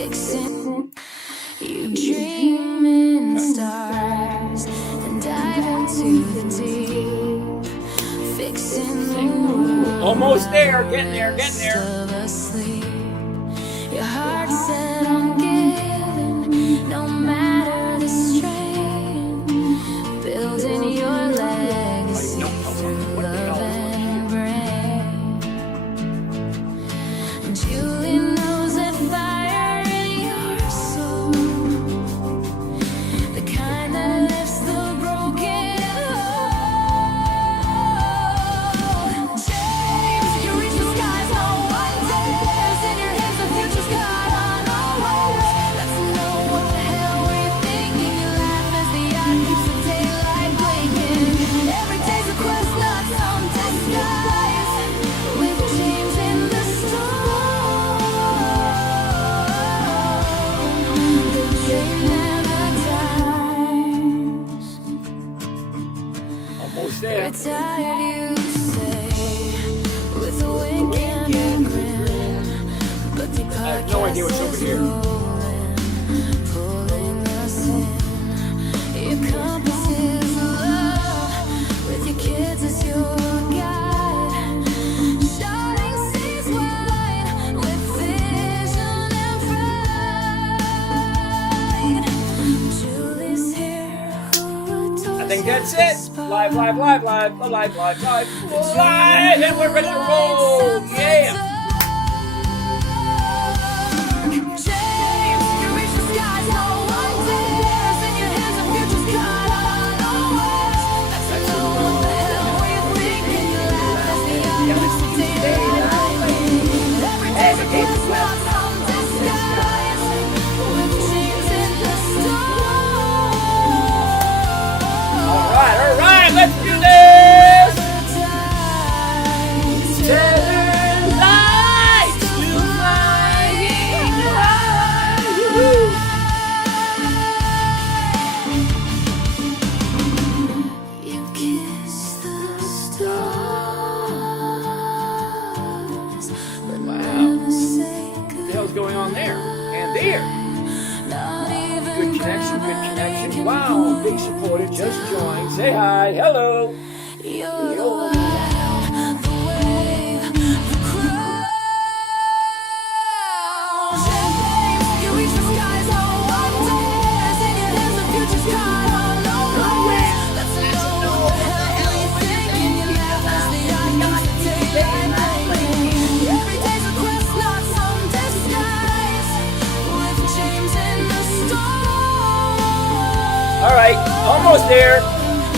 fixing. You dream in stars and dive into the deep, fixing the world. Almost there, getting there, getting there. Of asleep. Your heart set on giving, no matter the strain, building your legacy through love and brain. Julie knows that fire in your soul, the kind that lifts the broken whole. James, you reach the skies, no one dares. In your hands, the future's got unawares. Let's know what the hell were you thinking. You laugh as the eye keeps the daylight blinking. Every day's a quest, not some disguise. With James in the storm, the dream never dies. Almost there. Retired, you say, with a wink and a grin, but the I have no idea what's over here. pulling us in. Your compass is love, with your kids as your guide. Shining seas wide, with vision and pride. Julie's here, who adores I think that's it. us Live, and we're ready to roll. Yeah. James, you reach the skies, no one dares. In your hands, the future's caught unawares. Let's know what the hell were you thinking. You laugh as the eye keeps the daylight blinking. Every day's a quest, not some disguise. With James in the storm. All right, let's do this. Turn lights to flying high. Woo. You kiss the stars, but never say What the hell's going on there? And there. not even Good connection, good connection. Wow, big supporter just joined. Say hi, hello. you're the wild, the wave, the crowd. James, you reach the skies, no one dares. In your hands, the future's caught unawares. Let's know what the hell were you thinking. You laugh as the eye keeps the daylight blinking. Every day's a quest, not some disguise. With James in the storm. All right, almost there.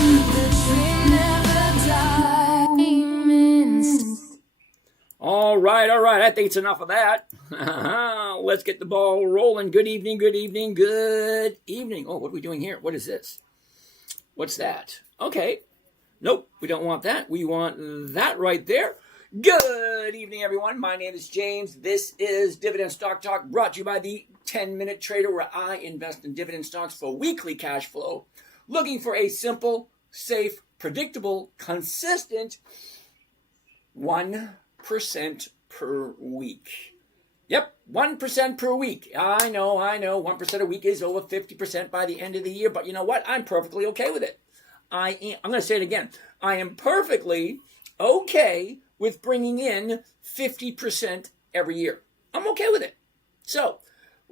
The dream never dies. All right. I think it's enough of that. Let's get the ball rolling. Good evening. Oh, what are we doing here? What is this? What's that? Okay. Nope, we don't want that. We want that right there. Good evening, everyone. My name is James. This is Dividend Stock Talk, brought to you by the 10-Minute Trader, where I invest in dividend stocks for weekly cash flow, looking for a simple, safe, predictable, consistent 1% per week. Yep, 1% per week. I know. 1% a week is over 50% by the end of the year, but you know what? I'm perfectly okay with it. I'm going to say it again. I am perfectly okay with bringing in 50% every year. I'm okay with it. So,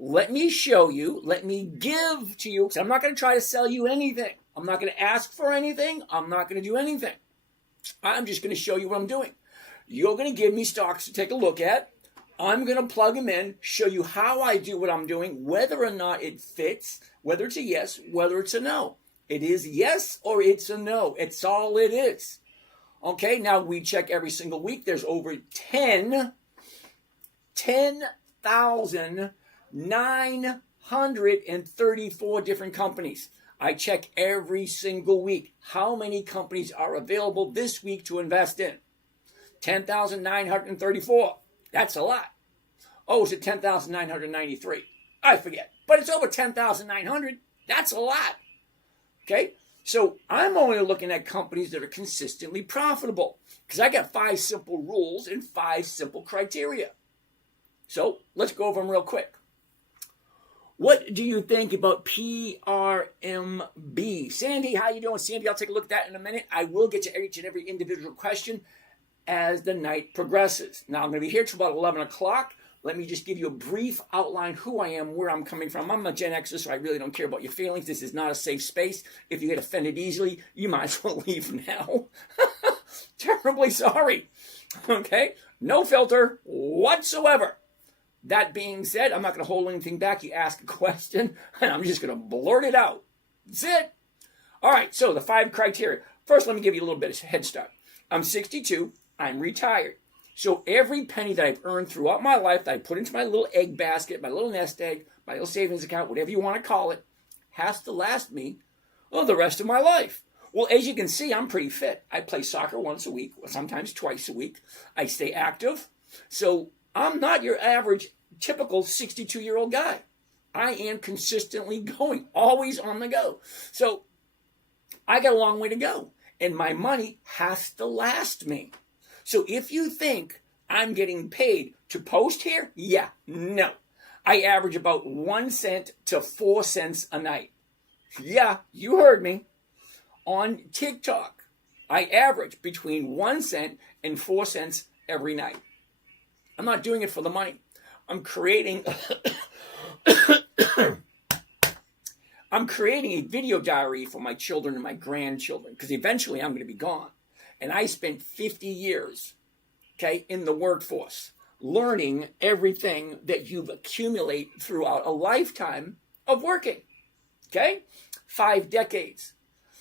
let me show you, let me give to you, because I'm not going to try to sell you anything. I'm not going to ask for anything. I'm not going to do anything. I'm just going to show you what I'm doing. You're going to give me stocks to take a look at. I'm going to plug them in, show you how I do what I'm doing, whether or not it fits, whether it's a yes, whether it's a no. It is yes or it's a no. It's all it is. Okay, now we check every single week. There's over 10,934 different companies. I check every single week. How many companies are available this week to invest in? 10,934. That's a lot. Oh, is it 10,993? I forget. But it's over 10,900. That's a lot. Okay? So I'm only looking at companies that are consistently profitable because I got 5 simple rules and 5 simple criteria. So let's go over them real quick. What do you think about PRMB? Sandy, how you doing? Sandy, I'll take a look at that in a minute. I will get to each and every individual question as the night progresses. Now, I'm going to be here till about 11 o'clock. Let me just give you a brief outline who I am, where I'm coming from. I'm a Gen Xer, so I really don't care about your feelings. This is not a safe space. If you get offended easily, you might as well leave now. Terribly sorry. Okay? No filter whatsoever. That being said, I'm not going to hold anything back. You ask a question, and I'm just going to blurt it out. That's it. All right, so the 5 criteria. First, let me give you a little bit of a head start. I'm 62. I'm retired. So every penny that I've earned throughout my life that I put into my little egg basket, my little nest egg, my little savings account, whatever you want to call it, has to last me the rest of my life. Well, as you can see, I'm pretty fit. I play soccer once a week, sometimes twice a week. I stay active. So I'm not your average, typical 62-year-old guy. I am consistently going, always on the go. So I got a long way to go. And my money has to last me. So if you think I'm getting paid to post here, yeah, no. I average about 1 cent to 4 cents a night. Yeah, you heard me. On TikTok, I average between 1 cent and 4 cents every night. I'm not doing it for the money. I'm creating a video diary for my children and my grandchildren because eventually I'm going to be gone. And I spent 50 years, okay, in the workforce, learning everything that you've accumulated throughout a lifetime of working, okay? 5 decades.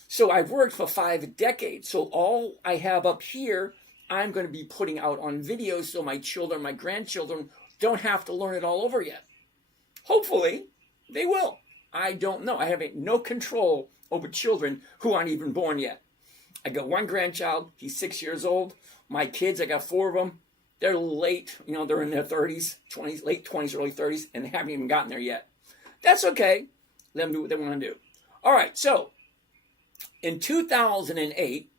So I've worked for 5 decades. So all I have up here, I'm going to be putting out on videos so my children, my grandchildren don't have to learn it all over yet. Hopefully, they will. I don't know. I have no control over children who aren't even born yet. I got 1 grandchild. He's 6 years old. My kids, I got 4 of them. They're late. They're in their 30s, 20s, late 20s, early 30s, and they haven't even gotten there yet. That's okay. Let them do what they want to do. All right, so in 2008,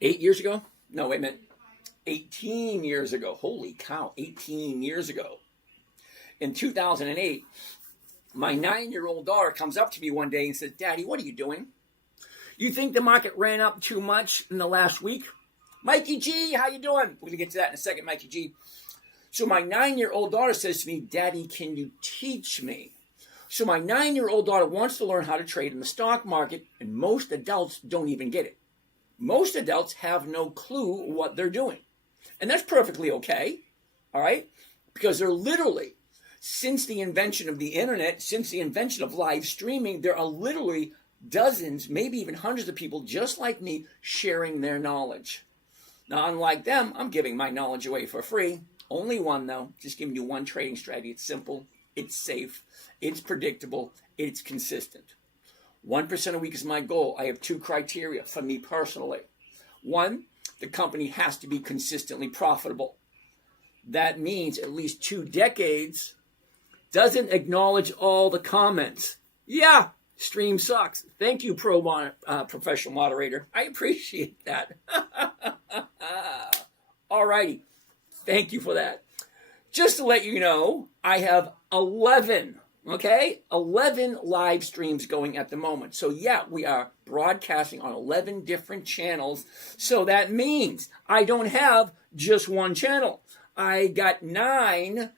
8 years ago? No, wait a minute. 18 years ago. Holy cow, 18 years ago. In 2008, my 9-year-old daughter comes up to me one day and says, "Daddy, what are you doing? You think the market ran up too much in the last week?" Mikey G, how you doing? We're going to get to that in a second, Mikey G. So my 9-year-old daughter says to me, "Daddy, can you teach me?" So my 9-year-old daughter wants to learn how to trade in the stock market, and most adults don't even get it. Most adults have no clue what they're doing. And that's perfectly okay, all right? Because they're literally, since the invention of the internet, since the invention of live streaming, there are literally dozens, maybe even hundreds of people just like me sharing their knowledge. Now, unlike them, I'm giving my knowledge away for free. Only one, though. Just giving you one trading strategy. It's simple. It's safe. It's predictable. It's consistent. 1% a week is my goal. I have 2 criteria for me personally. 1, the company has to be consistently profitable. That means at least 2 decades. Doesn't acknowledge all the comments. Yeah, stream sucks. Thank you, professional moderator. I appreciate that. All righty. Thank you for that. Just to let you know, I have 11 live streams going at the moment. So yeah, we are broadcasting on 11 different channels. So that means I don't have just one channel. I got 9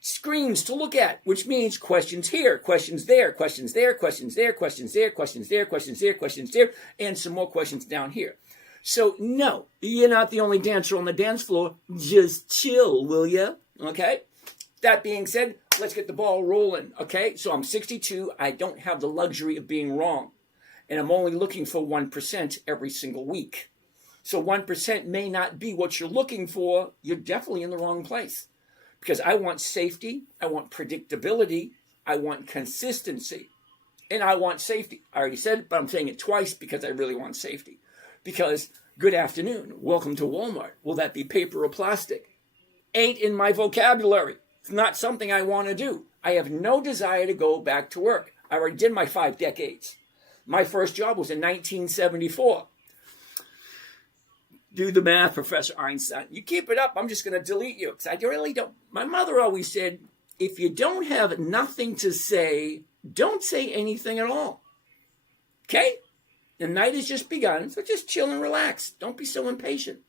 screens to look at, which means questions here, questions there, questions there, questions there, questions there, questions there, questions there, questions there, and some more questions down here. So no, you're not the only dancer on the dance floor. Just chill, will ya? Okay? That being said, let's get the ball rolling, okay? So I'm 62. I don't have the luxury of being wrong. And I'm only looking for 1% every single week. So 1% may not be what you're looking for. You're definitely in the wrong place. Because I want safety, I want predictability, I want consistency, and I want safety. I already said it, but I'm saying it twice because I really want safety. Because, good afternoon, welcome to Walmart. Will that be paper or plastic? Ain't in my vocabulary. It's not something I want to do. I have no desire to go back to work. I already did my 5 decades. My first job was in 1974. Do the math, Professor Einstein. You keep it up, I'm just going to delete you. Because I really don't. My mother always said, if you don't have nothing to say, don't say anything at all. Okay? The night has just begun, so just chill and relax. Don't be so impatient.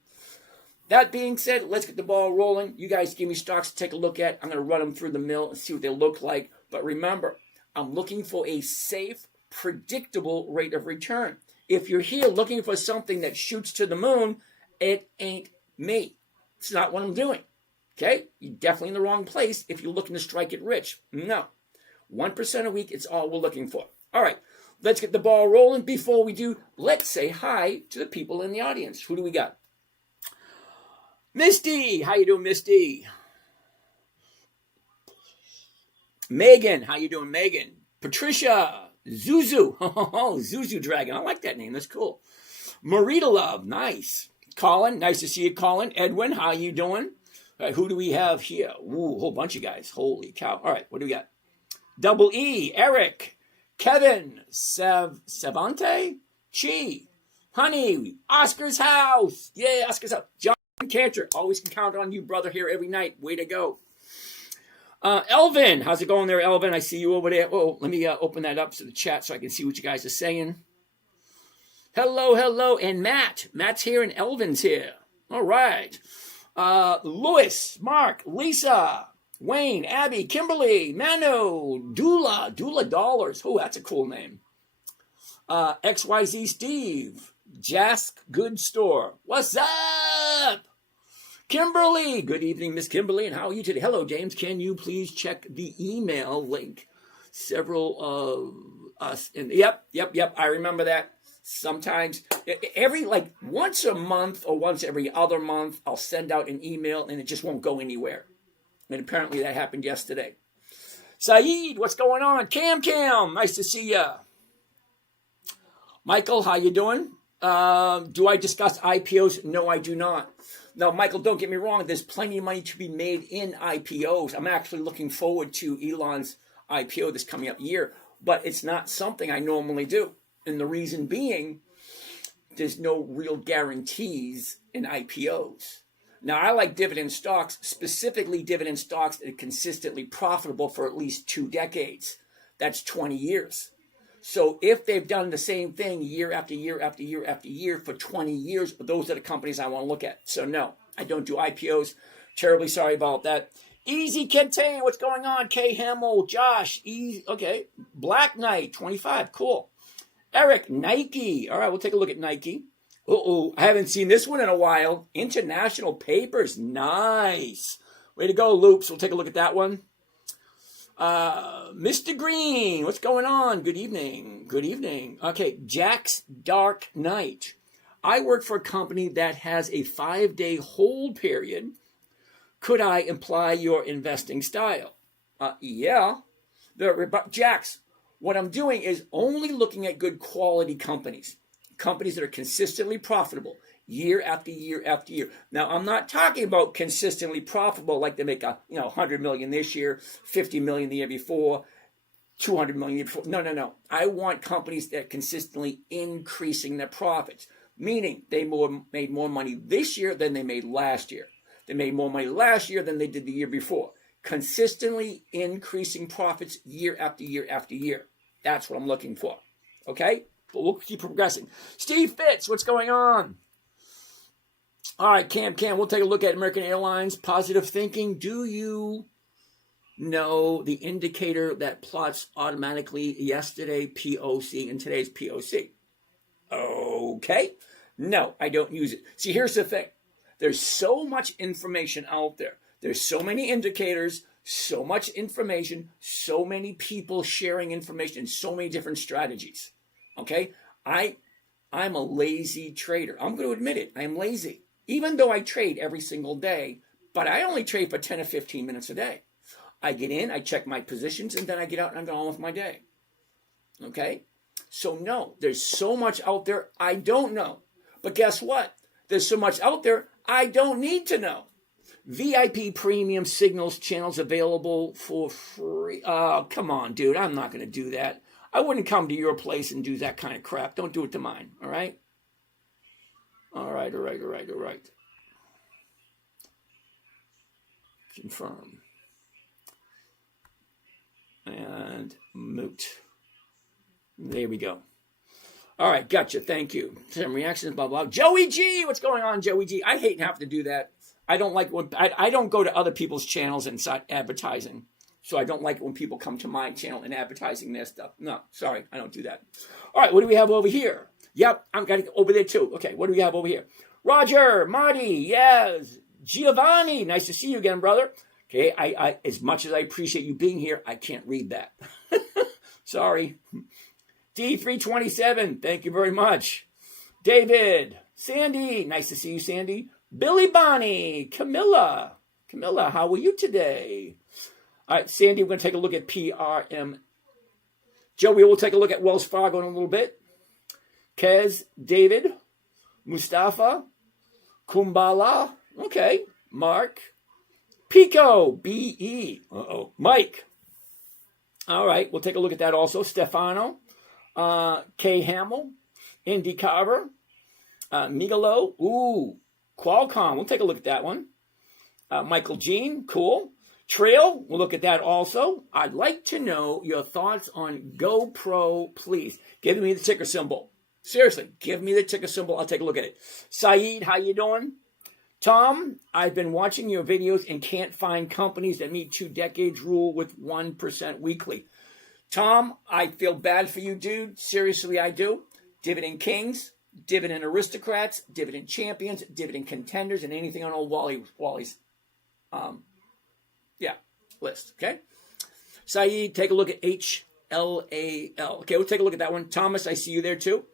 That being said, let's get the ball rolling. You guys give me stocks to take a look at. I'm going to run them through the mill and see what they look like. But remember, I'm looking for a safe, predictable rate of return. If you're here looking for something that shoots to the moon, it ain't me. It's not what I'm doing. Okay? You're definitely in the wrong place if you're looking to strike it rich. No. 1% a week, it's all we're looking for. All right. Let's get the ball rolling. Before we do, let's say hi to the people in the audience. Who do we got? Misty. How you doing, Misty? Megan. How you doing, Megan? Patricia. Zuzu. Oh, Zuzu Dragon. I like that name. That's cool. Marita Love. Nice. Colin. Nice to see you, Colin. Edwin. How you doing? All right, who do we have here? Ooh, a whole bunch of guys. Holy cow. All right, what do we got? Double E. Eric. Kevin. Savante. Chi. Honey. Oscar's house. Yeah, Oscar's house. John Cantor. Always can count on you, brother, here every night. Way to go. Elvin. How's it going there, Elvin? I see you over there. Oh, let me open that up to the chat so I can see what you guys are saying. Hello, hello. And Matt. Matt's here and Elvin's here. All right. Louis, Mark, Lisa, Wayne, Abby, Kimberly, Mano, Dula Dollars. Oh, that's a cool name. XYZ Steve, Jask Good Store. What's up? Kimberly. Good evening, Miss Kimberly. And how are you today? Hello, James. Can you please check the email link? Several of us. And yep. I remember that. Sometimes, once a month or once every other month, I'll send out an email and it just won't go anywhere. And apparently that happened yesterday. Saeed, what's going on? Cam, nice to see ya. Michael, how you doing? Do I discuss IPOs? No, I do not. Now, Michael, don't get me wrong. There's plenty of money to be made in IPOs. I'm actually looking forward to Elon's IPO this coming up year, but it's not something I normally do. And the reason being, there's no real guarantees in IPOs. Now, I like dividend stocks, specifically dividend stocks that are consistently profitable for at least 2 decades. That's 20 years. So if they've done the same thing year after year after year after year for 20 years, those are the companies I want to look at. So no, I don't do IPOs. Terribly sorry about that. Easy Kente, what's going on? K Hamill, Josh, okay. Black Knight, 25, cool. Eric, Nike. All right, we'll take a look at Nike. I haven't seen this one in a while. International Papers. Nice. Way to go, Loops. We'll take a look at that one. Mr. Green, what's going on? Good evening. Good evening. Okay, Jack's Dark Knight. I work for a company that has a 5-day hold period. Could I imply your investing style? Yeah. Jack's. What I'm doing is only looking at good quality companies that are consistently profitable year after year after year. Now, I'm not talking about consistently profitable like they make 100 million this year, 50 million the year before, 200 million the year before. No. I want companies that are consistently increasing their profits, meaning they made more money this year than they made last year. They made more money last year than they did the year before. Consistently increasing profits year after year after year. That's what I'm looking for. Okay? But we'll keep progressing. Steve Fitz, what's going on? All right, Cam, we'll take a look at American Airlines. Positive thinking. Do you know the indicator that plots automatically yesterday POC and today's POC? Okay. No, I don't use it. See, here's the thing. There's so much information out there. There's so many indicators, so much information, so many people sharing information, and so many different strategies. Okay? I'm a lazy trader. I'm going to admit it. I am lazy. Even though I trade every single day, but I only trade for 10 or 15 minutes a day. I get in, I check my positions, and then I get out and I go on with my day. Okay? So no, there's so much out there I don't know. But guess what? There's so much out there I don't need to know. VIP premium signals channels available for free. Oh, come on, dude. I'm not going to do that. I wouldn't come to your place and do that kind of crap. Don't do it to mine. All right? All right. Confirm. And moot. There we go. All right, gotcha. Thank you. Some reactions, blah, blah. Joey G, what's going on, Joey G? I hate having to do that. I don't like when I don't go to other people's channels and start advertising. So I don't like it when people come to my channel and advertising their stuff. No, sorry, I don't do that. All right, what do we have over here? Yep, I'm going over there too. Okay, what do we have over here? Roger, Marty, yes. Giovanni, nice to see you again, brother. Okay, I as much as I appreciate you being here, I can't read that. Sorry. D327, thank you very much. David, Sandy, nice to see you, Sandy. Billy Bonnie, Camilla, how are you today? All right, Sandy, we're going to take a look at PRM. Joey, we'll take a look at Wells Fargo in a little bit. Kez, David, Mustafa, Kumbala, okay, Mark, Pico, B-E, Mike. All right, we'll take a look at that also. Stefano, K. Hamill, Indy Carver, Migalo, Qualcomm, we'll take a look at that one. Michael Jean, cool. Trail, we'll look at that also. I'd like to know your thoughts on GoPro, please. Give me the ticker symbol. Seriously, give me the ticker symbol. I'll take a look at it. Saeed, how you doing? Tom, I've been watching your videos and can't find companies that meet 2 decades rule with 1% weekly. Tom, I feel bad for you, dude. Seriously, I do. Dividend Kings, Dividend Aristocrats, Dividend Champions, Dividend Contenders, and anything on old Wally's list, okay? Saeed, take a look at HLAL. Okay, we'll take a look at that one. Thomas, I see you there too.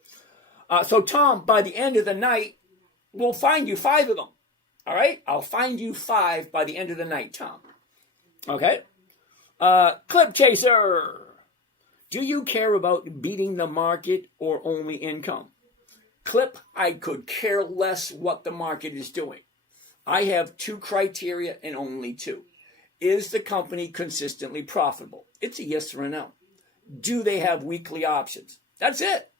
So, Tom, by the end of the night, we'll find you 5 of them. All right? I'll find you 5 by the end of the night, Tom. Okay? Clip Chaser. Do you care about beating the market or only income? Clip, I could care less what the market is doing. I have 2 criteria and only 2. Is the company consistently profitable? It's a yes or a no. Do they have weekly options? That's it.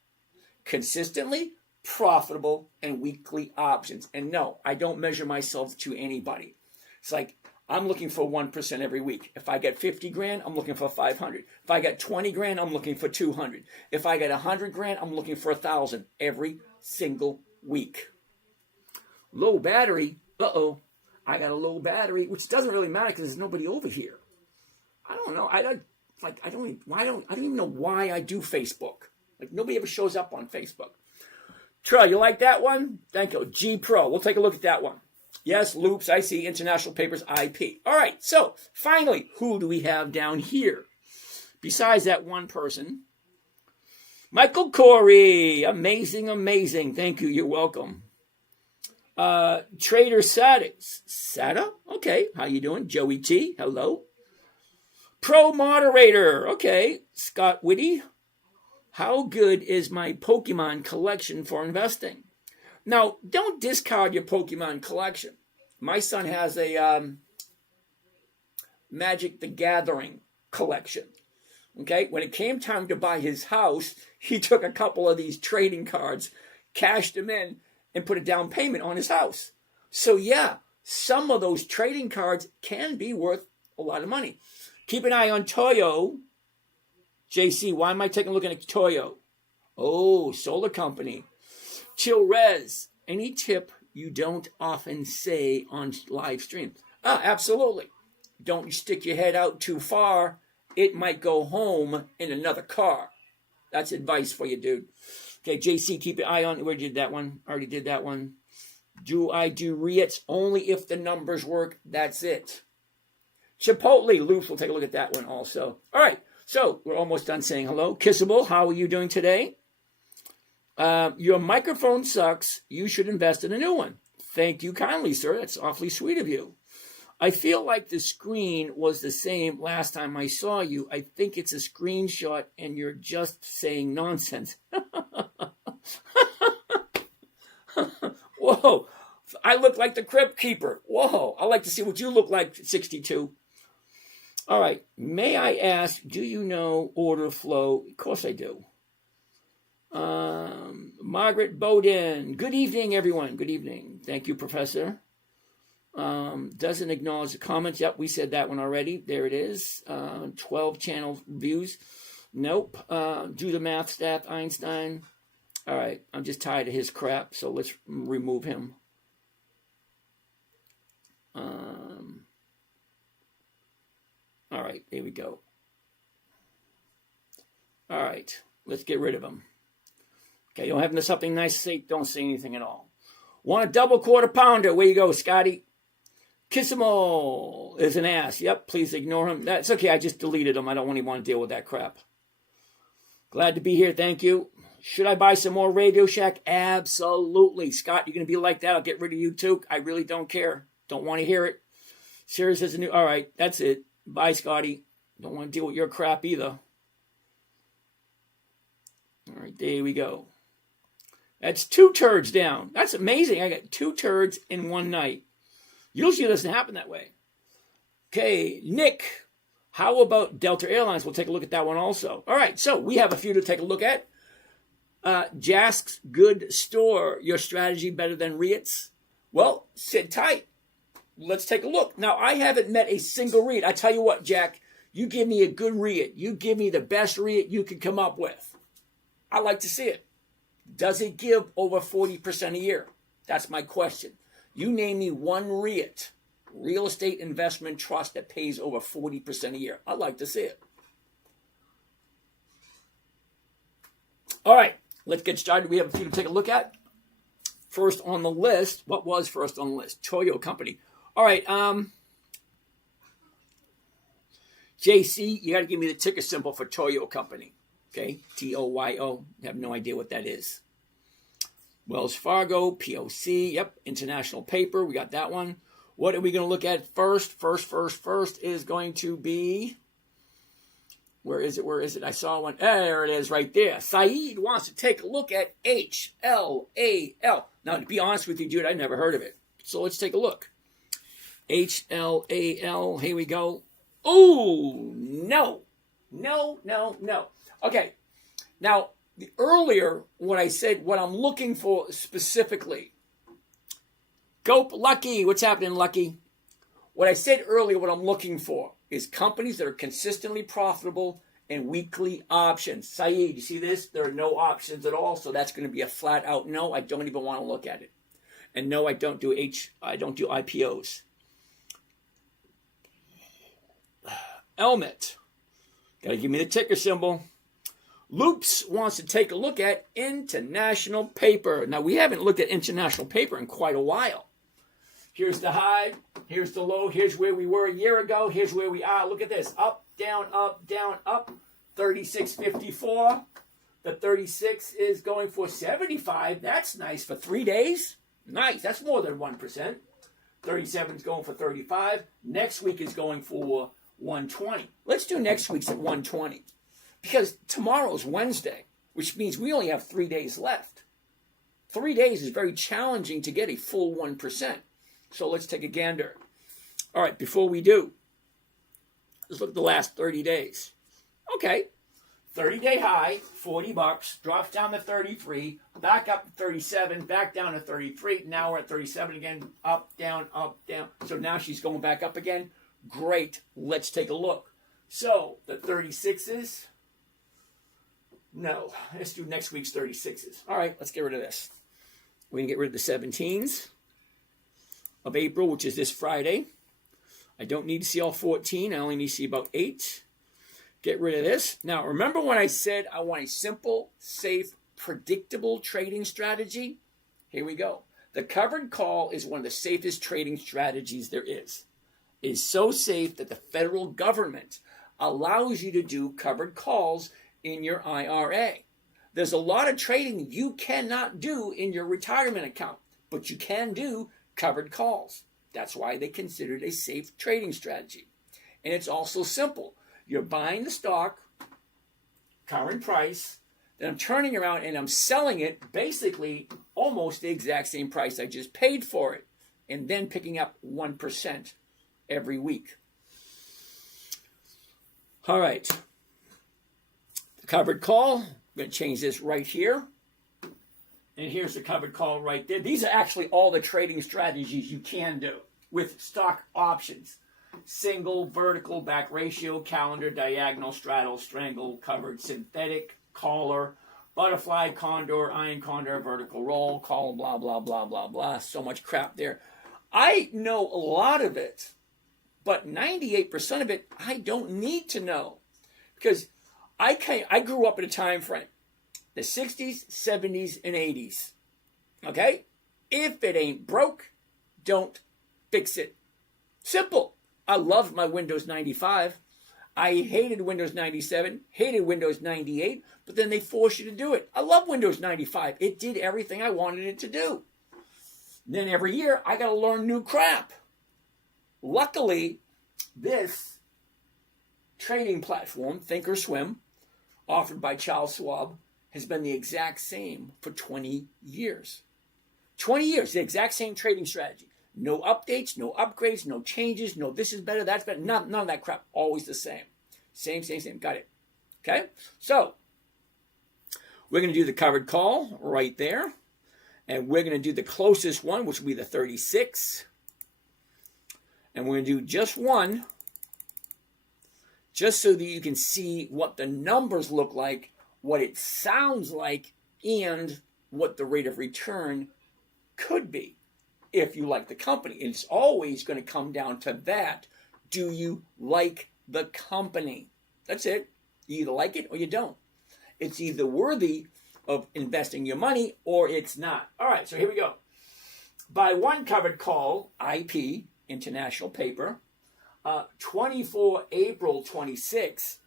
Consistently profitable and weekly options. And no, I don't measure myself to anybody. It's like I'm looking for 1% every week. If I get 50 grand, I'm looking for 500. If I get 20 grand, I'm looking for 200. If I get 100 grand, I'm looking for 1,000 every single week. Low battery. I got a low battery, which doesn't really matter because there's nobody over here. I don't know. I don't even know why I do Facebook. Like nobody ever shows up on Facebook. Trell, you like that one? Thank you. G Pro. We'll take a look at that one. Yes, Loops. I see. International Papers IP. All right. So finally, who do we have down here? Besides that one person, Michael Corey. Amazing, amazing. Thank you. You're welcome. Trader Sada? Okay, how you doing? Joey T, hello. Pro Moderator, okay. Scott Whitty, how good is my Pokemon collection for investing? Now, don't discard your Pokemon collection. My son has a Magic the Gathering collection. Okay, when it came time to buy his house, he took a couple of these trading cards, cashed them in, and put a down payment on his house. So yeah, some of those trading cards can be worth a lot of money. Keep an eye on Toyo. JC, why am I taking a look at Toyo? Oh, solar company. Chill Res, any tip you don't often say on live stream? Absolutely. Don't stick your head out too far. It might go home in another car. That's advice for you, dude. Okay, JC, keep an eye on. Where did that one? Already did that one. Do I do REITs only if the numbers work? That's it. Chipotle, Loops, we'll take a look at that one also. All right, so we're almost done saying hello. Kissable, how are you doing today? Your microphone sucks. You should invest in a new one. Thank you kindly, sir. That's awfully sweet of you. I feel like the screen was the same last time I saw you. I think it's a screenshot and you're just saying nonsense. Whoa, I look like the Crypt Keeper. Whoa, I like to see what you look like, 62. All right, may I ask, do you know order flow? Of course I do. Margaret Bowden. Good evening, everyone. Good evening. Thank you, Professor. Doesn't acknowledge the comments. Yep, we said that one already. There it is. 12 channel views. Nope. Do the math, staff, Einstein. All right, I'm just tired of his crap, so let's remove him. All right, there we go. All right, let's get rid of him. Okay, you don't have something nice to say, don't say anything at all. Want a double quarter pounder? Where you go, Scotty? Kiss 'em all is an ass. Yep, please ignore him. That's okay, I just deleted him. I don't even want to deal with that crap. Glad to be here, thank you. Should I buy some more Radio Shack? Absolutely. Scott, you're going to be like that. I'll get rid of you too. I really don't care. Don't want to hear it. Sirius is a new... All right, that's it. Bye, Scotty. Don't want to deal with your crap either. All right, there we go. That's 2 turds down. That's amazing. I got 2 turds in one night. Usually it doesn't happen that way. Okay, Nick. How about Delta Airlines? We'll take a look at that one also. All right, so we have a few to take a look at. Jask's Good Store. Your strategy better than REITs? Well, sit tight. Let's take a look. Now, I haven't met a single REIT. I tell you what, Jack, you give me a good REIT. You give me the best REIT you can come up with. I like to see it. Does it give over 40% a year? That's my question. You name me one REIT, real estate investment trust, that pays over 40% a year. I'd like to see it. All right, let's get started. We have a few to take a look at. First on the list, what was first on the list? Toyo Company. All right, JC, you got to give me the ticker symbol for Toyo Company. Okay, TOYO. I have no idea what that is. Wells Fargo, POC, yep, international paper, we got that one. What are we going to look at first? First is going to be, where is it? I saw one. There it is right there. Saeed wants to take a look at HLAL. Now, to be honest with you, dude, I never heard of it. So let's take a look. HLAL, here we go. Oh, no. Okay, now, earlier, when I said what I'm looking for specifically, Gope, Lucky, what's happening, Lucky? What I said earlier, what I'm looking for is companies that are consistently profitable and weekly options. Saeed, you see this? There are no options at all, so that's going to be a flat out no. I don't even want to look at it. And no, I don't do IPOs. Elmet, got to give me the ticker symbol. Loops wants to take a look at international paper. Now, we haven't looked at international paper in quite a while. Here's the high. Here's the low. Here's where we were a year ago. Here's where we are. Look at this. Up, down, up, down, up. 36.54. The 36 is going for 75. That's nice for 3 days. Nice. That's more than 1%. 37 is going for 35. Next week is going for 120. Let's do next week's at 120. Because tomorrow's Wednesday, which means we only have 3 days left. 3 days is very challenging to get a full 1%. So let's take a gander. All right, before we do, let's look at the last 30 days. Okay, 30-day high, $40, drops down to 33, back up to 37, back down to 33. Now we're at 37 again, up, down, up, down. So now she's going back up again. Great, let's take a look. So the 36s. No, let's do next week's 36s. All right, let's get rid of this. We're going to get rid of the 17s of April, which is this Friday. I don't need to see all 14. I only need to see about 8. Get rid of this. Now, remember when I said I want a simple, safe, predictable trading strategy? Here we go. The covered call is one of the safest trading strategies there is. It is so safe that the federal government allows you to do covered calls in your IRA. There's a lot of trading you cannot do in your retirement account, but you can do covered calls. That's why they consider it a safe trading strategy. And it's also simple. You're buying the stock, current price, then I'm turning around and I'm selling it basically almost the exact same price I just paid for it, and then picking up 1% every week. All right. Covered call. I'm going to change this right here. And here's the covered call right there. These are actually all the trading strategies you can do. with stock options. Single, vertical, back ratio, calendar, diagonal, straddle, strangle, covered, synthetic, collar, butterfly, condor, iron condor, vertical roll, call, blah, blah, blah, blah, blah. So much crap there. I know a lot of it, but 98% of it I don't need to know, because I grew up in a time frame, the 60s, 70s, and 80s. Okay? If it ain't broke, don't fix it. Simple. I loved my Windows 95. I hated Windows 97, hated Windows 98, but then they force you to do it. I love Windows 95. It did everything I wanted it to do. Then every year, I got to learn new crap. Luckily, this trading platform, Thinkorswim, offered by Charles Schwab, has been the exact same for 20 years. 20 years, the exact same trading strategy. No updates, no upgrades, no changes, no this is better, that's better. None of that crap. Always the same. Same. Got it. Okay? So, we're going to do the covered call right there. And we're going to do the closest one, which will be the 36. And we're going to do just one, just so that you can see what the numbers look like, what it sounds like, and what the rate of return could be if you like the company. And it's always going to come down to that. Do you like the company? That's it. You either like it or you don't. It's either worthy of investing your money or it's not. All right, so here we go. By one covered call, IP, International Paper, 24 April 26,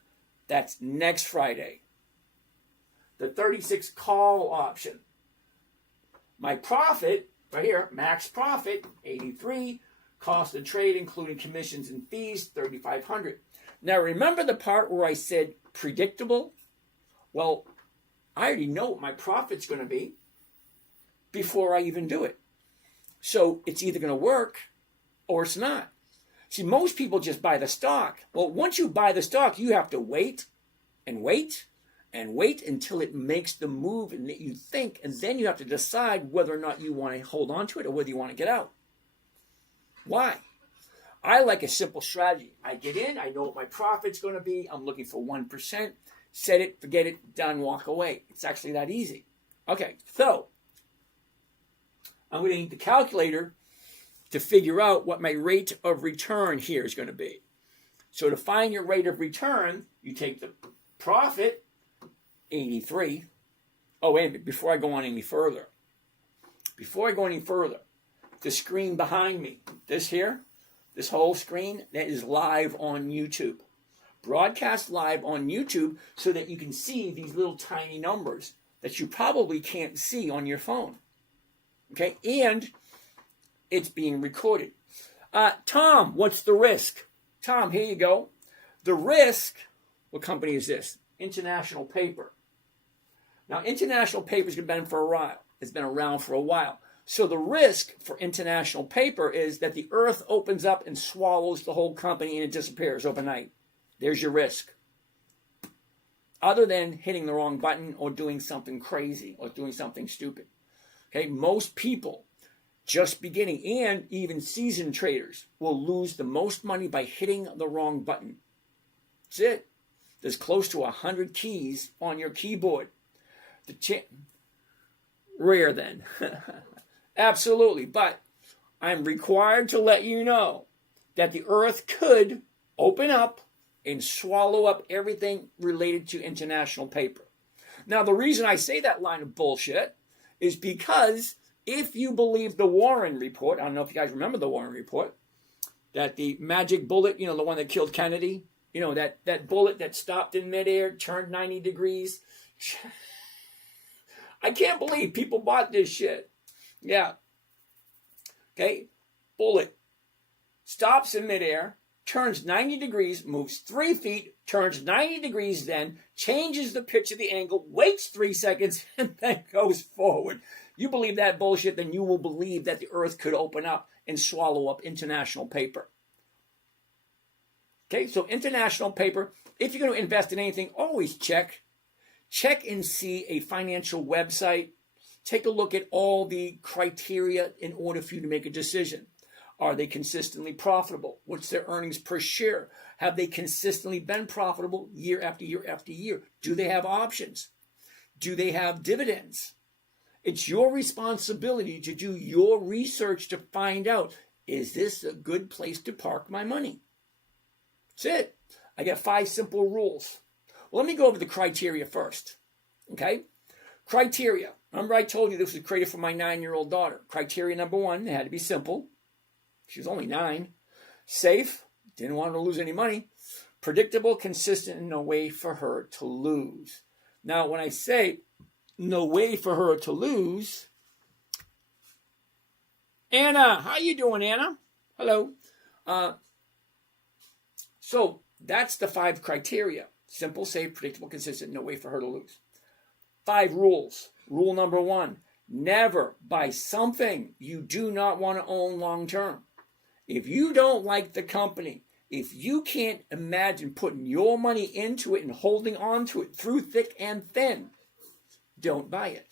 that's next Friday. The 36 call option. My profit, right here, max profit, 83. Cost of trade, including commissions and fees, 3,500. Now, remember the part where I said predictable? Well, I already know what my profit's going to be before I even do it. So it's either going to work or it's not. See, most people just buy the stock. Well, once you buy the stock, you have to wait and wait and wait until it makes the move and that you think, and then you have to decide whether or not you want to hold on to it or whether you want to get out. Why? I like a simple strategy. I get in, I know what my profit's going to be, I'm looking for 1%, set it, forget it, done, walk away. It's actually that easy. Okay, so I'm going to need the calculator to figure out what my rate of return here is going to be. So to find your rate of return, you take the profit, 83. Oh, wait a minute, before I go on any further. The screen behind me, this here, this whole screen, that is live on YouTube. Broadcast live on YouTube so that you can see these little tiny numbers that you probably can't see on your phone. Okay, and it's being recorded. Tom, what's the risk? Tom, here you go. The risk, what company is this? International Paper. Now, International Paper's been for a while. It's been around for a while. So the risk for International Paper is that the earth opens up and swallows the whole company and it disappears overnight. There's your risk. Other than hitting the wrong button or doing something crazy or doing something stupid. Okay, most people just beginning and even seasoned traders will lose the most money by hitting the wrong button. That's it. There's close to 100 keys on your keyboard. Rare then. Absolutely. But I'm required to let you know that the earth could open up and swallow up everything related to International Paper. Now, the reason I say that line of bullshit is because if you believe the Warren report, I don't know if you guys remember the Warren report, that the magic bullet, the one that killed Kennedy, that bullet that stopped in midair, turned 90 degrees. I can't believe people bought this shit. Yeah. Okay. Bullet stops in midair, turns 90 degrees, moves 3 feet, turns 90 degrees, then changes the pitch of the angle, waits 3 seconds, and then goes forward. You believe that bullshit, then you will believe that the earth could open up and swallow up International Paper. Okay, so International Paper, if you're going to invest in anything, always check and see a financial website. Take a look at all the criteria in order for you to make a decision. Are they consistently profitable? What's their earnings per share? Have they consistently been profitable year after year after year? Do they have options? Do they have dividends? It's your responsibility to do your research to find out, is this a good place to park my money? That's it. I got 5 simple rules. Well, let me go over the criteria first. Okay? Criteria. Remember I told you this was created for my 9-year-old daughter. Criteria number 1, it had to be simple. She was only 9. Safe. Didn't want her to lose any money. Predictable, consistent, and no way for her to lose. Now, when I say no way for her to lose, Anna, how you doing, Anna? Hello. So that's the 5 criteria. Simple, safe, predictable, consistent, no way for her to lose. 5 rules. Rule number 1, never buy something you do not want to own long term. If you don't like the company, if you can't imagine putting your money into it and holding on to it through thick and thin, don't buy it.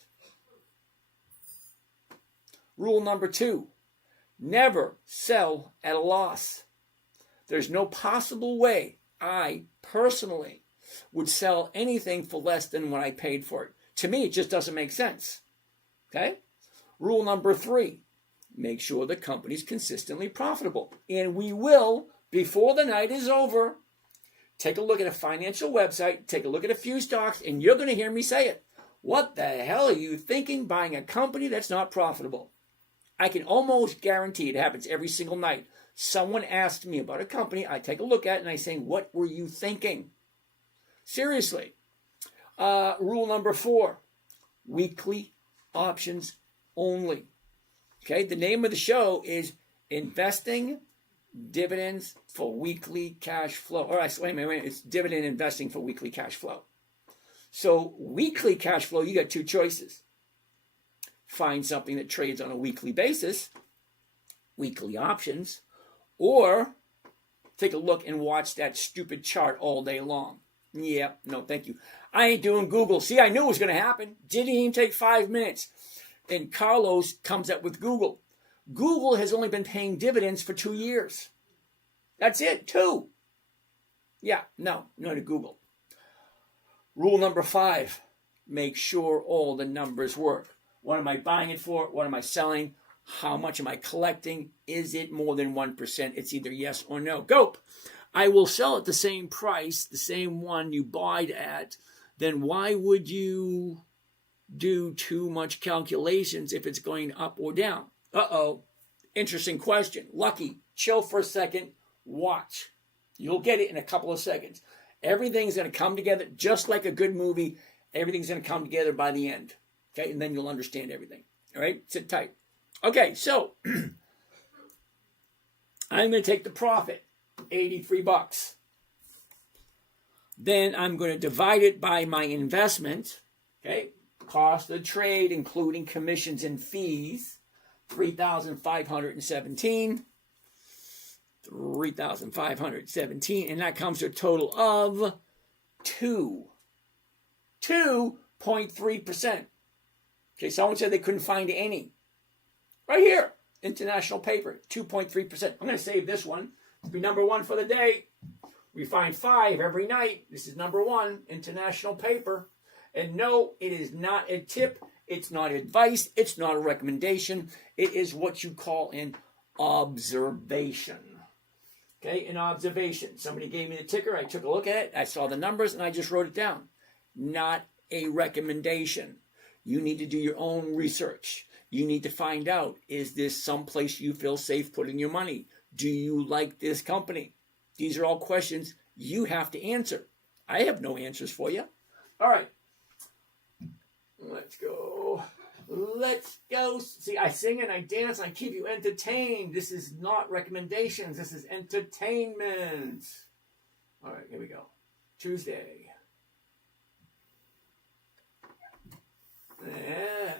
Rule number 2, never sell at a loss. There's no possible way I personally would sell anything for less than what I paid for it. To me, it just doesn't make sense. Okay? Rule number 3, make sure the company's consistently profitable. And we will, before the night is over, take a look at a financial website, take a look at a few stocks, and you're going to hear me say it. What the hell are you thinking buying a company that's not profitable? I can almost guarantee it happens every single night. Someone asks me about a company, I take a look at it, and I say, what were you thinking? Seriously. Rule number 4, weekly options only. Okay, the name of the show is Investing Dividends for Weekly Cash Flow. All right, so wait a minute. It's dividend investing for weekly cash flow. So weekly cash flow, you got 2 choices. Find something that trades on a weekly basis, weekly options, or take a look and watch that stupid chart all day long. Yeah, no, thank you. I ain't doing Google. See, I knew it was going to happen. Didn't even take 5 minutes. And Carlos comes up with Google. Google has only been paying dividends for 2 years. That's it, 2. Yeah, no to Google. Rule number 5, make sure all the numbers work. What am I buying it for? What am I selling? How much am I collecting? Is it more than 1%? It's either yes or no. Go. I will sell at the same price, the same one you bought at. Then why would you do too much calculations if it's going up or down? Uh-oh. Interesting question. Lucky. Chill for a second. Watch. You'll get it in a couple of seconds. Everything's going to come together just like a good movie. Everything's going to come together by the end. Okay? And then you'll understand everything. All right? Sit tight. Okay, so I'm going to take the profit, $83. Then I'm going to divide it by my investment. Okay? Cost of trade, including commissions and fees, $3,517. $3,517, and that comes to a total of 2.3%. Okay, someone said they couldn't find any. Right here, international paper, 2.3%. I'm going to save this one to be number 1 for the day. We find 5 every night. This is number 1, international paper. And no, it is not a tip. It's not advice. It's not a recommendation. It is what you call an observation. Okay, an observation. Somebody gave me the ticker. I took a look at it. I saw the numbers, and I just wrote it down. Not a recommendation. You need to do your own research. You need to find out, is this someplace you feel safe putting your money? Do you like this company? These are all questions you have to answer. I have no answers for you. All right. Let's go. Let's go. See, I sing and I dance and I keep you entertained. This is not recommendations. This is entertainment. All right, here we go. Tuesday. And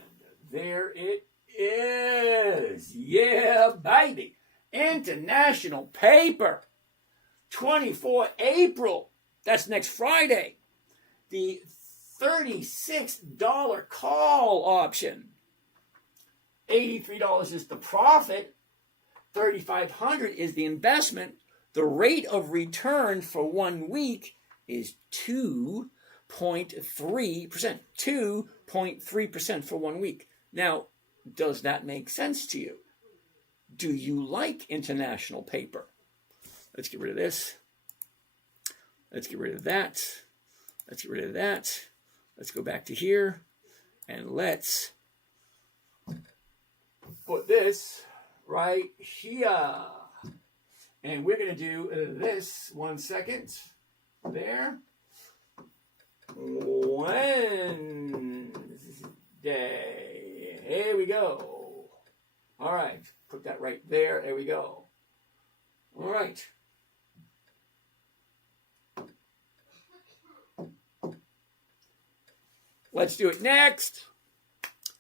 there it is. Yeah, baby. International paper. 24 April. That's next Friday. The $36 call option. $83 is the profit. $3,500 is the investment. The rate of return for 1 week is 2.3%. 2.3% for 1 week. Now, does that make sense to you? Do you like international paper? Let's get rid of this. Let's get rid of that. Let's get rid of that. Let's go back to here. And let's put this right here. And we're going to do this 1 second. There. Wednesday. Here we go. All right. Put that right there. There we go. All right. Let's do it next.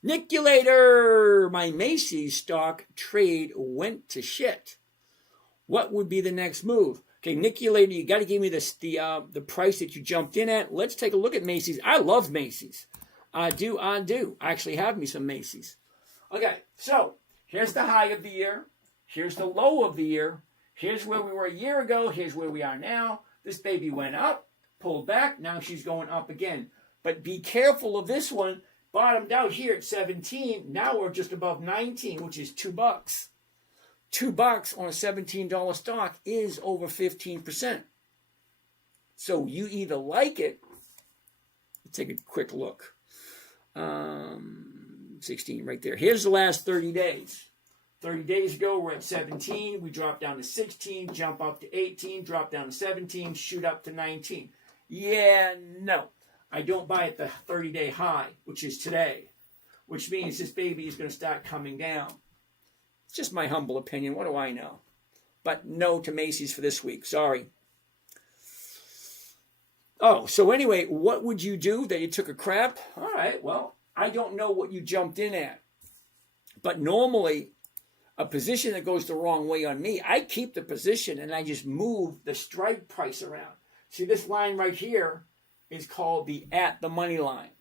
Niculator. My Macy's stock trade went to shit. What would be the next move? Okay, Niculator, you got to give me the price that you jumped in at. Let's take a look at Macy's. I love Macy's. I do. I actually have me some Macy's. Okay, so here's the high of the year. Here's the low of the year. Here's where we were a year ago. Here's where we are now. This baby went up, pulled back. Now she's going up again. But be careful of this one. Bottomed out here at 17. Now we're just above 19, which is $2. $2 on a $17 stock is over 15%. So you either like it. Let's take a quick look. 16 right there. Here's the last 30 days. 30 days ago, we're at 17. We drop down to 16, jump up to 18, drop down to 17, shoot up to 19. Yeah, no. I don't buy at the 30-day high, which is today, which means this baby is going to start coming down. It's just my humble opinion. What do I know? But no to Macy's for this week. Sorry. Oh, so anyway, what would you do that you took a crap? All right, well, I don't know what you jumped in at. But normally, a position that goes the wrong way on me, I keep the position and I just move the strike price around. See, this line right here is called the at the money line.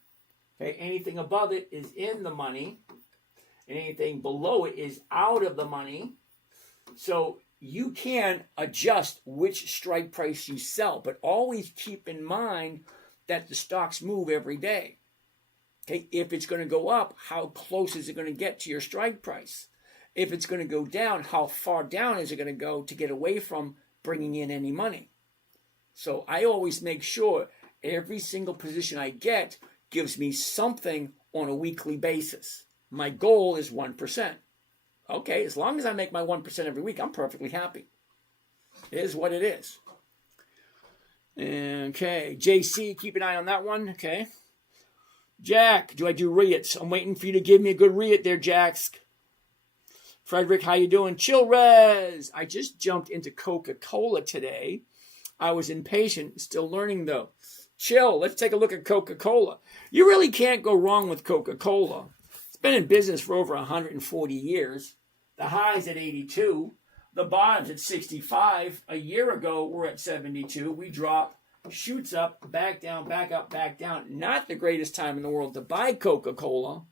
Okay, anything above it is in the money. And anything below it is out of the money. So you can adjust which strike price you sell, but always keep in mind that the stocks move every day. Okay, if it's going to go up, how close is it going to get to your strike price? If it's going to go down, how far down is it going to go to get away from bringing in any money? So I always make sure every single position I get gives me something on a weekly basis. My goal is 1%. Okay, as long as I make my 1% every week, I'm perfectly happy. It is what it is. Okay, JC, keep an eye on that one. Okay. Jack, do I do REITs? I'm waiting for you to give me a good REIT there, Jax. Frederick, how you doing? Chill Res. I just jumped into Coca-Cola today. I was impatient, still learning though. Chill, let's take a look at Coca-Cola. You really can't go wrong with Coca-Cola. It's been in business for over 140 years. The high's at 82. The bottom's at 65. A year ago, we're at 72. We drop, shoots up, back down, back up, back down. Not the greatest time in the world to buy Coca-Cola.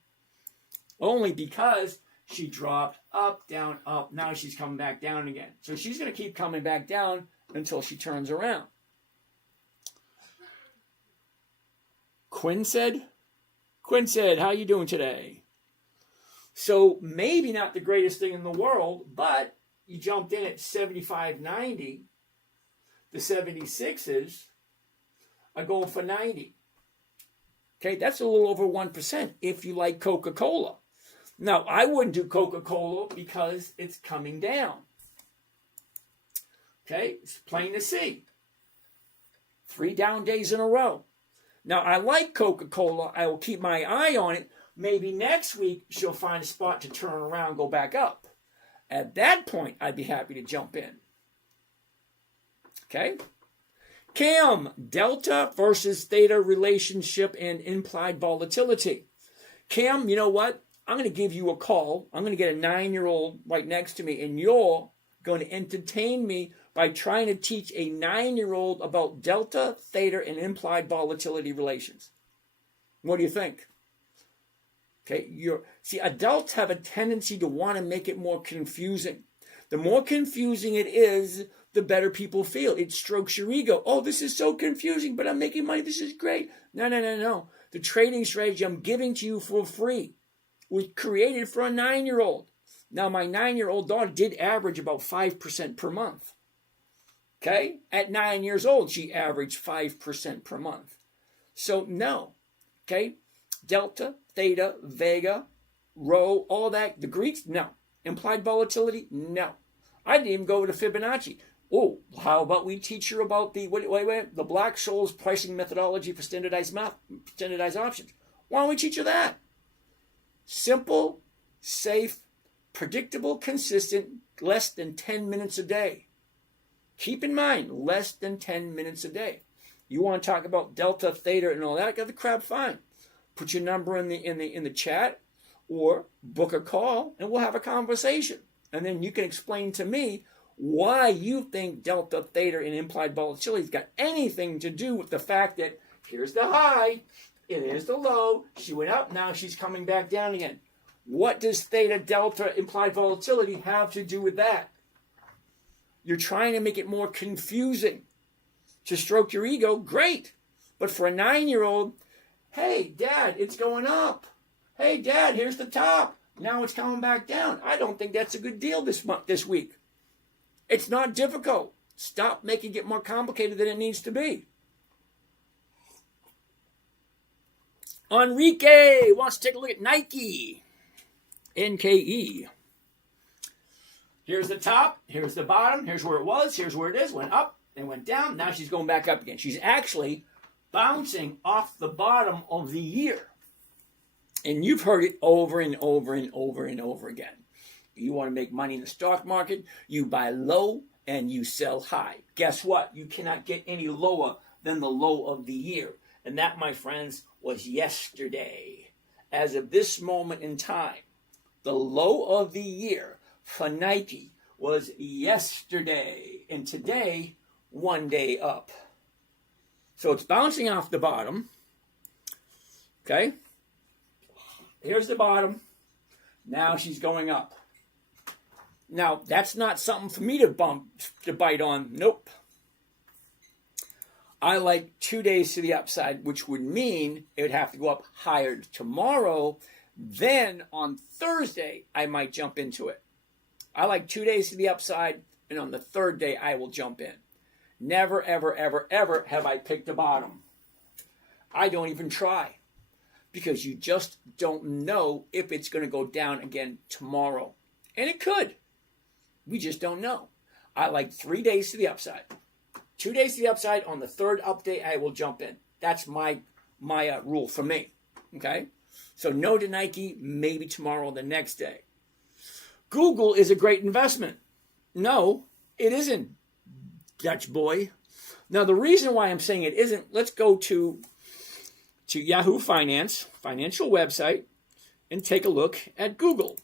Only because she dropped up, down, up. Now she's coming back down again. So she's going to keep coming back down until she turns around. Quinn said, how you doing today? So maybe not the greatest thing in the world, but you jumped in at 75.90. The 76s are going for 90. Okay, that's a little over 1% if you like Coca-Cola. Now, I wouldn't do Coca-Cola because it's coming down. Okay, it's plain to see. 3 down days in a row. Now, I like Coca-Cola. I will keep my eye on it. Maybe next week she'll find a spot to turn around, go back up. At that point, I'd be happy to jump in. Okay? Cam, delta versus theta relationship and implied volatility. Cam, you know what? I'm going to give you a call. I'm going to get a 9-year-old right next to me, and you're going to entertain me by trying to teach a 9-year-old about delta, theta, and implied volatility relations. What do you think? Okay, see, adults have a tendency to want to make it more confusing. The more confusing it is, the better people feel. It strokes your ego. Oh, this is so confusing, but I'm making money. This is great. No. The trading strategy I'm giving to you for free was created for a 9-year-old. Now, my 9-year-old daughter did average about 5% per month. Okay? At 9 years old, she averaged 5% per month. So, no. Okay? Delta, theta, vega, rho, all that. The Greeks, no. Implied volatility, no. I didn't even go to Fibonacci. Oh, how about we teach her about the the Black-Scholes pricing methodology for standardized options? Why don't we teach her that? Simple, safe, predictable, consistent, less than 10 minutes a day. Keep in mind, less than 10 minutes a day. You want to talk about delta, theta, and all that? Got the crap, fine. Put your number in the chat, or book a call, and we'll have a conversation. And then you can explain to me why you think delta, theta, and implied volatility has got anything to do with the fact that here's the high, and here's the low. She went up, now she's coming back down again. What does theta, delta, implied volatility have to do with that? You're trying to make it more confusing. To stroke your ego, great. But for a 9-year-old, hey, Dad, it's going up. Hey, Dad, here's the top. Now it's coming back down. I don't think that's a good deal this week. It's not difficult. Stop making it more complicated than it needs to be. Enrique wants to take a look at Nike. NKE. Here's the top. Here's the bottom. Here's where it was. Here's where it is. Went up and went down. Now she's going back up again. She's actually bouncing off the bottom of the year. And you've heard it over and over and over and over again. You want to make money in the stock market, you buy low and you sell high. Guess what? You cannot get any lower than the low of the year. And that, my friends, was yesterday. As of this moment in time, the low of the year for Nike was yesterday. And today, one day up. So it's bouncing off the bottom. Okay? Here's the bottom. Now she's going up. Now, that's not something for me to bite on. Nope. I like 2 days to the upside, which would mean it would have to go up higher tomorrow. Then on Thursday, I might jump into it. I like 2 days to the upside, and on the third day, I will jump in. Never, ever, ever, ever have I picked a bottom. I don't even try, because you just don't know if it's going to go down again tomorrow. And it could. We just don't know. I like 3 days to the upside. 2 days to the upside. On the third up day, I will jump in. That's my rule for me. Okay? So no to Nike, maybe tomorrow or the next day. Google is a great investment. No, it isn't, Dutch boy. Now, the reason why I'm saying it isn't, let's go to Yahoo Finance, financial website, and take a look at Google.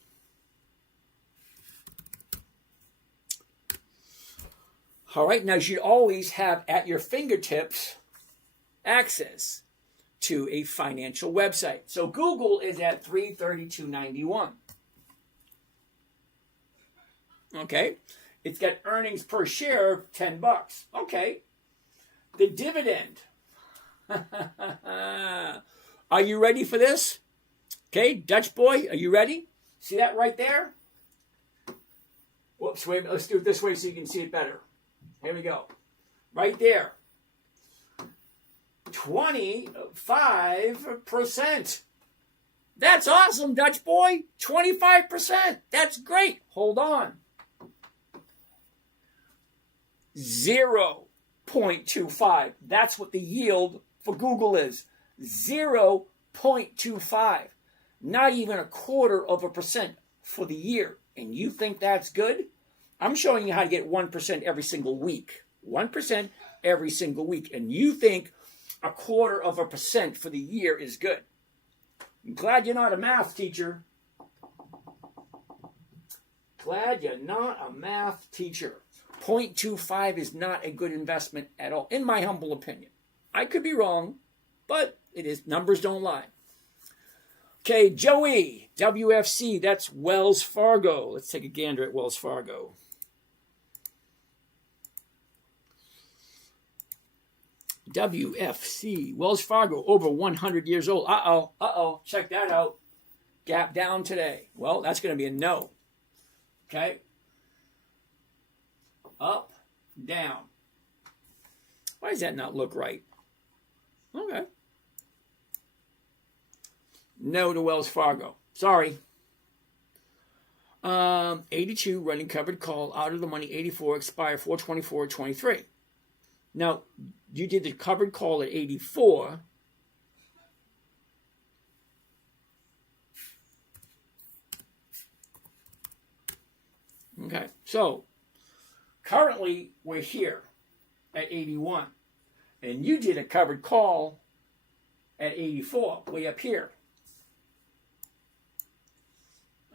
All right, now you should always have at your fingertips access to a financial website. So Google is at $332.91. Okay, it's got earnings per share of $10. Okay, the dividend. Are you ready for this? Okay, Dutch boy, are you ready? See that right there? Whoops, wait, let's do it this way so you can see it better. Here we go. Right there. 25%. That's awesome, Dutch boy. 25%. That's great. Hold on. 0.25. That's what the yield for Google is. 0.25. Not even 0.25% for the year. And you think that's good? I'm showing you how to get 1% every single week. 1% every single week. And you think 0.25% for the year is good. I'm glad you're not a math teacher. Glad you're not a math teacher. 0.25 is not a good investment at all, in my humble opinion. I could be wrong, but it is. Numbers don't lie. Okay, Joey, WFC, that's Wells Fargo. Let's take a gander at Wells Fargo. WFC, Wells Fargo, over 100 years old. Uh-oh, check that out. Gap down today. Well, that's going to be a no. Okay? Up, down. Why does that not look right? Okay. No to Wells Fargo. Sorry. 82, running covered call, out of the money, 84, expire 4/24/23. Now, you did the covered call at 84. Okay, so currently we're here at 81. And you did a covered call at 84, way up here.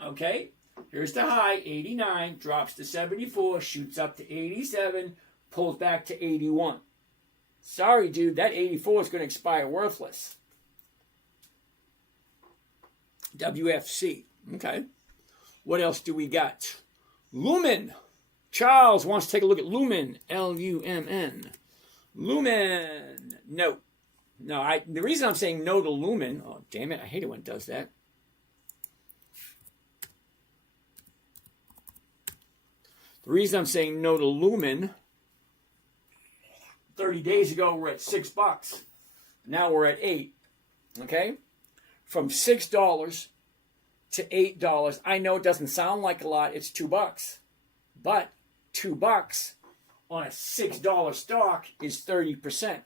Okay, here's the high, 89, drops to 74, shoots up to 87, pulls back to 81. Sorry, dude, that 84 is going to expire worthless. WFC. Okay. What else do we got? Lumen. Charles wants to take a look at Lumen. Lumn. Lumen. No. No, the reason I'm saying no to Lumen, oh, damn it, I hate it when it does that. The reason I'm saying no to Lumen, 30 days ago we're at $6. Now we're at $8. Okay? From $6 to $8. I know it doesn't sound like a lot, it's $2. But $2 on a $6 stock is 30%.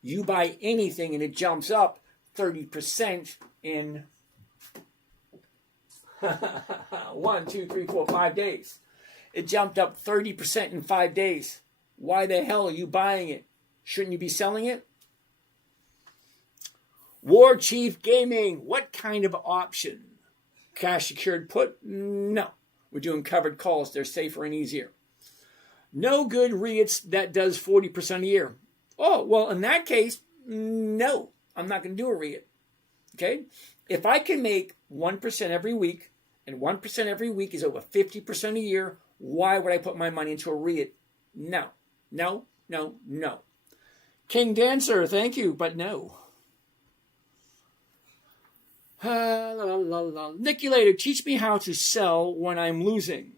You buy anything and it jumps up 30% in 1, 2, 3, 4, 5 days. It jumped up 30% in 5 days. Why the hell are you buying it? Shouldn't you be selling it? War Chief Gaming. What kind of option? Cash secured put? No. We're doing covered calls. They're safer and easier. No good REITs that does 40% a year. Oh, well, in that case, no. I'm not going to do a REIT. Okay? If I can make 1% every week, and 1% every week is over 50% a year, why would I put my money into a REIT? No. No, no, no. King Dancer, thank you, but no. Niculator, teach me how to sell when I'm losing.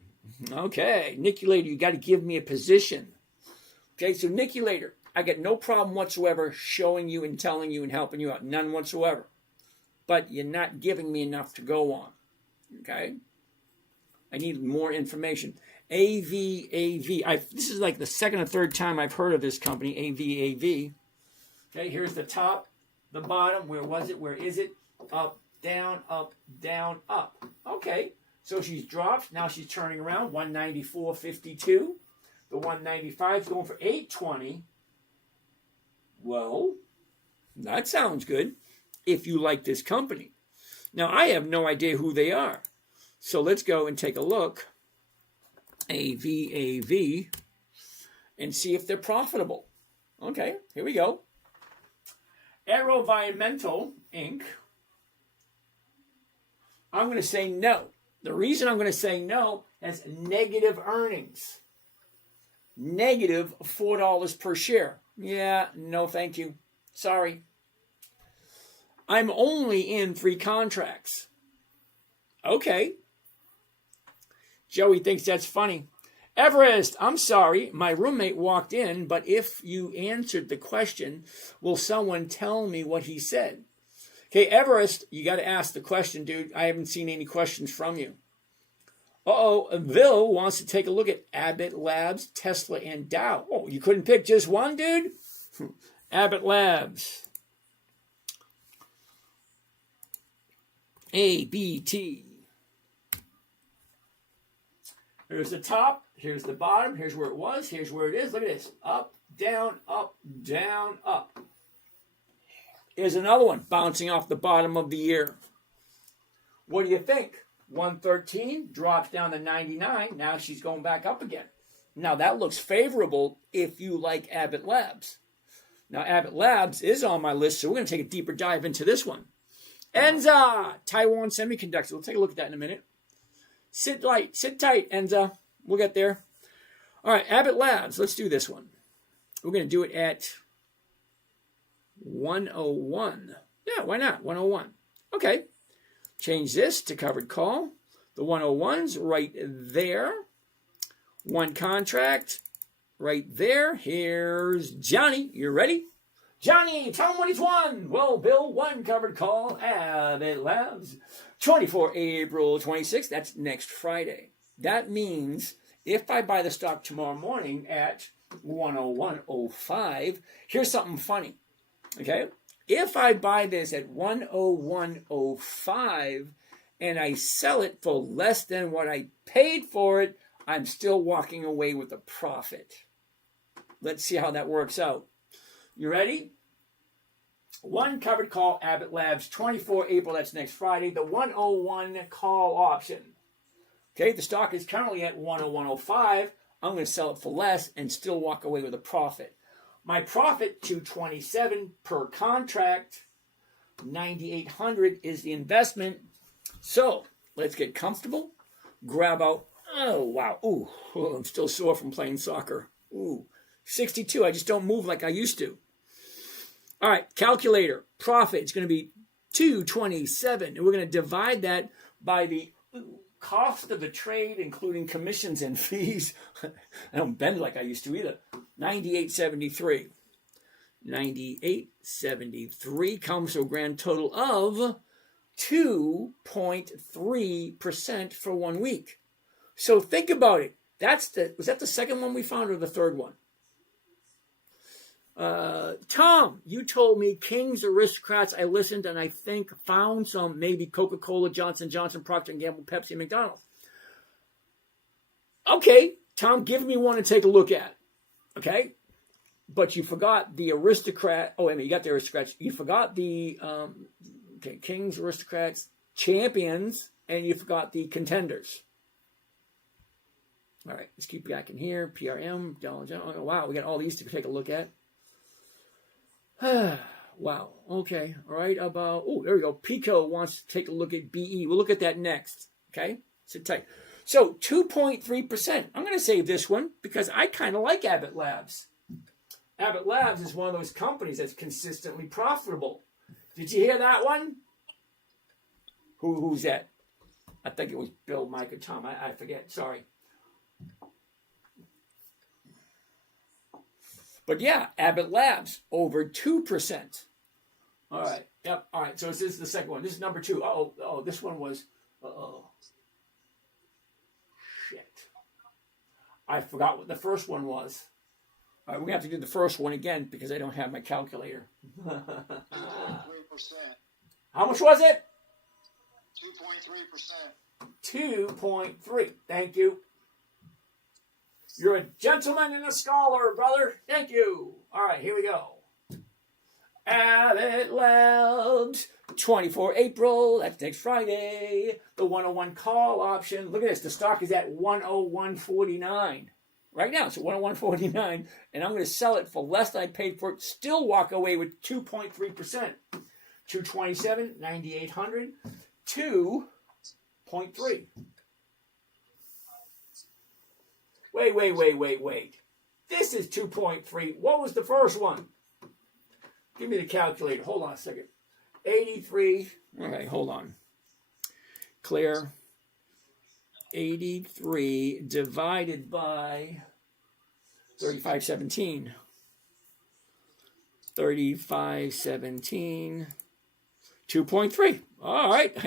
Okay, Niculator, you got to give me a position. Okay, so Niculator, I get no problem whatsoever showing you and telling you and helping you out. None whatsoever. But you're not giving me enough to go on. Okay? I need more information. AVAV. This is like the second or third time I've heard of this company, AVAV. Okay, here's the top, the bottom. Where was it? Where is it? Up, down, up, down, up. Okay, so she's dropped. Now she's turning around. 194.52. The 195 is going for 820. Well, that sounds good if you like this company. Now, I have no idea who they are. So let's go and take a look. AVAV. And see if they're profitable. Okay, here we go. Aerovironmental Inc. I'm going to say no. The reason I'm going to say no has negative earnings. Negative $4 per share. Yeah, no thank you. Sorry. I'm only in 3 contracts. Okay. Joey thinks that's funny. Everest, I'm sorry, my roommate walked in, but if you answered the question, will someone tell me what he said? Okay, Everest, you got to ask the question, dude. I haven't seen any questions from you. Bill wants to take a look at Abbott Labs, Tesla, and Dow. Oh, you couldn't pick just one, dude? Abbott Labs. ABT. Here's the top. Here's the bottom. Here's where it was. Here's where it is. Look at this. Up, down, up, down, up. Here's another one bouncing off the bottom of the year. What do you think? 113 drops down to 99. Now she's going back up again. Now that looks favorable if you like Abbott Labs. Now Abbott Labs is on my list, so we're going to take a deeper dive into this one. Enza, Taiwan Semiconductor. We'll take a look at that in a minute. Sit tight, Enza. We'll get there. All right, Abbott Labs. Let's do this one. We're going to do it at 101. Yeah, why not? 101. Okay. Change this to covered call. The 101's right there. One contract right there. Here's Johnny. You ready? Johnny, tell him what he's won. Well, Bill, one covered call. Abbott Labs. 24 April 26th. That's next Friday. That means if I buy the stock tomorrow morning at 101.05, here's something funny. Okay? If I buy this at 101.05 and I sell it for less than what I paid for it, I'm still walking away with a profit. Let's see how that works out. You ready? One covered call, Abbott Labs, 24 April, that's next Friday. The 101 call option. Okay, the stock is currently at 101.05. I'm going to sell it for less and still walk away with a profit. My profit, $227 per contract. $9,800 is the investment. So let's get comfortable. Grab out. Oh, wow. Ooh, I'm still sore from playing soccer. Ooh, 62. I just don't move like I used to. All right, calculator. Profit is going to be 227. And we're going to divide that by the cost of the trade, including commissions and fees. I don't bend like I used to either. 98.73. 98.73 comes to a grand total of 2.3% for 1 week. So think about it. Was that the second one we found or the third one? Tom, you told me King's Aristocrats. I listened and I think found some, maybe Coca-Cola, Johnson & Johnson, Procter & Gamble, Pepsi, McDonald's. Okay, Tom, give me one to take a look at. Okay? But you forgot the Aristocrat. Oh, I mean, you got the Aristocrats. You forgot the King's Aristocrats, Champions, and you forgot the Contenders. All right, let's keep back in here. PRM, Dollar General. Oh, wow, we got all these to take a look at. Wow. Okay. All right. Oh, there we go. Pico wants to take a look at BE. We'll look at that next. Okay. Sit tight. So 2.3%. I'm going to save this one because I kind of like Abbott Labs. Abbott Labs is one of those companies that's consistently profitable. Did you hear that one? Who's that? I think it was Bill, Mike, or Tom. I forget. Sorry. But yeah, Abbott Labs, over 2%. All right. Yep. All right. So this is the second one. This is number 2. Oh, this one was, shit. I forgot what the first one was. All right, we're going to have to do the first one again because I don't have my calculator. 2.3%. How much was it? 2.3%. 2.3. Thank you. You're a gentleman and a scholar, brother. Thank you. All right, here we go. Abbott Labs, 24 April. That's next Friday. The 101 call option. Look at this. The stock is at 101.49 right now. So 101.49, and I'm going to sell it for less than I paid for it. Still walk away with 2.3%. 227, 9,800, 2.3. Wait. This is 2.3. What was the first one? Give me the calculator. Hold on a second. 83. All right, hold on. Clear. 83 divided by 3517. 3517. 2.3. All right.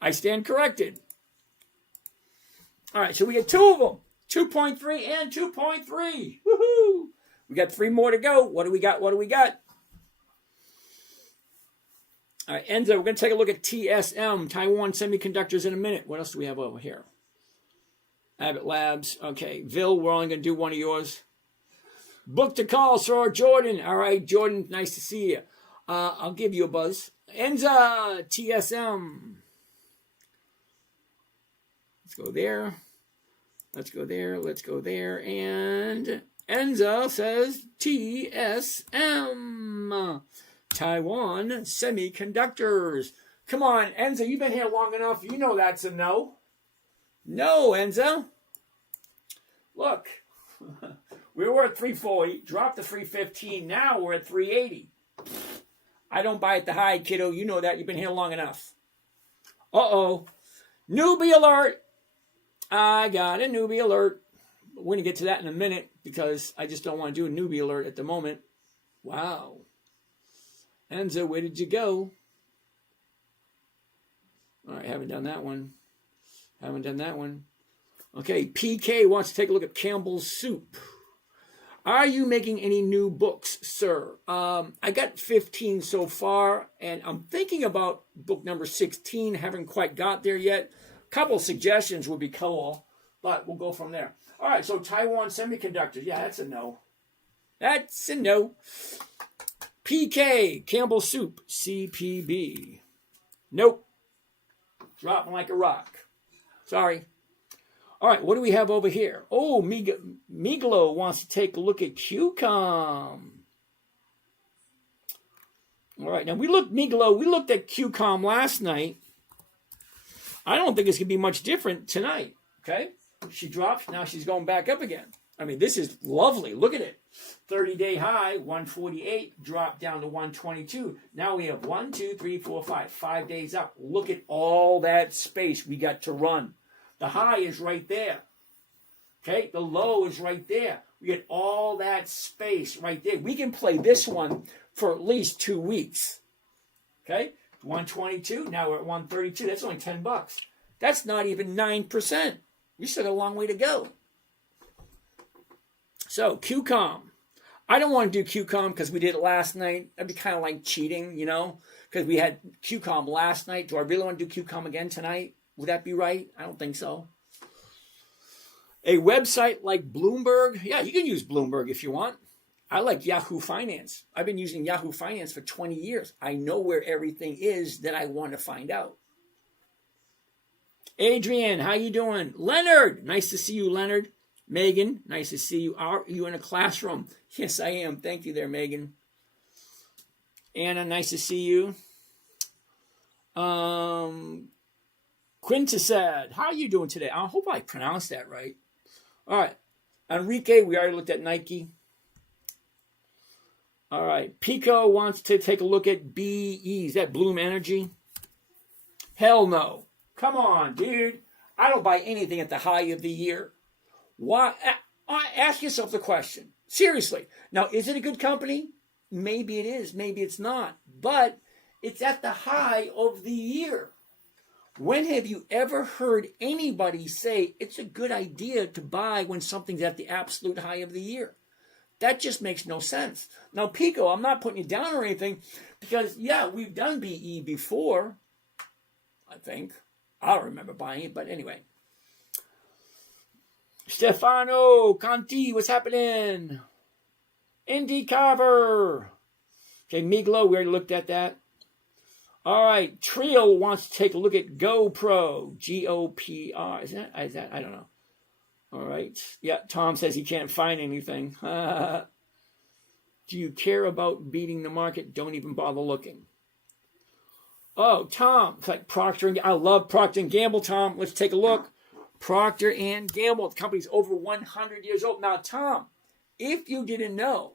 I stand corrected. All right, so we get 2 of them. 2.3 and 2.3. Woohoo! We got 3 more to go. What do we got? All right, Enzo, we're going to take a look at TSM, Taiwan Semiconductors, in a minute. What else do we have over here? Abbott Labs. Okay, Vil, we're only going to do one of yours. Book the call, Sir Jordan. All right, Jordan, nice to see you. I'll give you a buzz. Enza, TSM. Let's go there. Let's go there, and Enza says TSM, Taiwan Semiconductors. Come on, Enza, you've been here long enough. You know that's a no. No, Enza. Look, we were at 340, dropped to 315. Now we're at 380. I don't buy at the high, kiddo. You know that. You've been here long enough. Uh-oh. Newbie alert. I got a newbie alert. We're going to get to that in a minute because I just don't want to do a newbie alert at the moment. Wow. Enzo, where did you go? All right, haven't done that one. Haven't done that one. Okay, PK wants to take a look at Campbell's Soup. Are you making any new books, sir? I got 15 so far, and I'm thinking about book number 16. Haven't quite got there yet. A couple suggestions would be cool, but we'll go from there. All right, so Taiwan Semiconductors. Yeah, that's a no. That's a no. PK, Campbell's Soup, CPB. Nope. Dropping like a rock. Sorry. All right, what do we have over here? Oh, Miglo wants to take a look at QCOM. All right, now we looked at QCOM last night. I don't think it's going to be much different tonight, okay? She dropped, now she's going back up again. I mean, this is lovely. Look at it. 30-day high, 148, dropped down to 122. Now we have 1, 2, 3, 4, 5. 5 days up. Look at all that space we got to run. The high is right there. Okay, the low is right there. We get all that space right there. We can play this one for at least 2 weeks. Okay, 122. Now we're at 132. That's only $10. That's not even 9%. We still got a long way to go. So QCOM. I don't want to do QCOM because we did it last night. That'd be kind of like cheating, you know, because we had QCOM last night. Do I really want to do QCOM again tonight? Would that be right? I don't think so. A website like Bloomberg, yeah, you can use Bloomberg if you want. I like Yahoo Finance. I've been using Yahoo Finance for 20 years. I know where everything is that I want to find out. Adrian, how you doing? Leonard, nice to see you, Leonard. Megan, nice to see you. Are you in a classroom? Yes, I am. Thank you there, Megan. Anna, nice to see you. Quintasad, how are you doing today? I hope I pronounced that right. All right. Enrique, we already looked at Nike. All right. Pico wants to take a look at BE. Is that Bloom Energy? Hell no. Come on, dude. I don't buy anything at the high of the year. Why? Ask yourself the question. Seriously. Now, is it a good company? Maybe it is. Maybe it's not. But it's at the high of the year. When have you ever heard anybody say it's a good idea to buy when something's at the absolute high of the year? That just makes no sense. Now, Pico, I'm not putting you down or anything because, yeah, we've done BE before, I think. I don't remember buying it, but anyway. Stefano Conti, what's happening? Indy Carver. Okay, Miglo, we already looked at that. All right, Trill wants to take a look at GoPro, G-O-P-R. Is that? I don't know. All right. Yeah, Tom says he can't find anything. Do you care about beating the market? Don't even bother looking. Oh, Tom, it's like Procter & I love Procter & Gamble, Tom. Let's take a look. Procter & Gamble, the company's over 100 years old. Now, Tom, if you didn't know,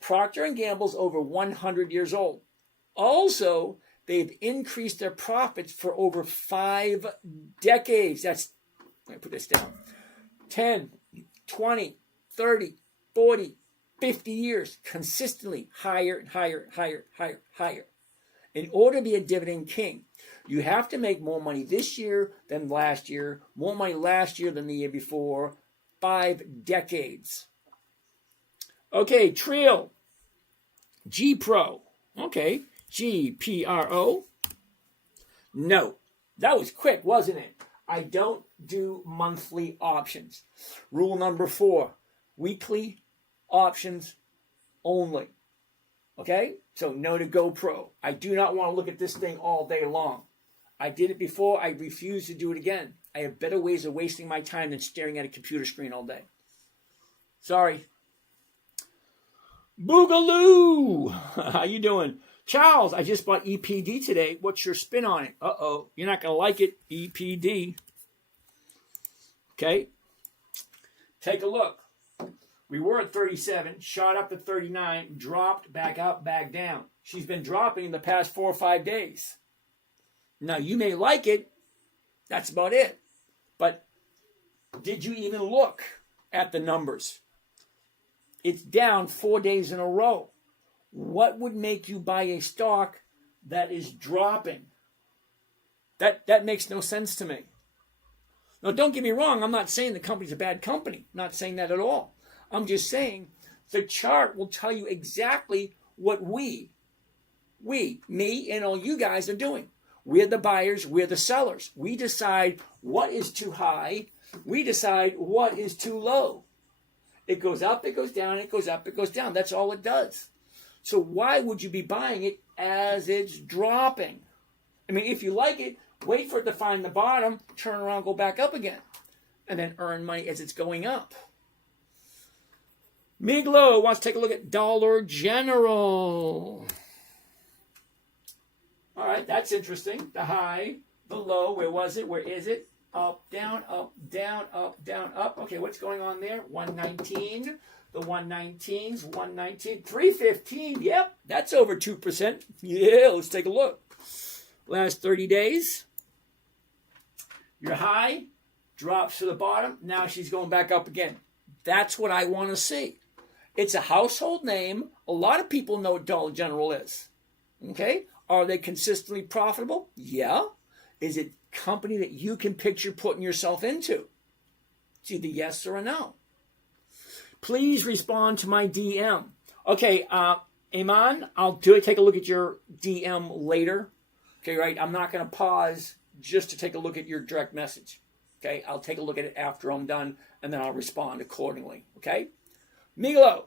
Procter & Gamble's over 100 years old. Also, they've increased their profits for over 5 decades. That's, let me put this down. 10, 20, 30, 40, 50 years, consistently higher and higher, higher, higher, higher. In order to be a dividend king, you have to make more money this year than last year, more money last year than the year before, 5 decades. Okay, Trill, G-Pro. Okay, G-P-R-O. No, that was quick, wasn't it? I don't do monthly options. Rule number 4, weekly options only. Okay, so no to GoPro. I do not want to look at this thing all day long. I did it before. I refuse to do it again. I have better ways of wasting my time than staring at a computer screen all day. Sorry. Boogaloo! How you doing? Charles, I just bought EPD today. What's your spin on it? Uh-oh, you're not going to like it. EPD. Okay. Take a look. We were at 37, shot up to 39, dropped back up, back down. She's been dropping the past 4 or 5 days. Now, you may like it. That's about it. But did you even look at the numbers? It's down 4 days in a row. What would make you buy a stock that is dropping? That makes no sense to me. Now, don't get me wrong. I'm not saying the company's a bad company. I'm not saying that at all. I'm just saying the chart will tell you exactly what me, and all you guys are doing. We're the buyers. We're the sellers. We decide what is too high. We decide what is too low. It goes up, it goes down, it goes up, it goes down. That's all it does. So why would you be buying it as it's dropping? I mean, if you like it, wait for it to find the bottom, turn around, go back up again, and then earn money as it's going up. Miglo wants to take a look at Dollar General. All right, that's interesting. The high, the low, where was it? Where is it? Up, down, up, down, up, down, up. Okay, what's going on there? 119. The 119s, 119, 315. Yep, that's over 2%. Yeah, let's take a look. Last 30 days. Your high drops to the bottom. Now she's going back up again. That's what I want to see. It's a household name. A lot of people know what Dollar General is. Okay? Are they consistently profitable? Yeah. Is it a company that you can picture putting yourself into? It's either yes or a no. Please respond to my DM. Okay, Iman, I'll take a look at your DM later. Okay, right? I'm not going to pause just to take a look at your direct message. Okay, I'll take a look at it after I'm done, and then I'll respond accordingly. Okay? Miglo,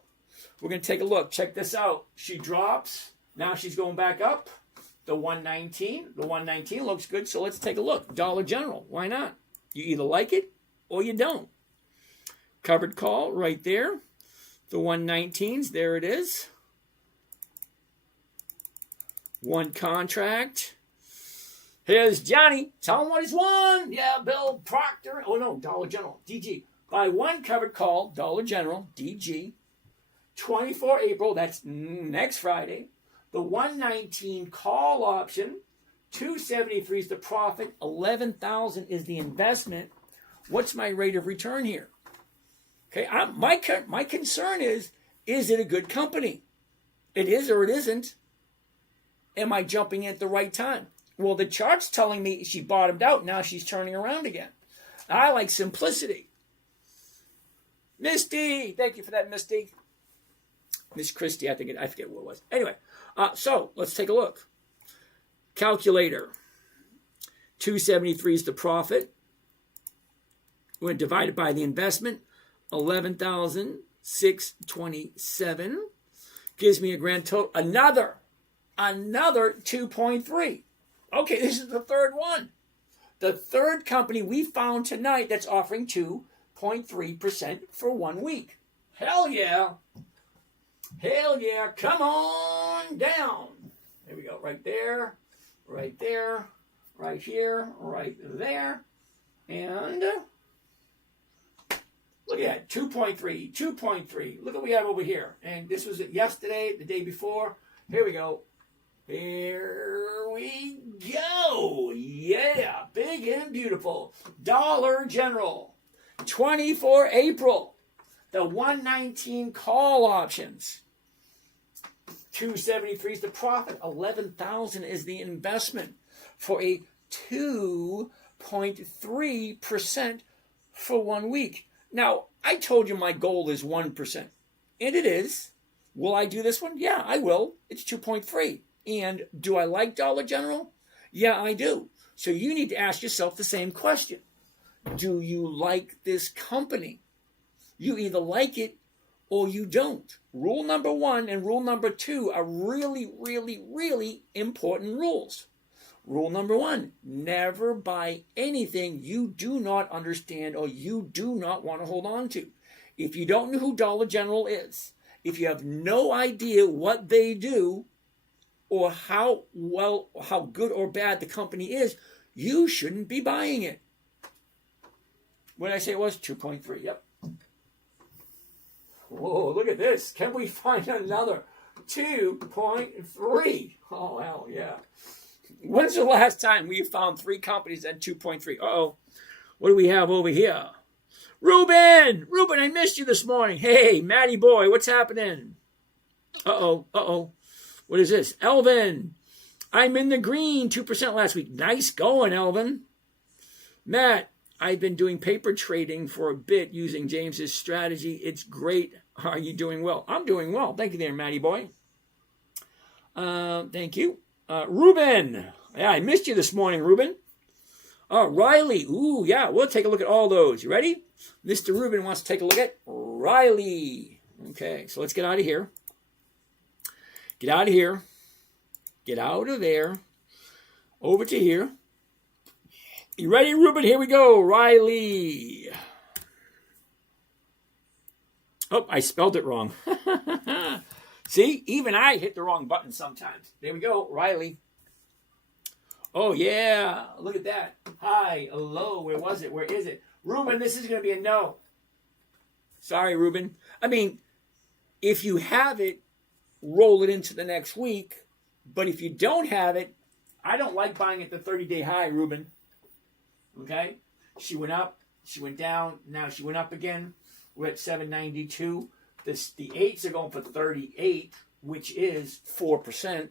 we're going to take a look. Check this out. She drops. Now she's going back up. The 119. The 119 looks good, so let's take a look. Dollar General. Why not? You either like it or you don't. Covered call right there. The 119s, there it is. One contract. Here's Johnny. Tell him what he's won. Yeah, Bill Proctor. Oh, no, Dollar General. DG. Buy one covered call, Dollar General, DG. 24 April, that's next Friday. The 119 call option. 273 is the profit. 11,000 is the investment. What's my rate of return here? Okay, my concern is it a good company? It is or it isn't. Am I jumping in at the right time? Well, the chart's telling me she bottomed out. Now she's turning around again. I like simplicity. Misty, thank you for that, Misty. Miss Christie, I forget what it was. Anyway, so let's take a look. Calculator. 273 is the profit. We're going to divide it by the investment. 11,627 gives me a grand total. Another 2.3. Okay, this is the third one. The third company we found tonight that's offering 2.3% for 1 week. Hell yeah. Hell yeah. Come on down. There we go. Right there. Right there. Right here. Right there. And look at that. 2.3. 2.3. Look what we have over here. And this was yesterday, the day before. Here we go. Here we go. Yeah. Big and beautiful. Dollar General. 24 April. The 119 call options. 273 is the profit. 11,000 is the investment for a 2.3% for 1 week. Now, I told you my goal is 1%. And it is. Will I do this one? Yeah, I will. It's 2.3. And do I like Dollar General? Yeah, I do. So you need to ask yourself the same question. Do you like this company? You either like it or you don't. Rule number 1 and rule number 2 are really, really, really important rules. Rule number 1, never buy anything you do not understand or you do not want to hold on to. If you don't know who Dollar General is, if you have no idea what they do or how good or bad the company is, you shouldn't be buying it. What did I say it was? 2.3, yep. Whoa, look at this. Can we find another 2.3? Oh, hell yeah. When's the last time we found 3 companies at 2.3? Uh-oh. What do we have over here? Ruben, I missed you this morning. Hey, Matty boy, what's happening? Uh-oh. What is this? Elvin, I'm in the green, 2% last week. Nice going, Elvin. Matt, I've been doing paper trading for a bit using James's strategy. It's great. Are you doing well? I'm doing well. Thank you there, Matty boy. Thank you. Ruben. Yeah, I missed you this morning, Ruben. Riley. Ooh, yeah, we'll take a look at all those. You ready? Mr. Ruben wants to take a look at Riley. Okay, so let's get out of here. Get out of here. Get out of there. Over to here. You ready, Ruben? Here we go. Riley. Oh, I spelled it wrong. See, even I hit the wrong button sometimes. There we go, Riley. Oh, yeah. Look at that. Hi, hello. Where was it? Where is it? Ruben, this is going to be a no. Sorry, Ruben. I mean, if you have it, roll it into the next week. But if you don't have it, I don't like buying at the 30-day high, Ruben. Okay? She went up. She went down. Now she went up again. We're at 792. The 8s are going for 38, which is 4%.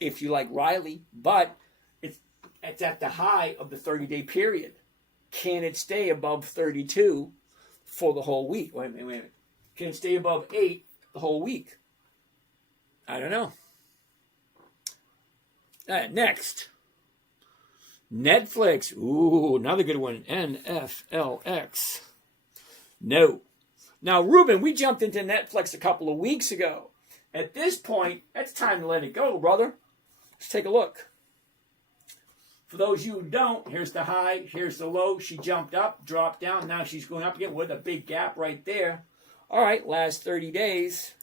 If you like Riley, but it's at the high of the 30-day period. Can it stay above 32 for the whole week? Wait a minute. Can it stay above 8 the whole week? I don't know. Next. Netflix. Ooh, another good one. NFLX. No. Now, Ruben, we jumped into Netflix a couple of weeks ago. At this point, it's time to let it go, brother. Let's take a look. For those of you who don't, here's the high, here's the low. She jumped up, dropped down. Now she's going up again with a big gap right there. All right, last 30 days.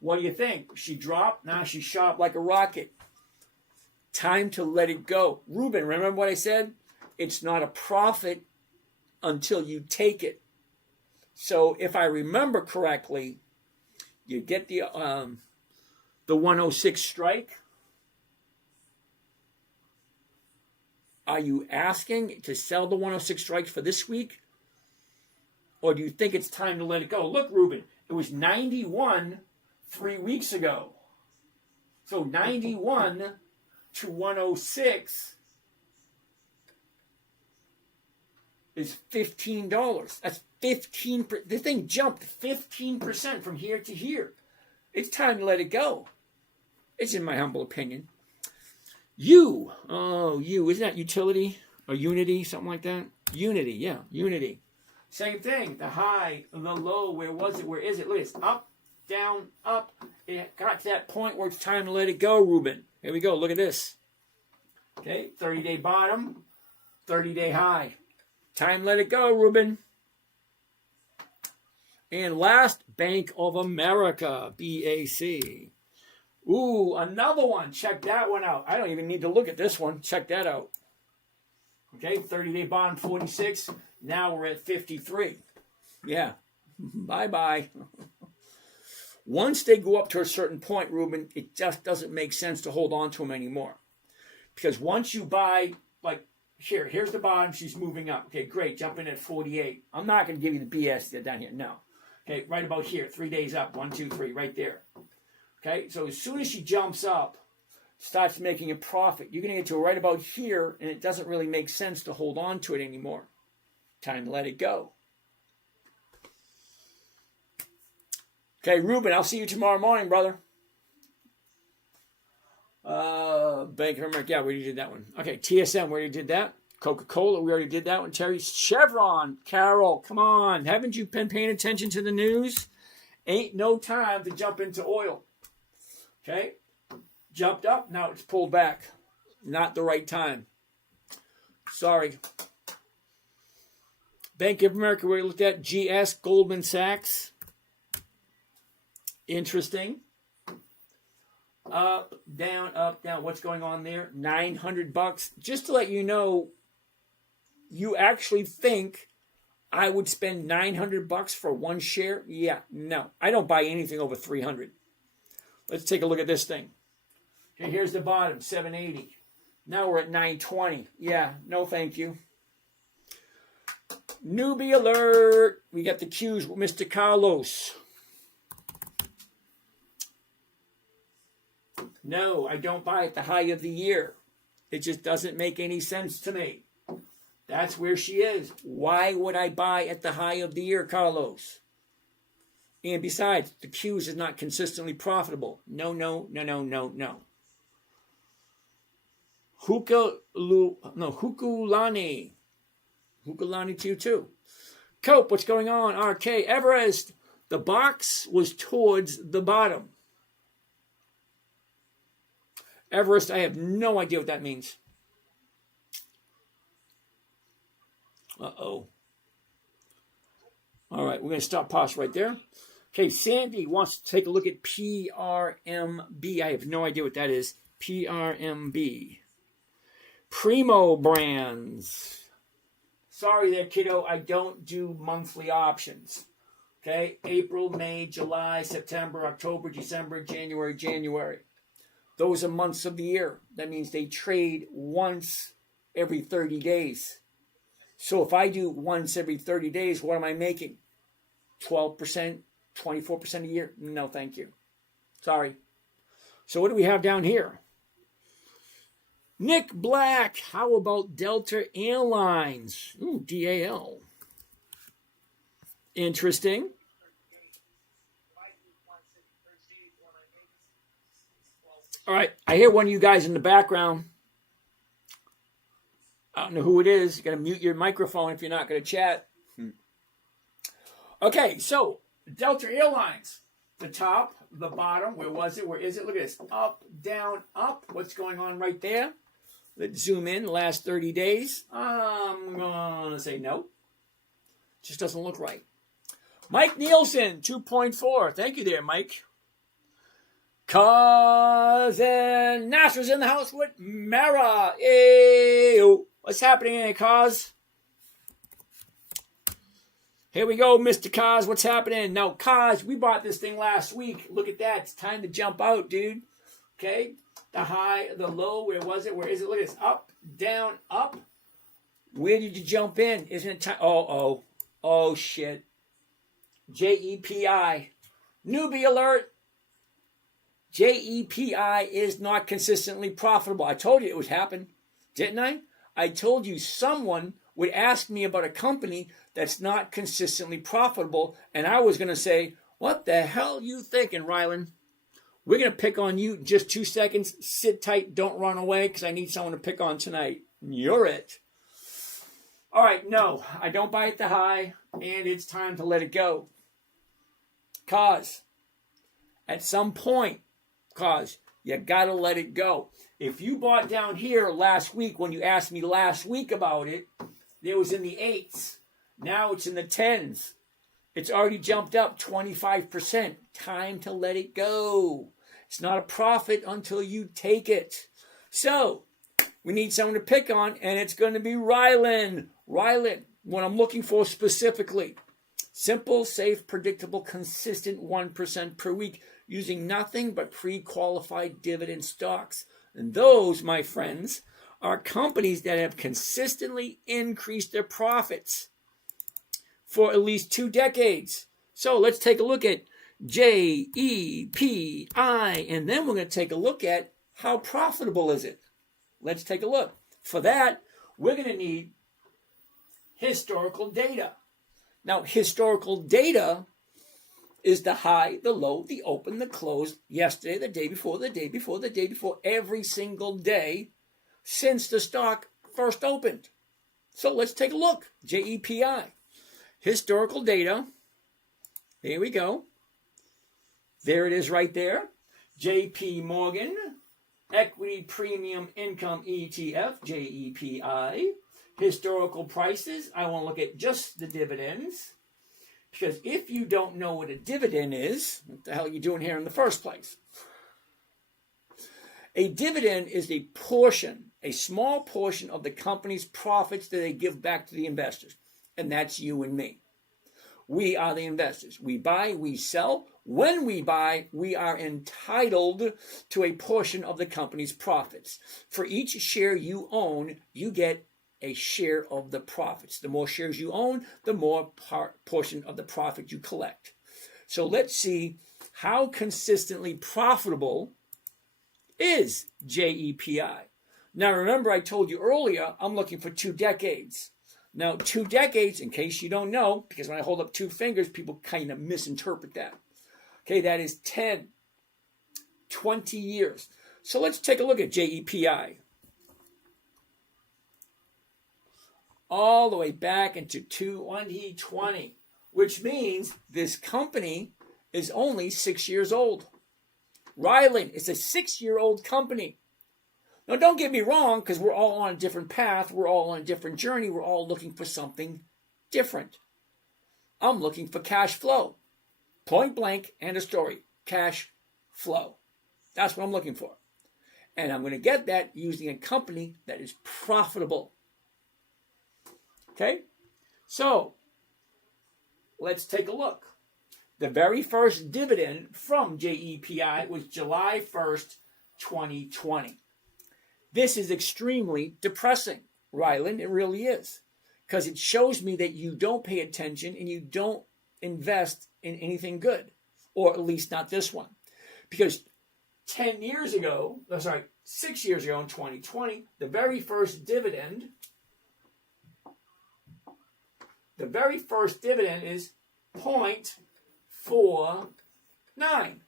What do you think? She dropped, now she shot up like a rocket. Time to let it go. Ruben, remember what I said? It's not a profit until you take it. So if I remember correctly, you get the 106 strike. Are you asking to sell the 106 strikes for this week? Or do you think it's time to let it go? Look, Ruben, it was 91 3 weeks ago. So 91 to 106 is $15. That's 15. The thing jumped 15% from here to here. It's time to let it go. It's in my humble opinion. Isn't that utility or unity, something like that? Unity, yeah, unity. Same thing, the high, the low, where was it, where is it? Look, it's up, down, up. It got to that point where it's time to let it go, Ruben. Here we go, look at this. Okay, 30-day bottom, 30-day high. Time to let it go, Ruben. And last, Bank of America, BAC. Ooh, another one. Check that one out. I don't even need to look at this one. Check that out. Okay, 30-day bond, 46. Now we're at 53. Yeah. Bye-bye. Once they go up to a certain point, Ruben, it just doesn't make sense to hold on to them anymore. Because once you buy, like, here's the bottom. She's moving up. Okay, great. Jump in at 48. I'm not going to give you the BS down here. No. Okay, right about here. 3 days up. 1, 2, 3. Right there. Okay, so as soon as she jumps up, starts making a profit, you're going to get to right about here, and it doesn't really make sense to hold on to it anymore. Time to let it go. Okay, Ruben, I'll see you tomorrow morning, brother. Bank of America, yeah, we already did that one. Okay, TSM, we already did that. Coca-Cola, we already did that one. Terry, Chevron, Carol, come on. Haven't you been paying attention to the news? Ain't no time to jump into oil. Okay, jumped up, now it's pulled back. Not the right time. Sorry. Bank of America, we looked at GS, Goldman Sachs. Interesting. Up, down, what's going on there? $900. Just to let you know, you actually think I would spend $900 for one share? Yeah, no. I don't buy anything over 300. Let's take a look at this thing. Okay, here's the bottom, 780. Now we're at 920. Yeah, no thank you. Newbie alert. We got the cues with Mr. Carlos. No, I don't buy at the high of the year. It just doesn't make any sense to me. That's where she is. Why would I buy at the high of the year, Carlos? And besides, the Qs is not consistently profitable. No. Hukulani. Hukulani to you too. Cope, what's going on? RK, Everest. The box was towards the bottom. Everest, I have no idea what that means. Uh-oh. All right, we're going to stop pause right there. Okay, Sandy wants to take a look at PRMB. I have no idea what that is. PRMB. Primo Brands. Sorry there, kiddo. I don't do monthly options. Okay, April, May, July, September, October, December, January. Those are months of the year. That means they trade once every 30 days. So if I do once every 30 days, what am I making? 12%, 24% a year? No, thank you. Sorry. So what do we have down here? Nick Black, how about Delta Airlines? Ooh, DAL. Interesting. All right, I hear one of you guys in the background. I don't know who it is. You got to mute your microphone if you're not going to chat. Okay, so Delta Airlines. The top, the bottom. Where was it? Where is it? Look at this. Up, down, up. What's going on right there? Let's zoom in. Last 30 days. I'm going to say no. Just doesn't look right. Mike Nielsen, 2.4. Thank you there, Mike. Cousin Nash was in the house with Mara. Ew. What's happening in Cause? Here we go, Mr. Cause. What's happening? Now, Cause, we bought this thing last week. Look at that. It's time to jump out, dude. Okay? The high, the low. Where was it? Where is it? Look at this. Up, down, up. Where did you jump in? Isn't it time? Oh, shit. JEPI. Newbie alert. JEPI is not consistently profitable. I told you it would happen, didn't I? I told you someone would ask me about a company that's not consistently profitable, and I was going to say, what the hell are you thinking, Rylan? We're going to pick on you in just 2 seconds. Sit tight, don't run away, because I need someone to pick on tonight. You're it. All right, no, I don't buy at the high, and it's time to let it go. Cause, at some point, you got to let it go. If you bought down here last week, when you asked me last week about it, it was in the 8s. Now it's in the 10s. It's already jumped up 25%. Time to let it go. It's not a profit until you take it. So, we need someone to pick on, and it's going to be Rylan. Rylan, what I'm looking for specifically. Simple, safe, predictable, consistent 1% per week using nothing but pre-qualified dividend stocks. And those, my friends, are companies that have consistently increased their profits for at least 2 decades. So let's take a look at JEPI, and then we're going to take a look at how profitable is it. Let's take a look. For that, we're going to need historical data. Now, historical data is the high, the low, the open, the close, yesterday, the day before, the day before, the day before, every single day since the stock first opened. So let's take a look. JEPI. Historical data. Here we go. There it is right there. JP Morgan. Equity Premium Income ETF. JEPI. Historical prices. I want to look at just the dividends. Because if you don't know what a dividend is, what the hell are you doing here in the first place? A dividend is a portion, a small portion of the company's profits that they give back to the investors. and that's you and me. We are the investors. We buy, we sell. When we buy, we are entitled to a portion of the company's profits. For each share you own, you get a share of the profits. The more shares you own, the more portion of the profit you collect. So let's see how consistently profitable is JEPI. Now remember, I told you earlier, I'm looking for 2 decades. Now, 2 decades, in case you don't know, because when I hold up 2 fingers, people kind of misinterpret that. Okay, that is 10, 20 years. So let's take a look at JEPI. All the way back into 2020, which means this company is only 6 years old. Ryland is a 6-year-old company. Now, don't get me wrong, because we're all on a different path. We're all on a different journey. We're all looking for something different. I'm looking for cash flow. Point blank, end of story. Cash flow. That's what I'm looking for. And I'm going to get that using a company that is profitable. Okay? So, let's take a look. The very first dividend from JEPI was July 1st, 2020. This is extremely depressing, Ryland. It really is. Because it shows me that you don't pay attention and you don't invest in anything good. Or at least not this one. Because 6 years ago in 2020, the very first dividend is 0.49.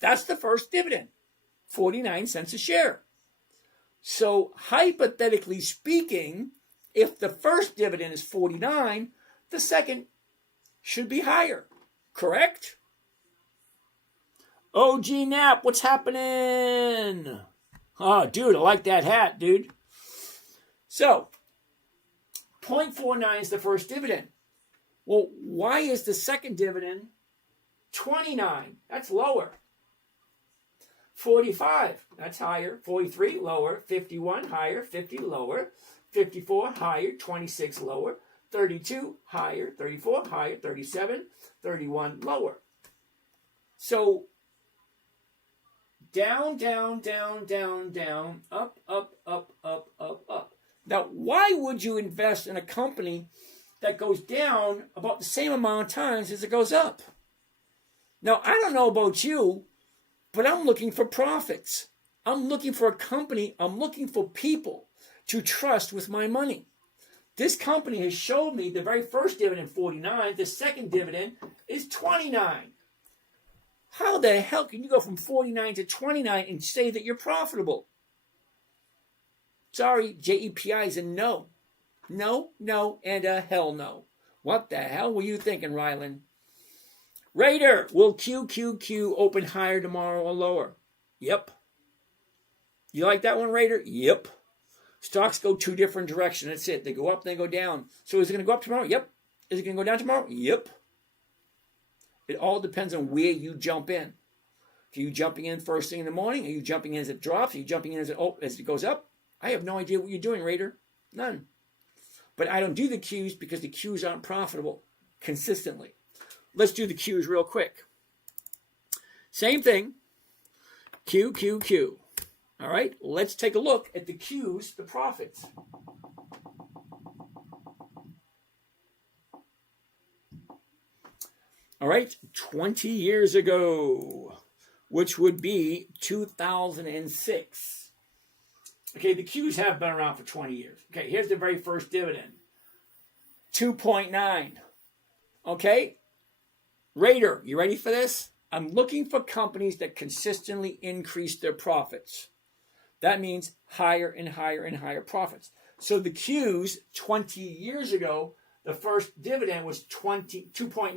That's the first dividend. 49 cents a share. So hypothetically speaking, if the first dividend is 49, the second should be higher. Correct? OG Nap, what's happening? Oh, dude, I like that hat, dude. So, 0.49 is the first dividend. Well, why is the second dividend 29? That's lower. 45, that's higher. 43, lower. 51, higher. 50, lower. 54, higher. 26, lower. 32, higher. 34, higher. 37, 31, lower. So, down, down, down, down, down, up, up, up, up, up, up. Now, why would you invest in a company that goes down about the same amount of times as it goes up? Now, I don't know about you, but I'm looking for profits. I'm looking for a company. I'm looking for people to trust with my money. This company has showed me the very first dividend, 49. The second dividend is 29. How the hell can you go from 49 to 29 and say that you're profitable? Sorry, JEPI is a no. No, no, and a hell no. What the hell were you thinking, Ryland? Raider, will QQQ open higher tomorrow or lower? Yep. You like that one, Raider? Yep. Stocks go 2 different directions. That's it. They go up, they go down. So is it going to go up tomorrow? Yep. Is it going to go down tomorrow? Yep. It all depends on where you jump in. Are you jumping in first thing in the morning? Are you jumping in as it drops? Are you jumping in as it goes up? I have no idea what you're doing, Raider. None. But I don't do the Qs because the Qs aren't profitable consistently. Let's do the Qs real quick. Same thing. Q, Q, Q. All right, let's take a look at the Qs, the profits. All right, 20 years ago, which would be 2006. Okay, the Qs have been around for 20 years. Okay, here's the very first dividend. 2.9. Okay, Raider, you ready for this? I'm looking for companies that consistently increase their profits. That means higher and higher and higher profits. So the Qs 20 years ago, the first dividend was 2.9.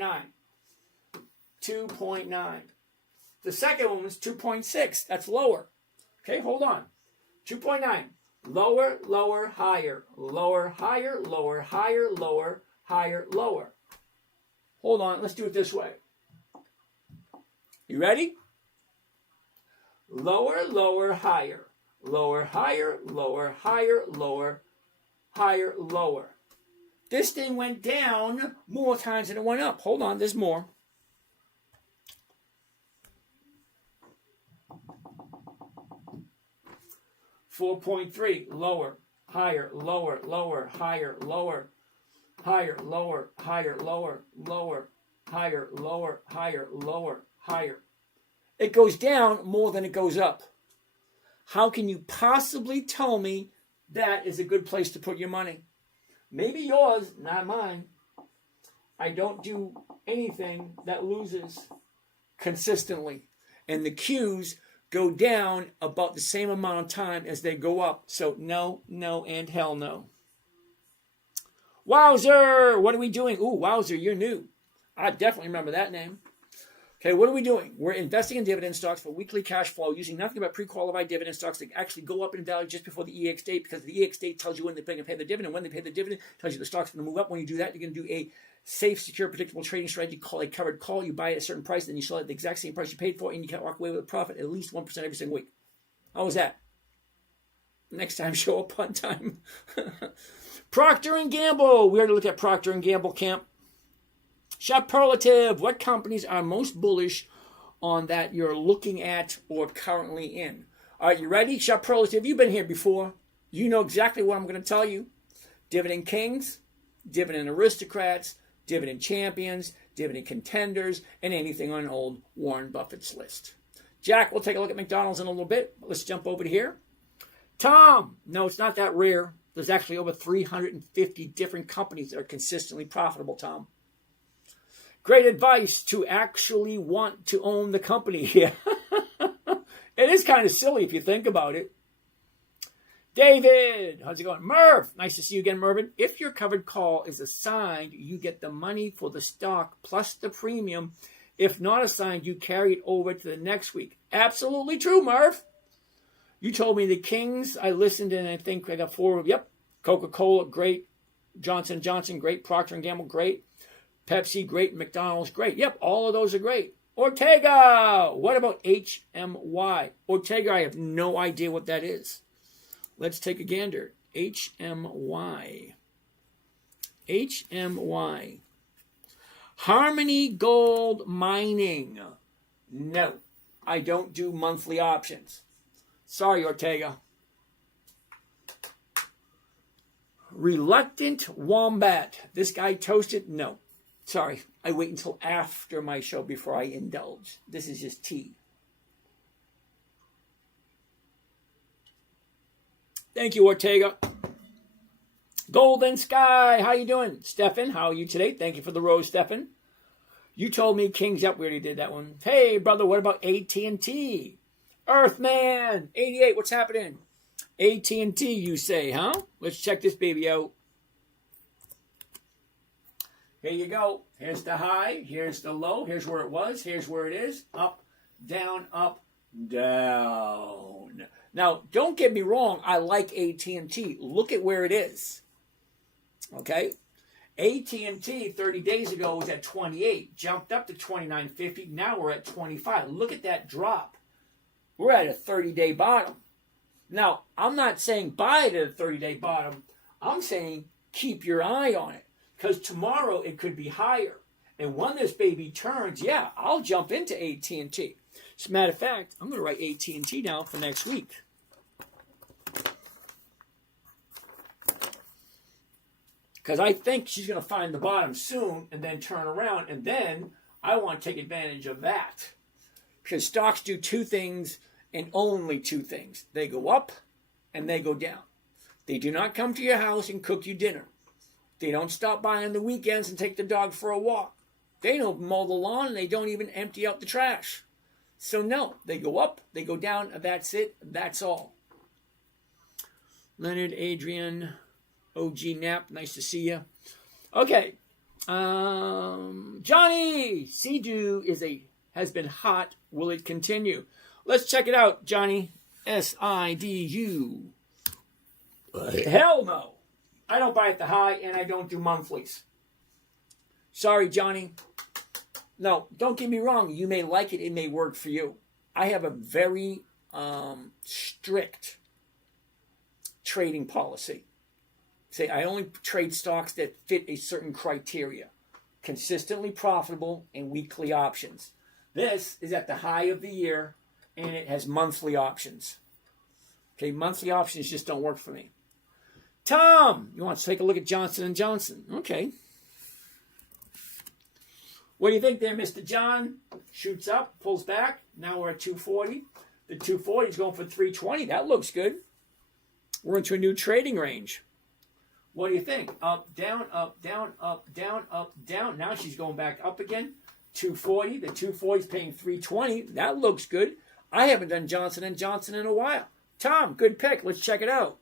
2.9. The second one was 2.6. That's lower. Okay, hold on. 2.9. Lower, lower, higher. Lower, higher, lower, higher, lower, higher, lower. Hold on. Let's do it this way. You ready? Lower, lower, higher. Lower, higher, lower, higher, lower, higher, lower. This thing went down more times than it went up. Hold on, there's more. $4.3, lower, higher, lower, lower, higher, lower, higher, lower, higher, lower, lower, higher, lower, higher, lower, higher. It goes down more than it goes up. How can you possibly tell me that is a good place to put your money? Maybe yours, not mine. I don't do anything that loses consistently. And the Qs go down about the same amount of time as they go up. So no, no, and hell no. Wowzer! What are we doing? Ooh, Wowzer, you're new. I definitely remember that name. Okay, what are we doing? We're investing in dividend stocks for weekly cash flow using nothing but pre-qualified dividend stocks that actually go up in value just before the EX date, because the EX date tells you when they're going to pay the dividend. When they pay the dividend, tells you the stock's going to move up. When you do that, you're going to do a safe, secure, predictable trading strategy called a covered call. You buy at a certain price, then you sell it at the exact same price you paid for, and you can walk away with a profit at least 1% every single week. How was that? Next time, show up on time. Procter & Gamble. We already looked at Procter & Gamble, Camp. Superlative. What companies are most bullish on that you're looking at or currently in? All right, you ready? Superlative. You've been here before. You know exactly what I'm going to tell you. Dividend kings, dividend aristocrats, dividend champions, dividend contenders, and anything on old Warren Buffett's list. Jack, we'll take a look at McDonald's in a little bit. Let's jump over to here. Tom. No, it's not that rare. There's actually over 350 different companies that are consistently profitable, Tom. Great advice to actually want to own the company here. It is kind of silly if you think about it. David, how's it going? Merv, nice to see you again, Mervin. If your covered call is assigned, you get the money for the stock plus the premium. If not assigned, you carry it over to the next week. Absolutely true, Merv. You told me the Kings. I listened and I think I got 4. Yep. Coca-Cola, great. Johnson & Johnson, great. Procter & Gamble, great. Pepsi, great. McDonald's, great. Yep, all of those are great. Ortega. What about HMY? Ortega, I have no idea what that is. Let's take a gander. HMY. HMY. Harmony Gold Mining. No, I don't do monthly options. Sorry, Ortega. Reluctant Wombat. This guy toasted? No. Sorry, I wait until after my show before I indulge. This is just tea. Thank you, Ortega. Golden Sky, how you doing? Stefan, how are you today? Thank you for the rose, Stefan. You told me Kings. Yep, we already did that one. Hey, brother, what about AT&T? Earthman, 88, what's happening? AT&T, you say, huh? Let's check this baby out. Here you go. Here's the high. Here's the low. Here's where it was. Here's where it is. Up, down, down. Now, don't get me wrong. I like AT&T. Look at where it is. Okay? AT&T 30 days ago was at 28. Jumped up to 29.50. Now we're at 25. Look at that drop. We're at a 30-day bottom. Now, I'm not saying buy it at a 30-day bottom. I'm saying keep your eye on it. Because tomorrow it could be higher. And when this baby turns, yeah, I'll jump into AT&T. As a matter of fact, I'm going to write AT&T down for next week. Because I think she's going to find the bottom soon and then turn around. And then I want to take advantage of that. Because stocks do two things and only two things. They go up and they go down. They do not come to your house and cook you dinner. They don't stop by on the weekends and take the dog for a walk. They don't mow the lawn and they don't even empty out the trash. So no, they go up, they go down, and that's it, that's all. Leonard, Adrian, OG Knapp, nice to see you. Okay, Johnny, Sea-Doo has been hot. Will it continue? Let's check it out, Johnny. SIDU. Hell no. I don't buy at the high, and I don't do monthlies. Sorry, Johnny. No, don't get me wrong. You may like it. It may work for you. I have a very strict trading policy. say I only trade stocks that fit a certain criteria. Consistently profitable and weekly options. This is at the high of the year and it has monthly options. Okay, monthly options just don't work for me. Tom, you want to take a look at Johnson & Johnson? Okay. What do you think there, Mr. John? Shoots up, pulls back. Now we're at 240. The 240 is going for 320. That looks good. We're into a new trading range. What do you think? Up, down, up, down, up, down, up, down. Now she's going back up again. 240. The 240 is paying 320. That looks good. I haven't done Johnson & Johnson in a while. Tom, good pick. Let's check it out.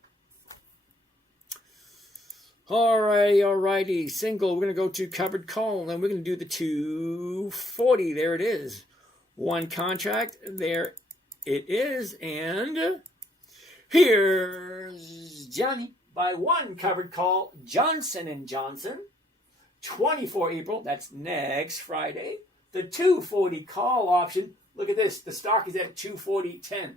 Alrighty. Single. We're going to go to covered call. And we're going to do the 240. There it is. One contract. There it is. And here's Johnny. By one covered call, Johnson & Johnson. 24 April. That's next Friday. The 240 call option. Look at this. The stock is at 240.10.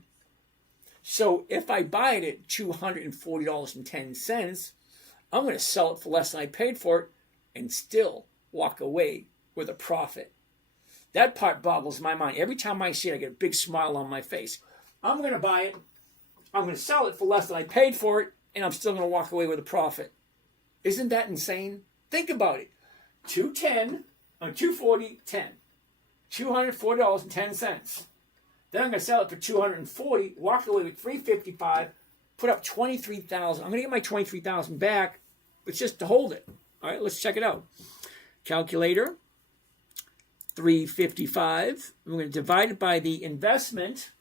So if I buy it at $240.10, I'm going to sell it for less than I paid for it and still walk away with a profit. That part boggles my mind. Every time I see it, I get a big smile on my face. I'm going to buy it. I'm going to sell it for less than I paid for it, and I'm still going to walk away with a profit. Isn't that insane? Think about it. 240.10. $240.10. Then I'm going to sell it for $240, walk away with $355, put up $23,000. I'm going to get my $23,000 back, but just to hold it. All right, let's check it out. Calculator, $355. I'm going to divide it by the investment,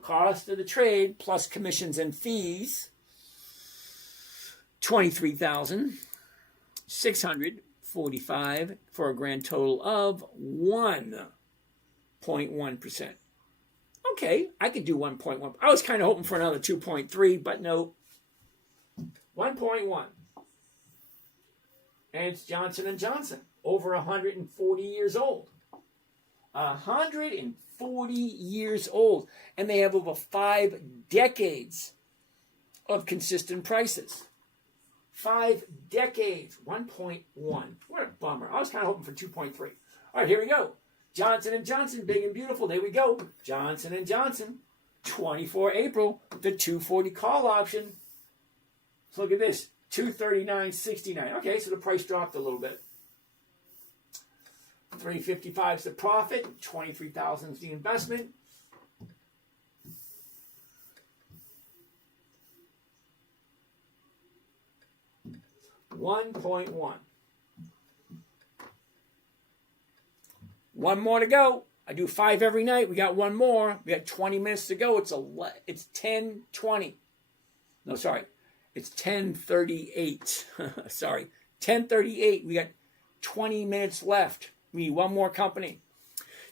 cost of the trade, plus commissions and fees, $23,645 for a grand total of 1.1%. Okay, I could do 1.1. I was kind of hoping for another 2.3, but no. 1.1. And it's Johnson & Johnson, over 140 years old. 140 years old. And they have over 5 decades of consistent prices. 5 decades. 1.1. What a bummer. I was kind of hoping for 2.3. All right, here we go. Johnson & Johnson, big and beautiful. There we go. Johnson & Johnson, 24 April, the 240 call option. So look at this, 239.69. Okay, so the price dropped a little bit. 355 is the profit. 23,000 is the investment. $1.1. One more to go. I do 5 every night. We got one more. We got 20 minutes to go. It's 10:20. No, sorry. It's 10:38. Sorry. 10:38. We got 20 minutes left. We need one more company.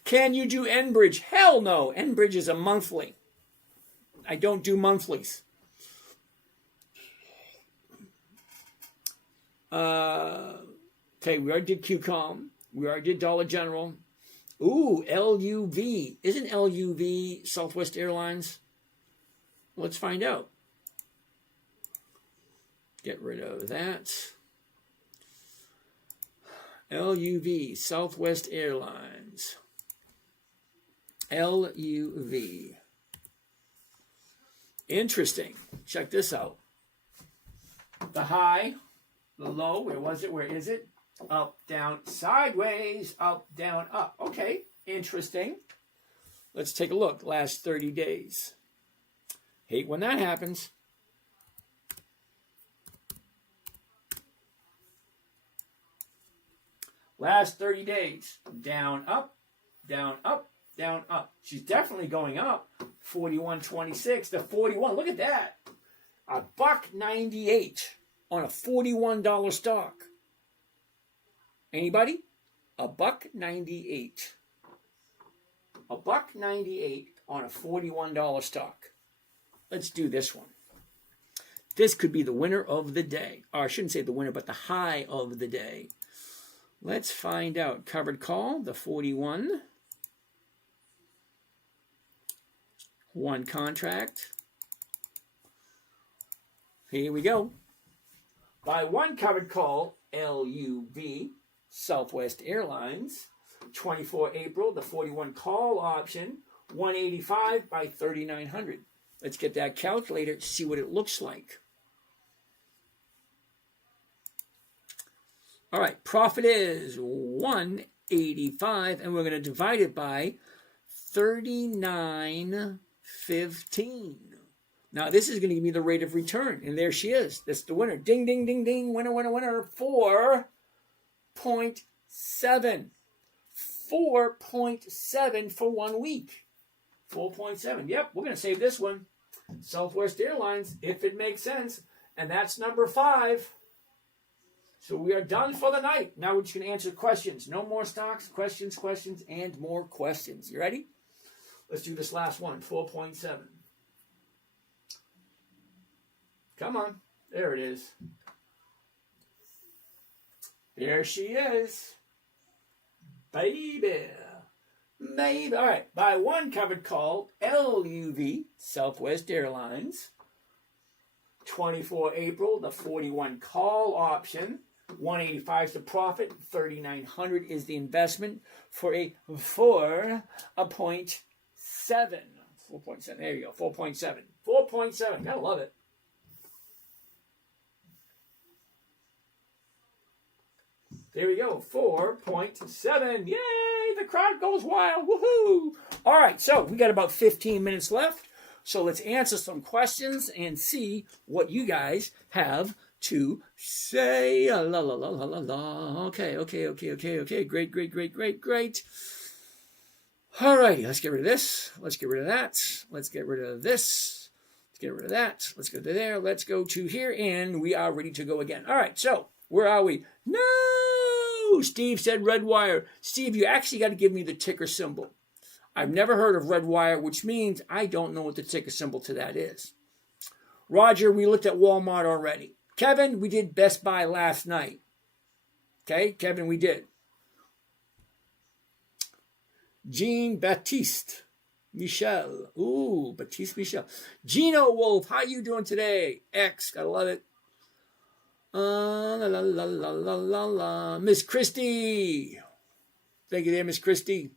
Can you do Enbridge? Hell no. Enbridge is a monthly. I don't do monthlies. Okay, we already did QCOM. We already did Dollar General. Ooh, LUV. Isn't LUV Southwest Airlines? Let's find out. Get rid of that. LUV, Southwest Airlines. LUV. Interesting. Check this out. The high, the low, where was it? Where is it? Up, down, sideways, up, down, up. Okay, interesting. Let's take a look. Last 30 days. Hate when that happens. Last 30 days. Down, up, down, up, down, up. She's definitely going up. 41.26 to 41. Look at that. $1.98 on a $41 stock. Anybody? $1.98. $1.98 on a $41 stock. Let's do this one. This could be the winner of the day. Or I shouldn't say the winner, but the high of the day. Let's find out. Covered call, the 41. One contract. Here we go. Buy one covered call, LUV, Southwest Airlines. 24 April, the 41 call option, 185 by 3,900. Let's get that calculator, see what it looks like. All right, profit is 185, and we're going to divide it by 39.15. Now, this is going to give me the rate of return, and there she is. That's the winner. Ding, ding, ding, ding. Winner, winner, winner. 4.7. 4.7 for 1 week. 4.7. Yep, we're going to save this one. Southwest Airlines, if it makes sense. And that's number 5. So we are done for the night. Now we're just going to answer questions. No more stocks, questions, and more questions. You ready? Let's do this last one, 4.7. Come on. There it is. There she is. Baby. All right. Buy one covered call, LUV, Southwest Airlines. 24 April, the 41 call option. 185 is the profit. 3,900 is the investment for a 4.7. 4.7. There you go. 4.7. 4.7. Gotta love it. There we go. 4.7. Yay! The crowd goes wild. Woohoo! All right. So we got about 15 minutes left. So let's answer some questions and see what you guys have to say. La la la la la la. Okay. Great. All righty. Let's get rid of this. Let's get rid of that. Let's get rid of this. Let's get rid of that. Let's go to there. Let's go to here. And we are ready to go again. All right. So where are we? No! Steve said red wire. Steve, you actually got to give me the ticker symbol. I've never heard of red wire, which means I don't know what the ticker symbol to that is. Roger, we looked at Walmart already. Kevin, we did Best Buy last night. Okay, Kevin, we did. Jean Baptiste. Michelle. Ooh, Baptiste Michelle. Gino Wolf, how you doing today? X, gotta love it. La la la la la la la. Miss Christie. Thank you there, Miss Christie.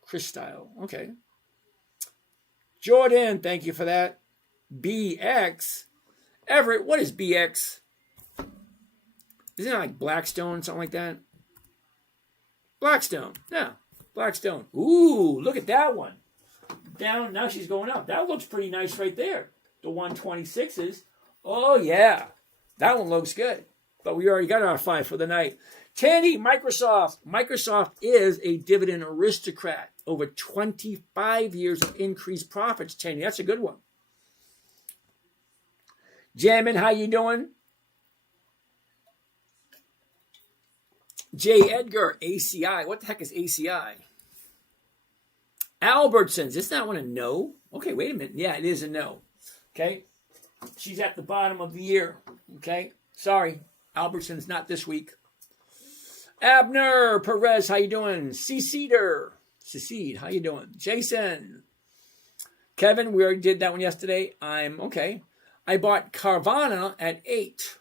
Chris Style. Okay. Jordan, thank you for that. BX. Everett, what is BX? Isn't it like Blackstone, something like that? Blackstone. Yeah. Blackstone. Ooh, look at that one. Down, now she's going up. That looks pretty nice right there. The 126s. Oh, yeah. That one looks good. But we already got our 5 for the night. Tandy, Microsoft. Microsoft is a dividend aristocrat. Over 25 years of increased profits, Tandy. That's a good one. Jamin, how you doing? J. Edgar, ACI. What the heck is ACI? Albertsons. Isn't that one a no? Okay, wait a minute. Yeah, it is a no. Okay. She's at the bottom of the year. Okay. Sorry. Albertsons not this week. Abner Perez, how you doing? Seceder. Secede, how you doing? Jason. Kevin, we already did that one yesterday. I'm okay. I bought Carvana at 8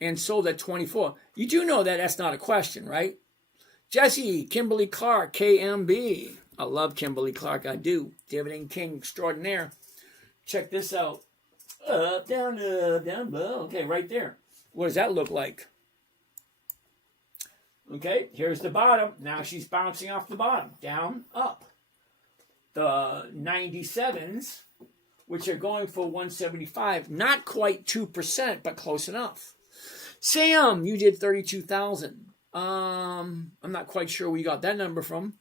and sold at 24. You do know that that's not a question, right? Jesse, Kimberly Clark, KMB. I love Kimberly Clark. I do. Dividend King extraordinaire. Check this out. Up, down, below. Okay, right there. What does that look like? Okay, here's the bottom. Now she's bouncing off the bottom. Down, up. The 97s, which are going for 175. Not quite 2%, but close enough. Sam, you did 32,000. I'm not quite sure where you got that number from.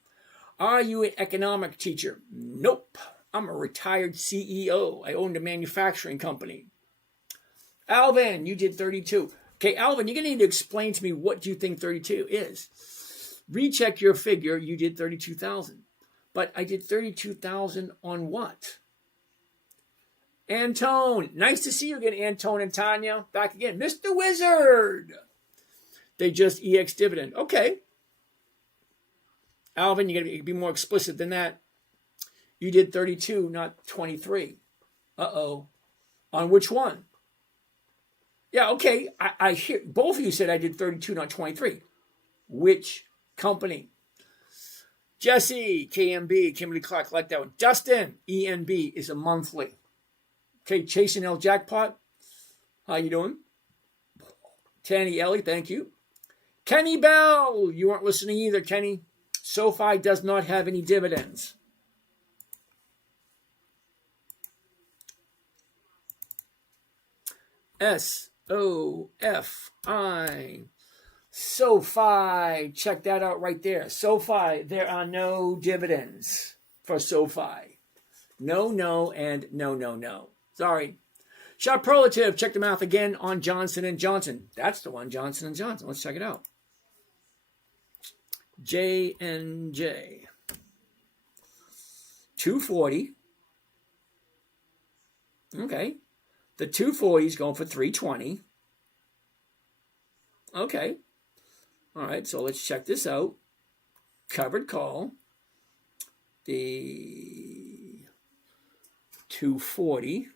Are you an economic teacher? Nope. I'm a retired CEO. I owned a manufacturing company. Alvin, you did 32. Okay, Alvin, you're going to need to explain to me what you think 32 is. Recheck your figure. You did 32,000. But I did 32,000 on what? Antone. Nice to see you again, Antone and Tanya. Back again. Mr. Wizard. They just EX dividend. Okay. Alvin, you got to be more explicit than that. You did 32, not 23. Uh-oh. On which one? Yeah, okay. I hear both of you said I did 32, not 23. Which company? Jesse, KMB, Kimberly Clark, like that one. Justin, ENB is a monthly. Okay, Chasing L Jackpot. How you doing? Tanny Ellie, thank you. Kenny Bell, you weren't listening either, Kenny. SoFi does not have any dividends. SOFI. SoFi. Check that out right there. SoFi, there are no dividends for SoFi. No, and no. Sorry. Sharperlative, check the math again on Johnson & Johnson. That's the one, Johnson & Johnson. Let's check it out. J&J. 240. Okay. The 240 is going for 320. Okay. All right, so let's check this out. Covered call. The 240.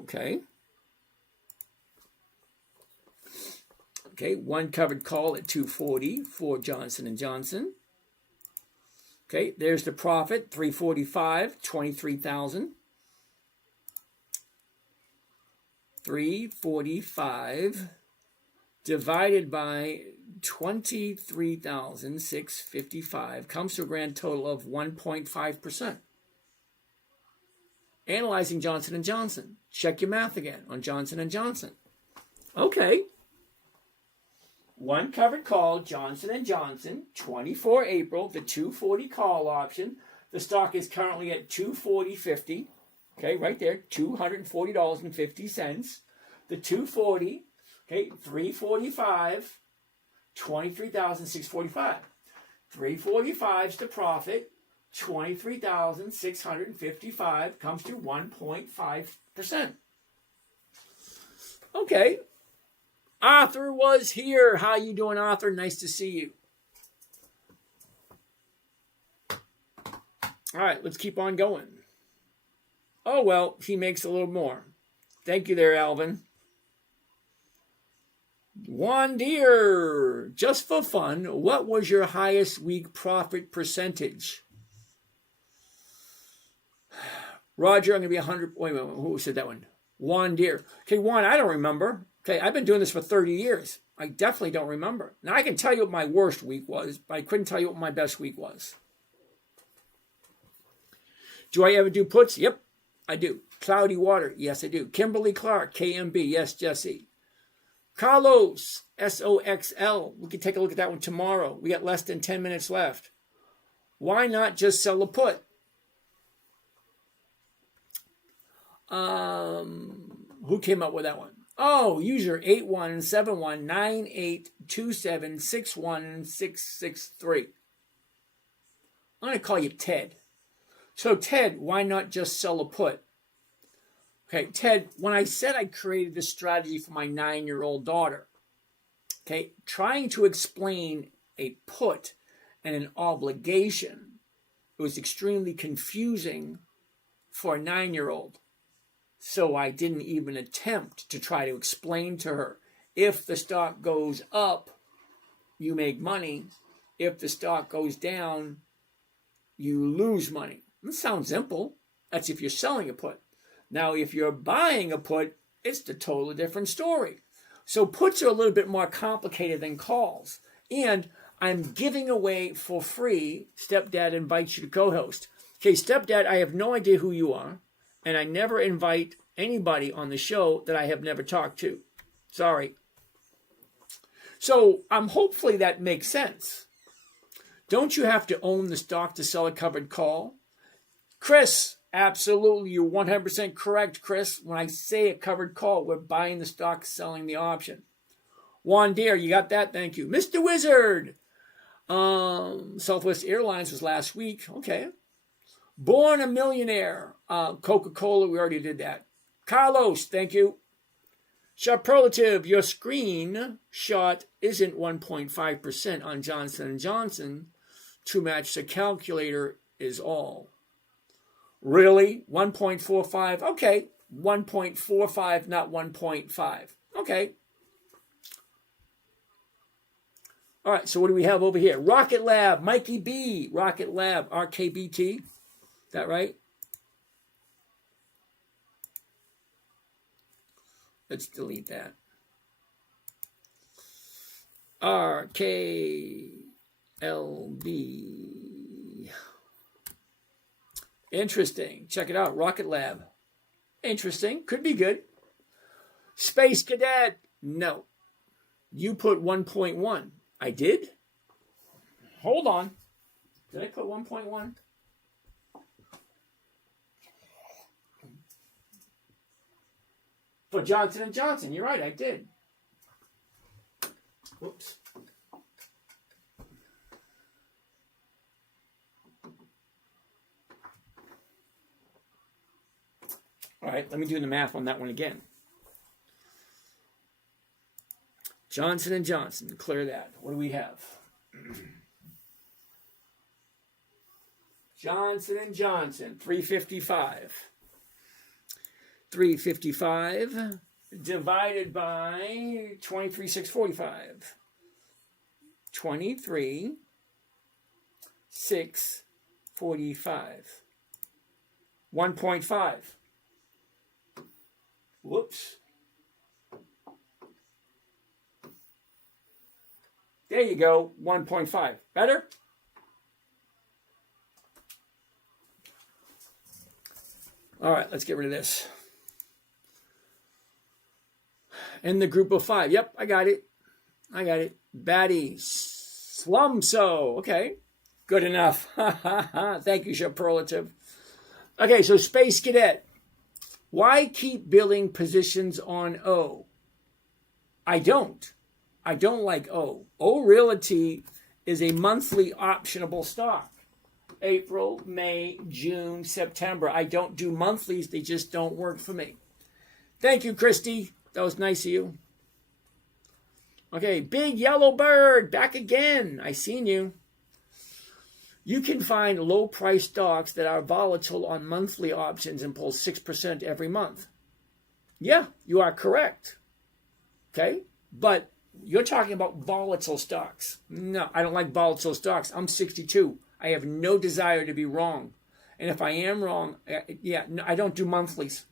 Okay. Okay, one covered call at 240 for Johnson & Johnson. Okay, there's the profit, 345, 23,000. 345 divided by 23,655 comes to a grand total of 1.5%. Analyzing Johnson & Johnson. Check your math again on Johnson & Johnson. Okay. One covered call, Johnson & Johnson, 24 April, the 240 call option. The stock is currently at $240.50. Okay, right there, $240.50. The 240, okay, 345, 23,645. 345 is the profit. 23,655 comes to 1.5%. Okay. Arthur was here. How you doing, Arthur? Nice to see you. All right, let's keep on going. Oh, well, he makes a little more. Thank you there, Alvin. Juan Deere, just for fun, what was your highest week profit percentage? Roger, I'm going to be 100. Wait a minute, who said that one? Juan Deere. Okay, Juan, I don't remember. Okay, I've been doing this for 30 years. I definitely don't remember. Now, I can tell you what my worst week was, but I couldn't tell you what my best week was. Do I ever do puts? Yep, I do. Cloudy Water, yes, I do. Kimberly Clark, KMB, yes, Jesse. Carlos, SOXL. We can take a look at that one tomorrow. We got less than 10 minutes left. Why not just sell a put? Who came up with that one? Oh, user 81719827616663. I'm going to call you Ted. So, Ted, why not just sell a put? Okay, Ted, when I said I created this strategy for my 9-year-old daughter, okay, trying to explain a put and an obligation, it was extremely confusing for a 9-year-old. So I didn't even attempt to try to explain to her, if the stock goes up, you make money. If the stock goes down, you lose money. That sounds simple. That's if you're selling a put. Now, if you're buying a put, it's a totally different story. So puts are a little bit more complicated than calls. And I'm giving away for free, Stepdad invites you to co-host. Okay, Stepdad, I have no idea who you are. And I never invite anybody on the show that I have never talked to. Sorry. So hopefully that makes sense. Don't you have to own the stock to sell a covered call? Chris, absolutely. You're 100% correct, Chris. When I say a covered call, we're buying the stock, selling the option. Juan Deere, you got that? Thank you. Mr. Wizard. Southwest Airlines was last week. Okay. Born a Millionaire. Coca-Cola, we already did that. Carlos, thank you. Sharperlative, your screen shot isn't 1.5% on Johnson & Johnson. To match the calculator is all. Really? 1.45? Okay, 1.45, not 1.5. Okay. All right, so what do we have over here? Rocket Lab, Mikey B. Rocket Lab, RKBT. Is that right? Let's delete that. RKLB. Interesting. Check it out. Rocket Lab. Interesting. Could be good. Space Cadet. No. You put 1.1. I did? Hold on. Did I put 1.1? For Johnson & Johnson. You're right, I did. Whoops. All right, let me do the math on that one again. Johnson & Johnson, clear that. What do we have? Johnson & Johnson, 355. 355 divided by 23,645. 23,645. 1.5. Whoops. There you go, 1.5. Better? All right, let's get rid of this. In the group of 5. Yep, I got it. Batty. Slumso. Okay. Good enough. Thank you, Superlative. Okay, so Space Cadet. Why keep billing positions on O? I don't like O. O Realty is a monthly optionable stock. April, May, June, September. I don't do monthlies. They just don't work for me. Thank you, Christy. That was nice of you. Okay, Big Yellow Bird, back again. I seen you. You can find low-price stocks that are volatile on monthly options and pull 6% every month. Yeah, you are correct. Okay, but you're talking about volatile stocks. No, I don't like volatile stocks. I'm 62. I have no desire to be wrong. And if I am wrong, no, I don't do monthlies.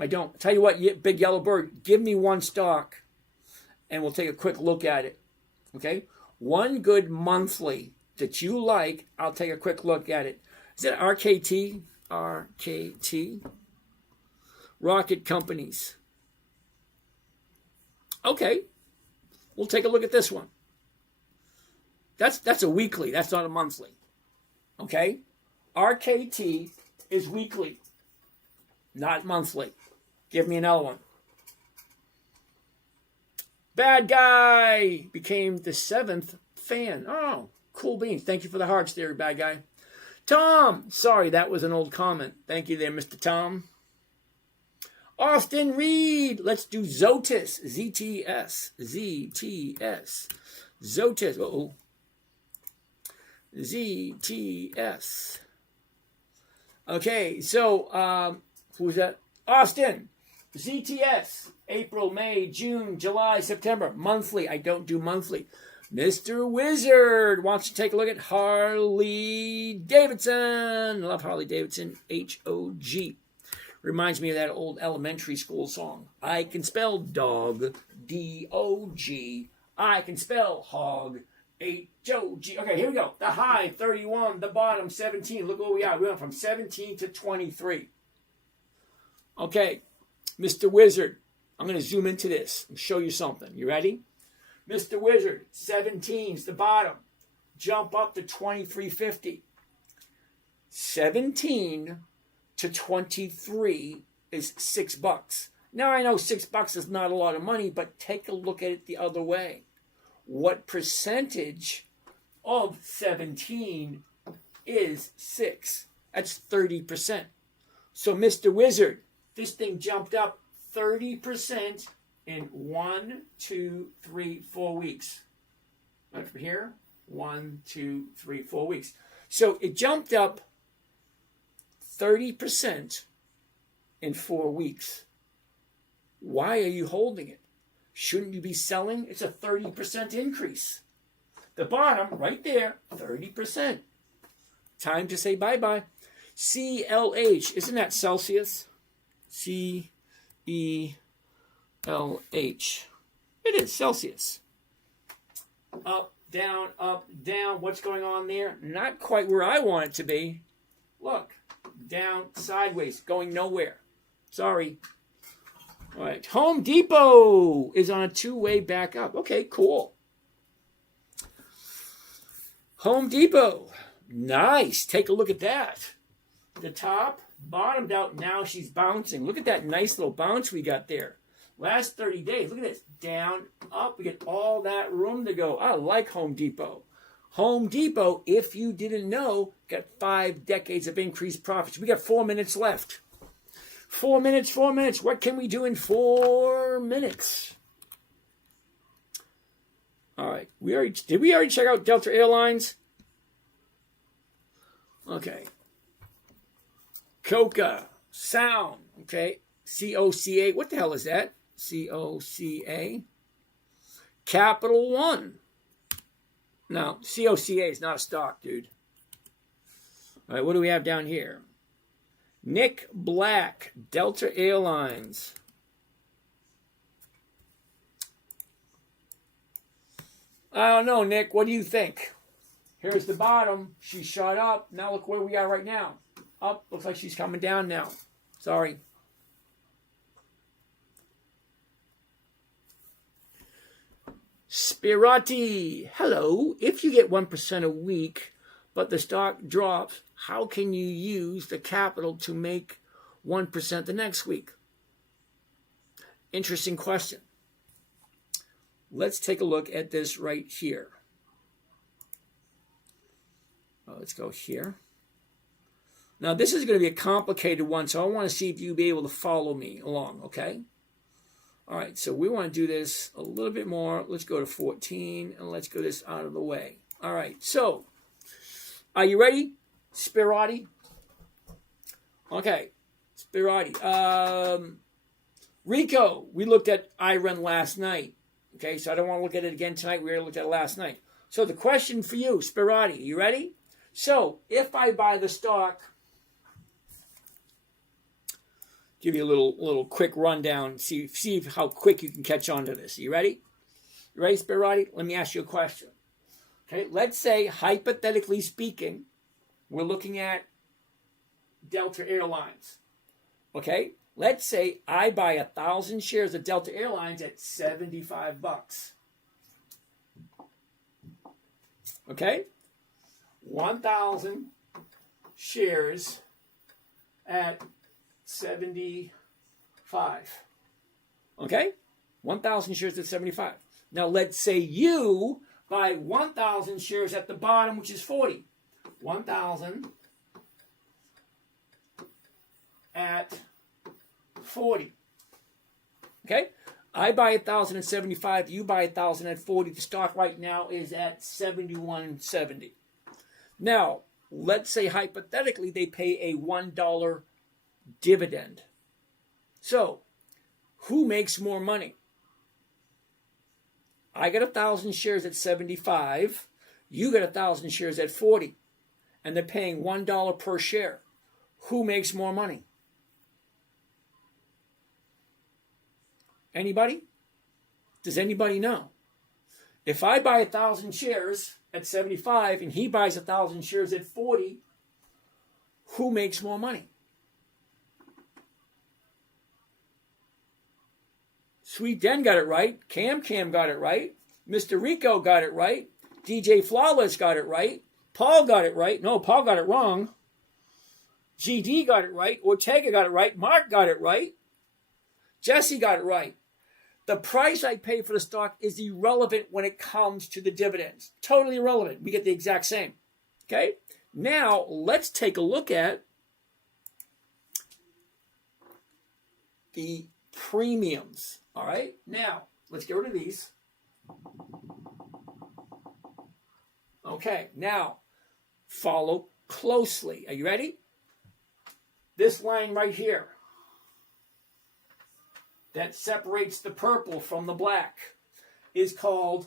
I don't. Tell you what, Big Yellow Bird, give me one stock and we'll take a quick look at it. Okay? One good monthly that you like, I'll take a quick look at it. Is it RKT? RKT? Rocket Companies. Okay. We'll take a look at this one. That's a weekly. That's not a monthly. Okay? RKT is weekly, not monthly. Give me another one. Bad Guy became the 7th fan. Oh, cool beans. Thank you for the hearts there, Bad Guy. Tom. Sorry, that was an old comment. Thank you there, Mr. Tom. Austin Reed. Let's do Zotis. ZTS. ZTS. Zotis. Uh-oh. ZTS. Okay, so who's that? Austin. ZTS. April, May, June, July, September. Monthly. I don't do monthly. Mr. Wizard wants to take a look at Harley Davidson. I love Harley Davidson. HOG. Reminds me of that old elementary school song. I can spell dog. D-O-G. I can spell hog. H-O-G. Okay, here we go. The high, 31. The bottom, 17. Look where we are. We went from 17 to 23. Okay, Mr. Wizard. I'm going to zoom into this and show you something. You ready? Mr. Wizard, 17's the bottom. Jump up to 23.50. 17 to 23 is $6. Now I know $6 is not a lot of money, but take a look at it the other way. What percentage of 17 is 6? That's 30%. So, Mr. Wizard, this thing jumped up 30% in 1, 2, 3, 4 weeks. Right from here, 1, 2, 3, 4 weeks. So it jumped up 30% in 4 weeks. Why are you holding it? Shouldn't you be selling? It's a 30% increase. The bottom, right there, 30%. Time to say bye-bye. CLH, isn't that Celsius? CELH. It is Celsius. Up, down, what's going on there? Not quite where I want it to be. Look, down, sideways, going nowhere. Sorry. All right, Home Depot is on a two-way back up. Okay, cool. Home Depot, nice. Take a look at that. The top bottomed out, now she's bouncing. Look at that nice little bounce we got there. Last 30 days, look at this. Down, up, we get all that room to go. I like Home Depot. Home Depot, if you didn't know, got 5 decades of increased profits. We got 4 minutes left. 4 minutes, 4 minutes. What can we do in 4 minutes? All right. Did we already check out Delta Airlines? Okay. Coca, Sound, okay. COCA. What the hell is that? COCA. Capital One. No, COCA is not a stock, dude. All right, what do we have down here? Nick Black, Delta Airlines. I don't know, Nick. What do you think? Here's the bottom. She shot up. Now look where we are right now. Up. Looks like she's coming down now. Sorry. Spirati. Hello. If you get 1% a week, but the stock drops, how can you use the capital to make 1% the next week? Interesting question. Let's take a look at this right here. Let's go here. Now, this is going to be a complicated one, so I want to see if you'll be able to follow me along, okay? All right, so we want to do this a little bit more. Let's go to 14, and let's go this out of the way. All right, so are you ready, Spirati? Okay, Spirati. Rico, we looked at iRun last night. Okay, so I don't want to look at it again tonight. We already looked at it last night. So the question for you, Spirati, you ready? So if I buy the stock, give you a little quick rundown, see how quick you can catch on to this. You ready? You ready, Spirati? Let me ask you a question. Okay, let's say, hypothetically speaking, we're looking at Delta Airlines. Okay, let's say I buy 1,000 shares of Delta Airlines at $75. Okay, 1,000 shares at 75. Okay, 1,000 shares at 75. Now let's say you buy 1,000 shares at the bottom, which is 40. 1,000 at 40. Okay? I buy 1,000 at 75. You buy 1,000 at 40. The stock right now is at 71.70. Now, let's say hypothetically they pay a $1 dividend. So, who makes more money? I got 1,000 shares at 75. You got 1,000 shares at 40. And they're paying $1 per share. Who makes more money? Anybody? Does anybody know? If I buy 1,000 shares at 75 and he buys 1,000 shares at 40, who makes more money? Sweet Den got it right. Cam got it right. Mr. Rico got it right. DJ Flawless got it right. Paul got it right. No, Paul got it wrong. GD got it right. Ortega got it right. Mark got it right. Jesse got it right. The price I pay for the stock is irrelevant when it comes to the dividends. Totally irrelevant. We get the exact same. Okay? Now, let's take a look at the premiums. All right? Now, let's get rid of these. Okay, now, follow closely. Are you ready? This line right here. that separates the purple from the black is called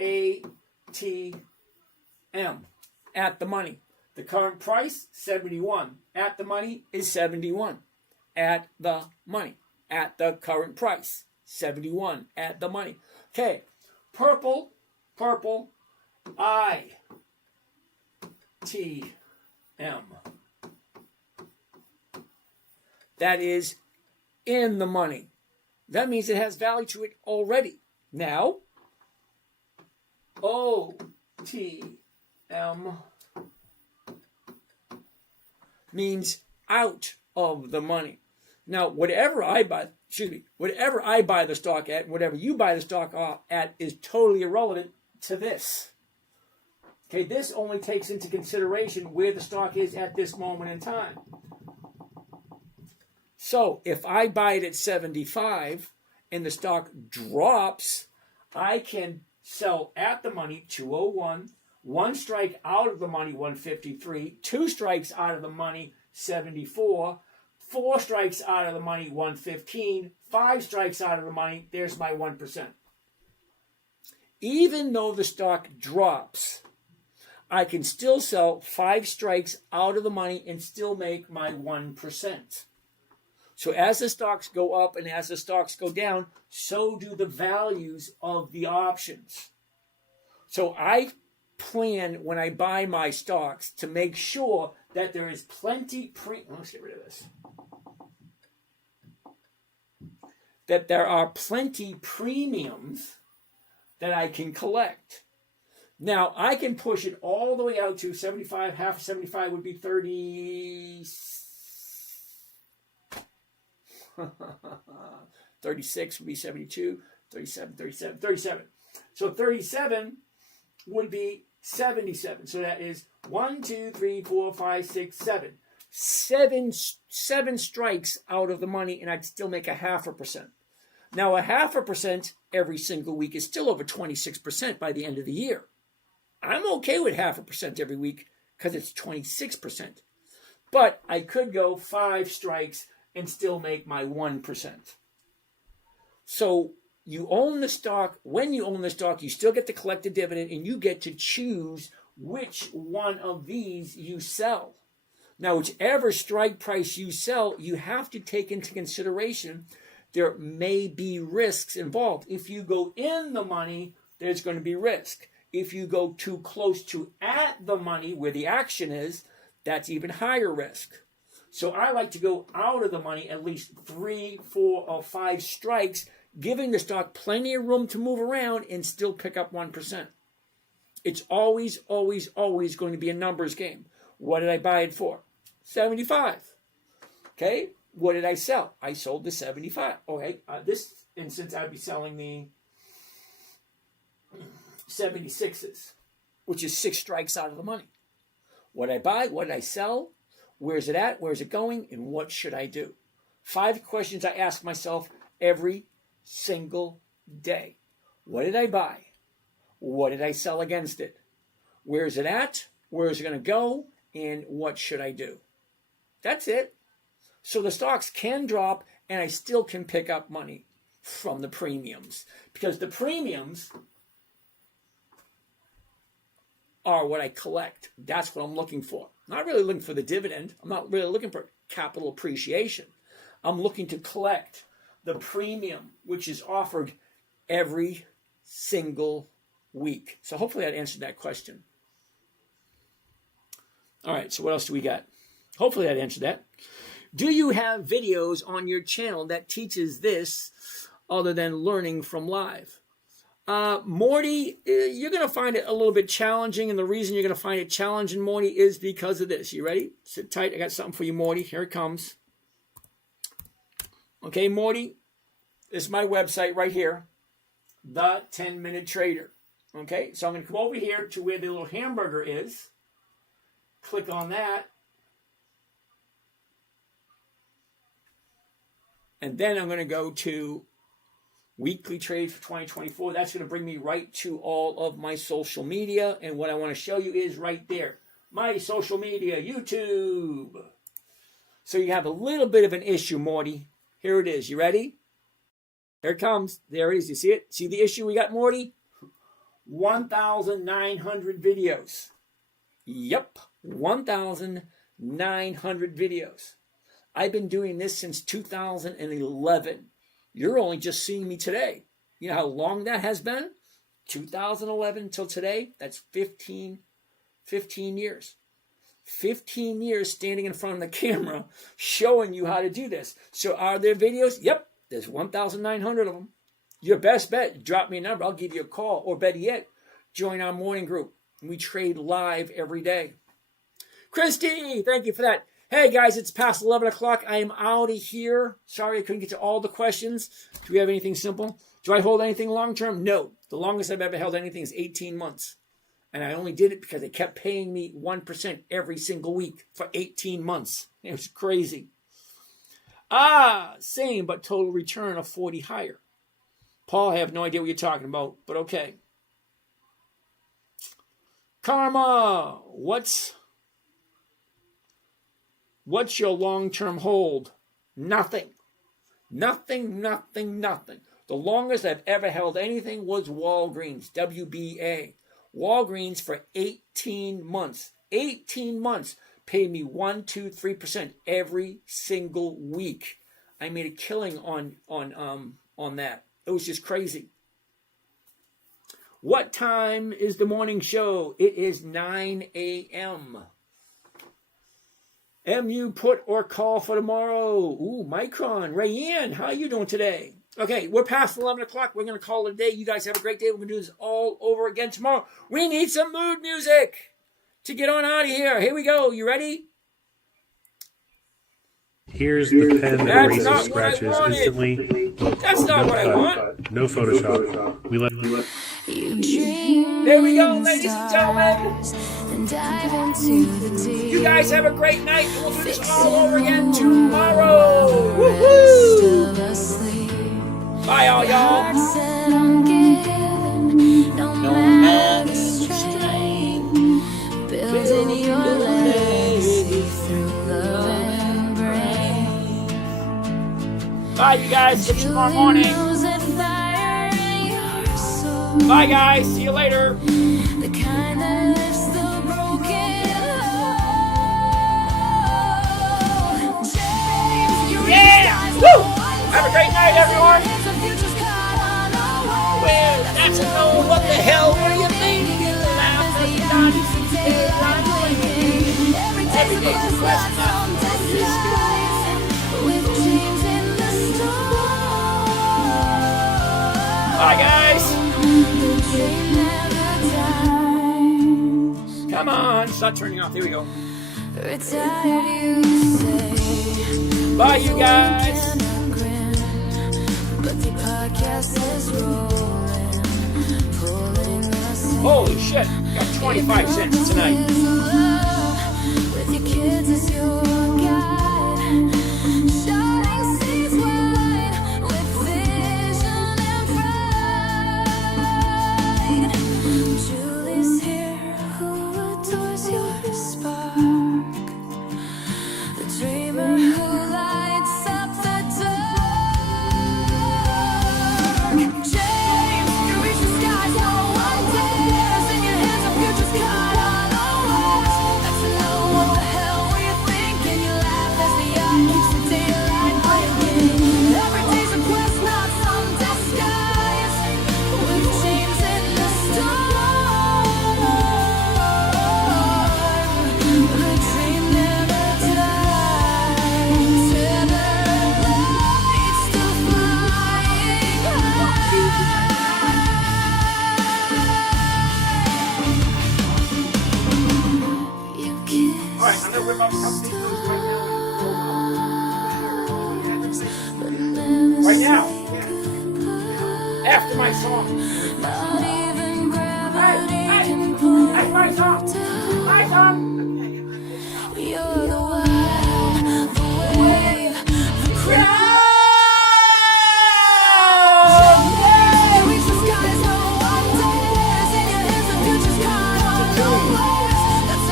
ATM, at the money. The current price, 71. At the money is 71. At the money. At the current price, 71. At the money. Okay, purple, ITM. That is in the money. That means it has value to it already. Now, OTM means out of the money. Now, whatever I buy the stock at, whatever you buy the stock at is totally irrelevant to this. Okay, this only takes into consideration where the stock is at this moment in time. So, if I buy it at 75 and the stock drops, I can sell at the money 201, one strike out of the money 153, two strikes out of the money 74, four strikes out of the money 115, five strikes out of the money, there's my 1%. Even though the stock drops, I can still sell five strikes out of the money and still make my 1%. So as the stocks go up and as the stocks go down, so do the values of the options. So I plan when I buy my stocks to make sure that there is plenty let's get rid of this. That there are plenty premiums that I can collect. Now, I can push it all the way out to 75. Half of 75 would be 30. 36 would be 72. 37. So 37 would be 77. So that is 1, 2, 3, 4, 5, 6, 7. Seven strikes out of the money, and I'd still make 0.5%. Now, 0.5% every single week is still over 26% by the end of the year. I'm okay with 0.5% every week because it's 26%. But I could go 5 strikes and still make my 1%. So you own the stock. When you own the stock, you still get to collect a dividend, and you get to choose which one of these you sell. Now, whichever strike price you sell, you have to take into consideration there may be risks involved. If you go in the money, there's going to be risk. If you go too close to at the money where the action is, that's even higher risk. So I like to go out of the money at least 3, 4, or 5 strikes, giving the stock plenty of room to move around and still pick up 1%. It's always going to be a numbers game. What did I buy it for? 75. Okay, what did I sell? I sold the 75. Okay, this instance I'd be selling the 76s, which is 6 strikes out of the money. What did I buy? What did I sell? Where's it at? Where's it going? And what should I do? 5 questions I ask myself every single day. What did I buy? What did I sell against it? Where's it at? Where is it going to go? And what should I do? That's it. So the stocks can drop, and I still can pick up money from the premiums, because the premiums are what I collect. That's what I'm looking for. I'm not really looking for the dividend. I'm not really looking for capital appreciation. I'm looking to collect the premium, which is offered every single week. So hopefully that answered that question. All right, so what else do we got? Hopefully that answered that. Do you have videos on your channel that teaches this other than learning from live? Morty, you're going to find it a little bit challenging, and the reason you're going to find it challenging, Morty, is because of this. You ready? Sit tight. I got something for you, Morty. Here it comes. Okay, Morty, this is my website right here, The 10-Minute Trader. Okay, so I'm going to come over here to where the little hamburger is. Click on that. And then I'm going to go to weekly trade for 2024. That's going to bring me right to all of my social media. And what I want to show you is right there. My social media, YouTube. So you have a little bit of an issue, Morty. Here it is. You ready? Here it comes. There it is. You see it? See the issue we got, Morty? 1,900 videos. Yep, 1,900 videos. I've been doing this since 2011. You're only just seeing me today. You know how long that has been? 2011 till today, that's 15 years. 15 years standing in front of the camera showing you how to do this. So are there videos? Yep, there's 1,900 of them. Your best bet, drop me a number. I'll give you a call. Or better yet, join our morning group. We trade live every day. Christy, thank you for that. Hey guys, it's past 11 o'clock. I am out of here. Sorry I couldn't get to all the questions. Do we have anything simple? Do I hold anything long term? No. The longest I've ever held anything is 18 months. And I only did it because they kept paying me 1% every single week for 18 months. It was crazy. Same but total return of 40 higher. Paul, I have no idea what you're talking about, but okay. Karma, what's your long-term hold? Nothing. Nothing. The longest I've ever held anything was Walgreens, WBA. Walgreens for 18 months. 18 months paid me 1%, 2%, 3% every single week. I made a killing on that. It was just crazy. What time is the morning show? It is 9 a.m. MU put or call for tomorrow. Ooh, Micron. Rayanne, how are you doing today? Okay, we're past 11 o'clock. We're going to call it a day. You guys have a great day. We're going to do this all over again tomorrow. We need some mood music to get on out of here. Here we go. You ready? Here's the pen that erases scratches instantly. That's not what I want. No Photoshop. There we go, ladies and gentlemen. You guys have a great night. We'll do this all over again tomorrow. Woohoo! Bye, all y'all. No matter the strain, building your legacy through love and brain. Bye, you guys. See you tomorrow morning. Bye, guys. See you later. The kind that lifts the broken heart. Yeah! Woo! Have a great night, everyone. Well, that's a no. What the hell were you thinking? Laugh at the dance. Every day's a quest, not with dreams in the storm. Bye, guys. Come on, start turning off. Here we go. Bye, you guys. Holy shit, got 25 cents tonight. With your kids as your guide, shining seas wide with vision and pride. Julie's here, who adores your spark, the dreamer who lights up the dark. James, you reach the skies, no one dares. In your hands, the future's caught unawares. That's to know what the hell were you thinking. You laugh as the eye keeps the daylight blinking. Every day's a quest, not some disguise. With James in the storm, the dream never dies. Tethered lights still flying high. You kiss. All right, I'm gonna rip up some of these moves right now. After my song. Not even gravity can pull that's my song. My song. You're the wild, the wave, the crowd. Reach the skies, no one dares. In your hands, the future's caught unawares.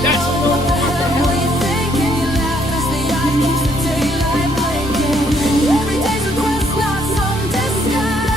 That's what the hell were you thinking? You laugh as the eye keeps the daylight blinking. Every day's a quest, not some disguise.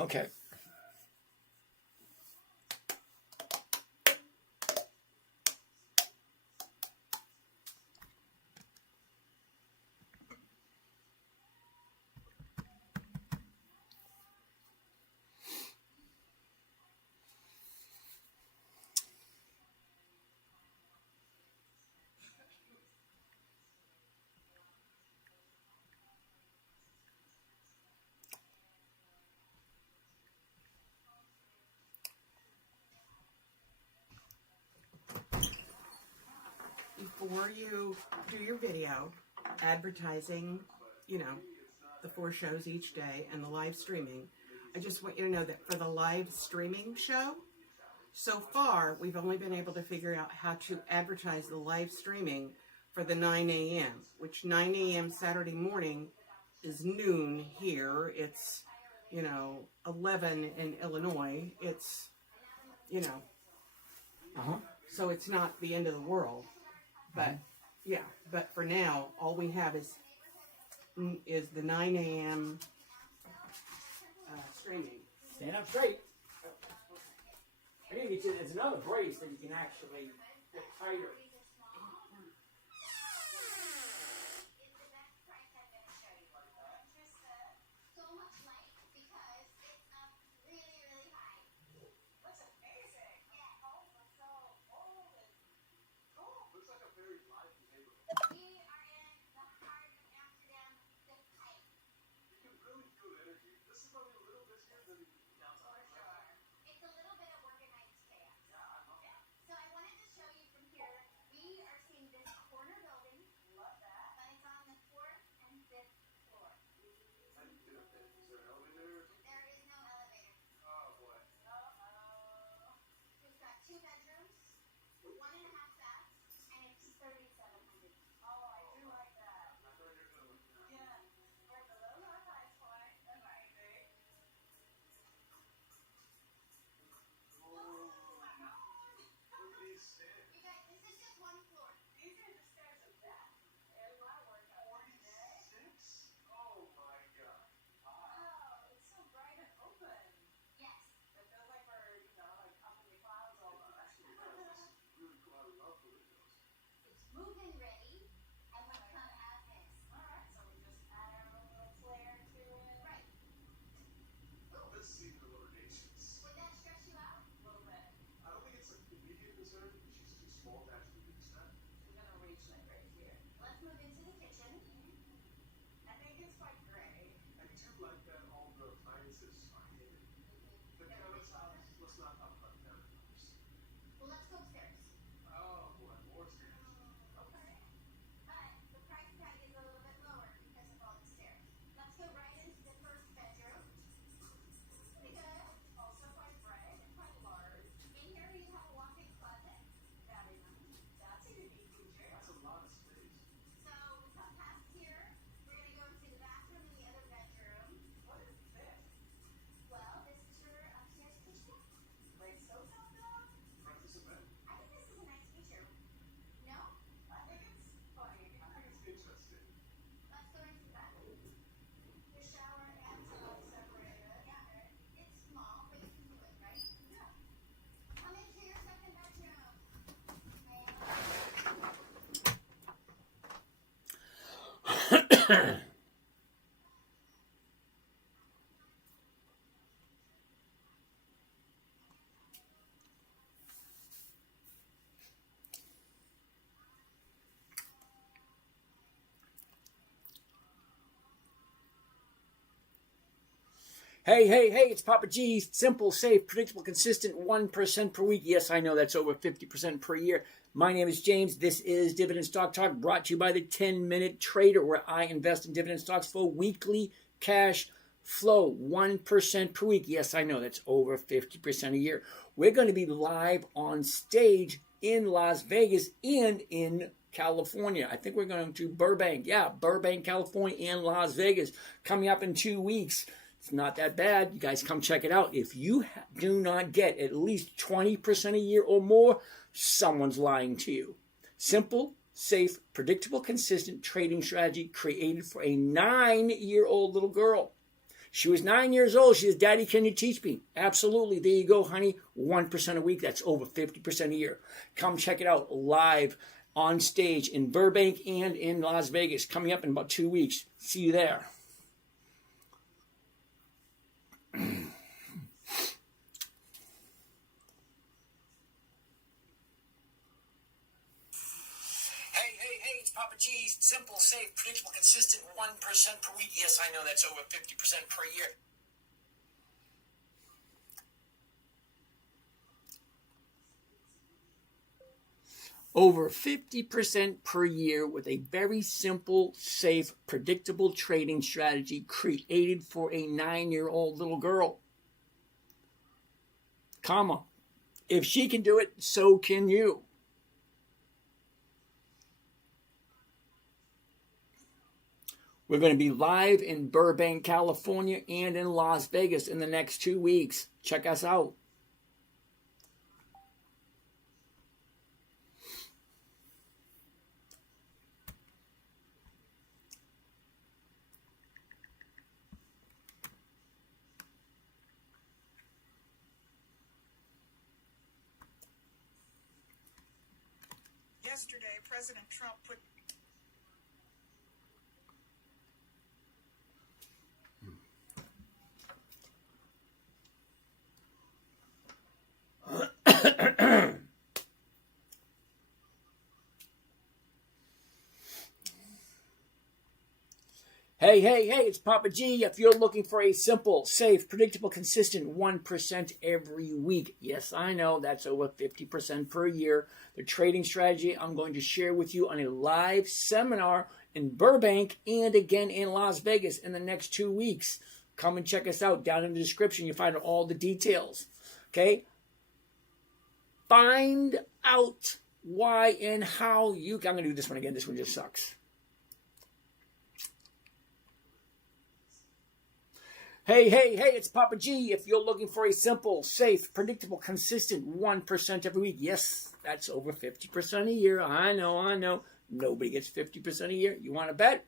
Okay. Before you do your video, advertising, the 4 shows each day and the live streaming, I just want you to know that for the live streaming show, so far, we've only been able to figure out how to advertise the live streaming for the 9 a.m., which 9 a.m. Saturday morning is noon here. It's, 11 in Illinois. It's, so it's not the end of the world. But, yeah, but for now, all we have is the 9 a.m. Streaming. Stand up straight. I think it's another brace that you can actually get tighter. Hey, it's Papa G. Simple, safe, predictable, consistent, 1% per week. Yes, I know that's over 50% per year. My name is James. This is Dividend Stock Talk, brought to you by the 10-Minute Trader, where I invest in dividend stocks for weekly cash flow, 1% per week. Yes, I know that's over 50% a year. We're going to be live on stage in Las Vegas and in California. I think we're going to Burbank. Yeah, Burbank, California and Las Vegas coming up in 2 weeks. It's not that bad. You guys come check it out. If you do not get at least 20% a year or more, someone's lying to you. Simple, safe, predictable, consistent trading strategy created for a 9-year-old little girl. She was 9 years old. She says, Daddy, can you teach me? Absolutely. There you go, honey. 1% a week. That's over 50% a year. Come check it out live on stage in Burbank and in Las Vegas, coming up in about 2 weeks. See you there. Hey, it's Papa G. Simple, safe, predictable, consistent, 1% per week. Yes, I know that's over 50% per year. Over 50% per year with a very simple, safe, predictable trading strategy created for a 9-year-old little girl. Comma. If she can do it, so can you. We're going to be live in Burbank, California, and in Las Vegas in the next 2 weeks. Check us out. Yesterday, President Trump put Hey, it's Papa G. If you're looking for a simple, safe, predictable, consistent 1% every week, yes, I know that's over 50% per year. The trading strategy I'm going to share with you on a live seminar in Burbank and again in Las Vegas in the next 2 weeks. Come and check us out. Down in the description, you'll find all the details. Okay? Find out why and how you... I'm going to do this one again. This one just sucks. Hey, it's Papa G. If you're looking for a simple, safe, predictable, consistent 1% every week, yes, that's over 50% a year. I know. Nobody gets 50% a year. You want to bet?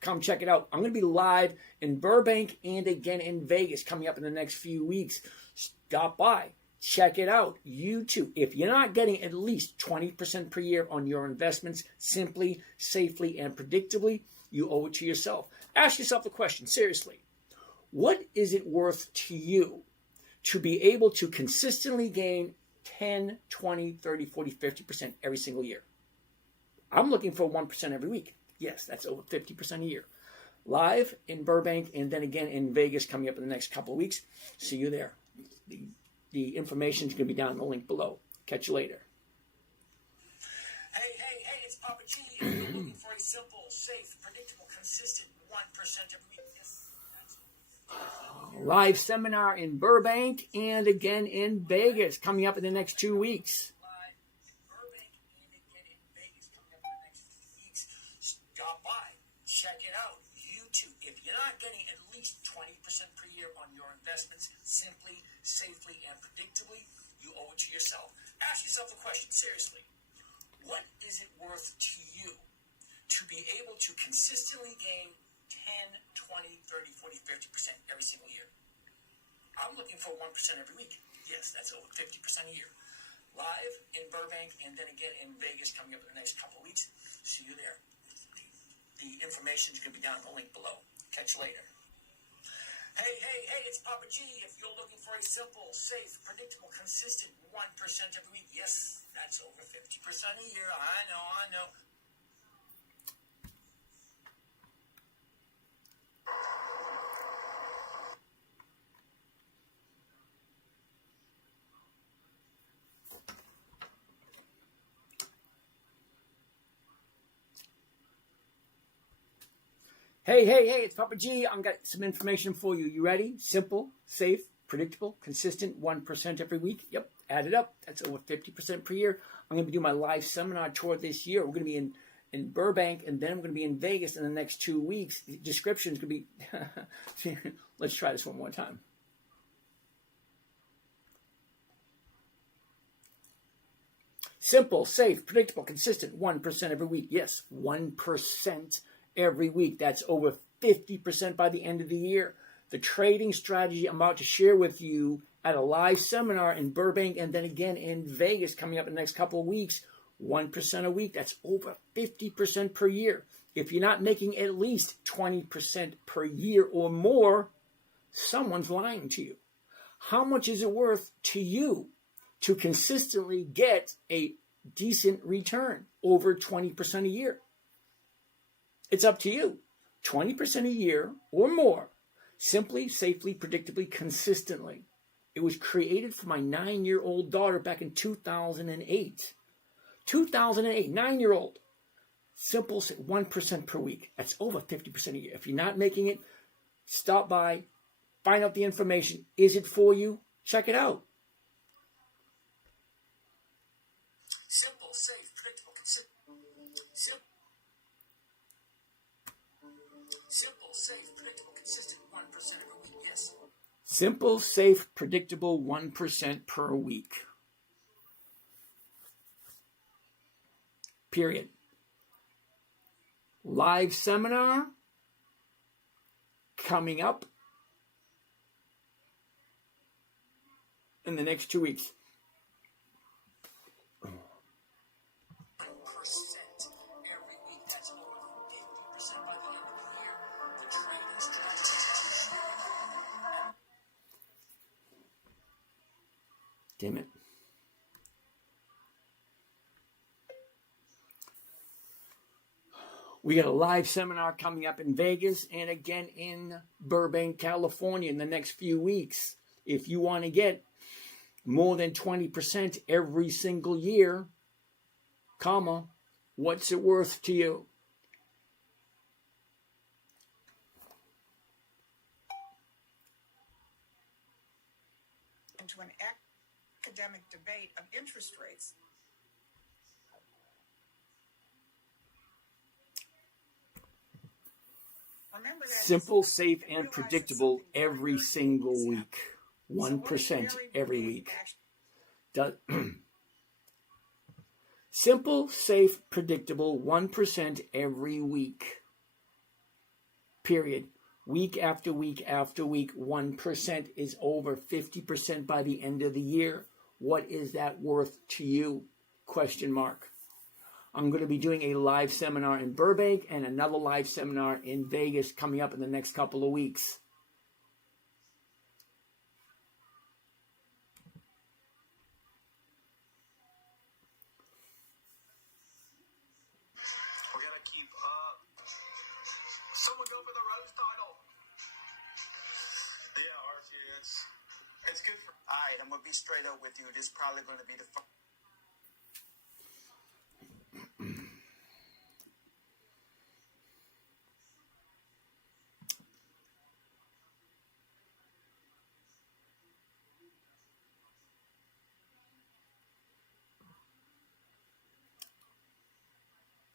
Come check it out. I'm going to be live in Burbank and again in Vegas coming up in the next few weeks. Stop by. Check it out. You too. If you're not getting at least 20% per year on your investments, simply, safely, and predictably, you owe it to yourself. Ask yourself the question, seriously. What is it worth to you to be able to consistently gain 10, 20, 30, 40, 50% every single year? I'm looking for 1% every week. Yes, that's over 50% a year. Live in Burbank and then again in Vegas coming up in the next couple of weeks. See you there. The information is going to be down in the link below. Catch you later. Hey, it's Papa G. If you're looking for a simple, safe, predictable, consistent 1% every week. Live seminar in Burbank and again in Vegas coming up in the next 2 weeks. Stop by. Check it out. You too. If you're not getting at least 20% per year on your investments, simply, safely, and predictably, you owe it to yourself. Ask yourself the question, seriously. What is it worth to you to be able to consistently gain 10, 20, 30, 40, 50% every single year? I'm looking for 1% every week. Yes, that's over 50% a year. Live in Burbank and then again in Vegas coming up in the next couple of weeks. See you there. The information is going to be down in the link below. Catch you later. Hey, it's Papa G. If you're looking for a simple, safe, predictable, consistent 1% every week, yes, that's over 50% a year. I know. Hey, it's Papa G. I've got some information for you. You ready? Simple, safe, predictable, consistent, 1% every week. Yep, add it up. That's over 50% per year. I'm going to be doing my live seminar tour this year. We're going to be in Burbank, and then I'm going to be in Vegas in the next 2 weeks. The description is going to be... Let's try this one more time. Simple, safe, predictable, consistent, 1% every week. Yes, 1% every week. That's over 50% by the end of the year. the trading strategy I'm about to share with you at a live seminar in Burbank and then again in Vegas coming up in the next couple of weeks, 1% a week, that's over 50% per year. If you're not making at least 20% per year or more, someone's lying to you. How much is it worth to you to consistently get a decent return over 20% a year? It's up to you. 20% a year or more, simply, safely, predictably, consistently. It was created for my 9-year-old daughter back in 2008. 2008, 9-year-old. Simple, 1% per week. That's over 50% a year. If you're not making it, stop by, find out the information. Is it for you? Check it out. Simple, safe, predictable, consistent. Simple, safe, predictable, consistent, 1% every week. Yes. Simple, safe, predictable, 1% per week. Period. Live seminar coming up in the next 2 weeks. 1% every week. That's over 50% by the end of the year. The trading strategy. Damn it. We got a live seminar coming up in Vegas and again in Burbank, California in the next few weeks. If you want to get more than 20% every single year, comma, what's it worth to you? Into an academic debate of interest rates. Remember that Simple, safe, and predictable every single week. 1% every week. Simple, safe, predictable, 1% every week. Period. Week after week after week, 1% is over 50% by the end of the year. What is that worth to you? Question mark. I'm going to be doing a live seminar in Burbank and another live seminar in Vegas coming up in the next couple of weeks. We gotta keep up. Someone go for the Rose title. Yeah, Archie, it's good for. All right, I'm gonna be straight up with you. This is probably gonna be the.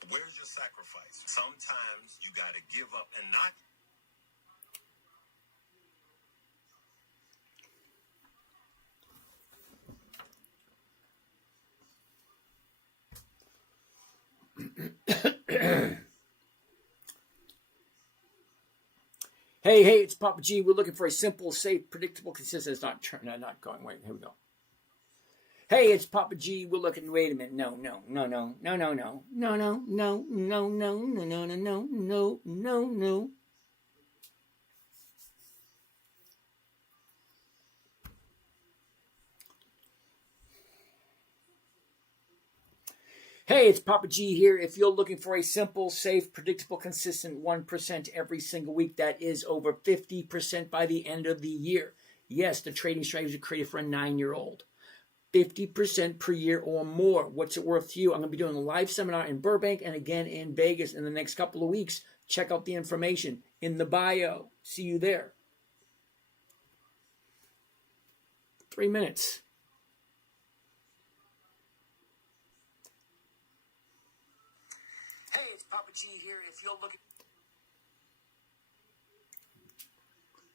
Where's your sacrifice? Sometimes you gotta give up and not. Hey, it's Papa G. We're looking for a simple, safe, predictable, consistent. It's not going. Wait, here we go. Hey, it's Papa G. We're looking. Wait a minute. No. Hey, it's Papa G here. If you're looking for a simple, safe, predictable, consistent 1% every single week, that is over 50% by the end of the year. Yes, the trading strategy was created for a 9-year-old. 50% per year or more. What's it worth to you? I'm going to be doing a live seminar in Burbank and again in Vegas in the next couple of weeks. Check out the information in the bio. See you there. 3 minutes. Hey, it's Papa G here. If you're looking.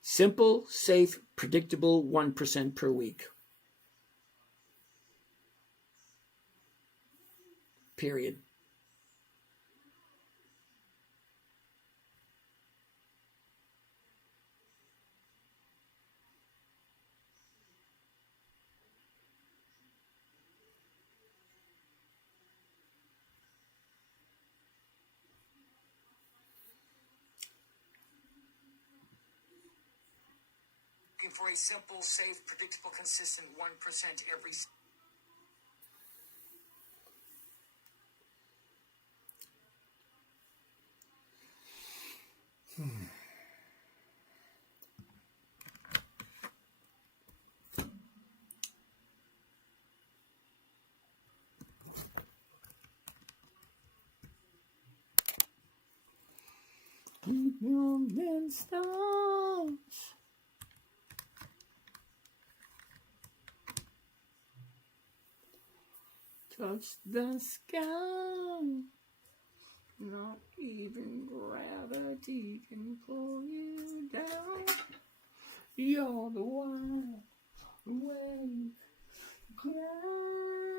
Simple, safe, predictable, 1% per week. Period. for a simple, safe, predictable, consistent 1% every. Million stars. Touch the sky. Not even gravity can pull you down. You're the one wave. Cry.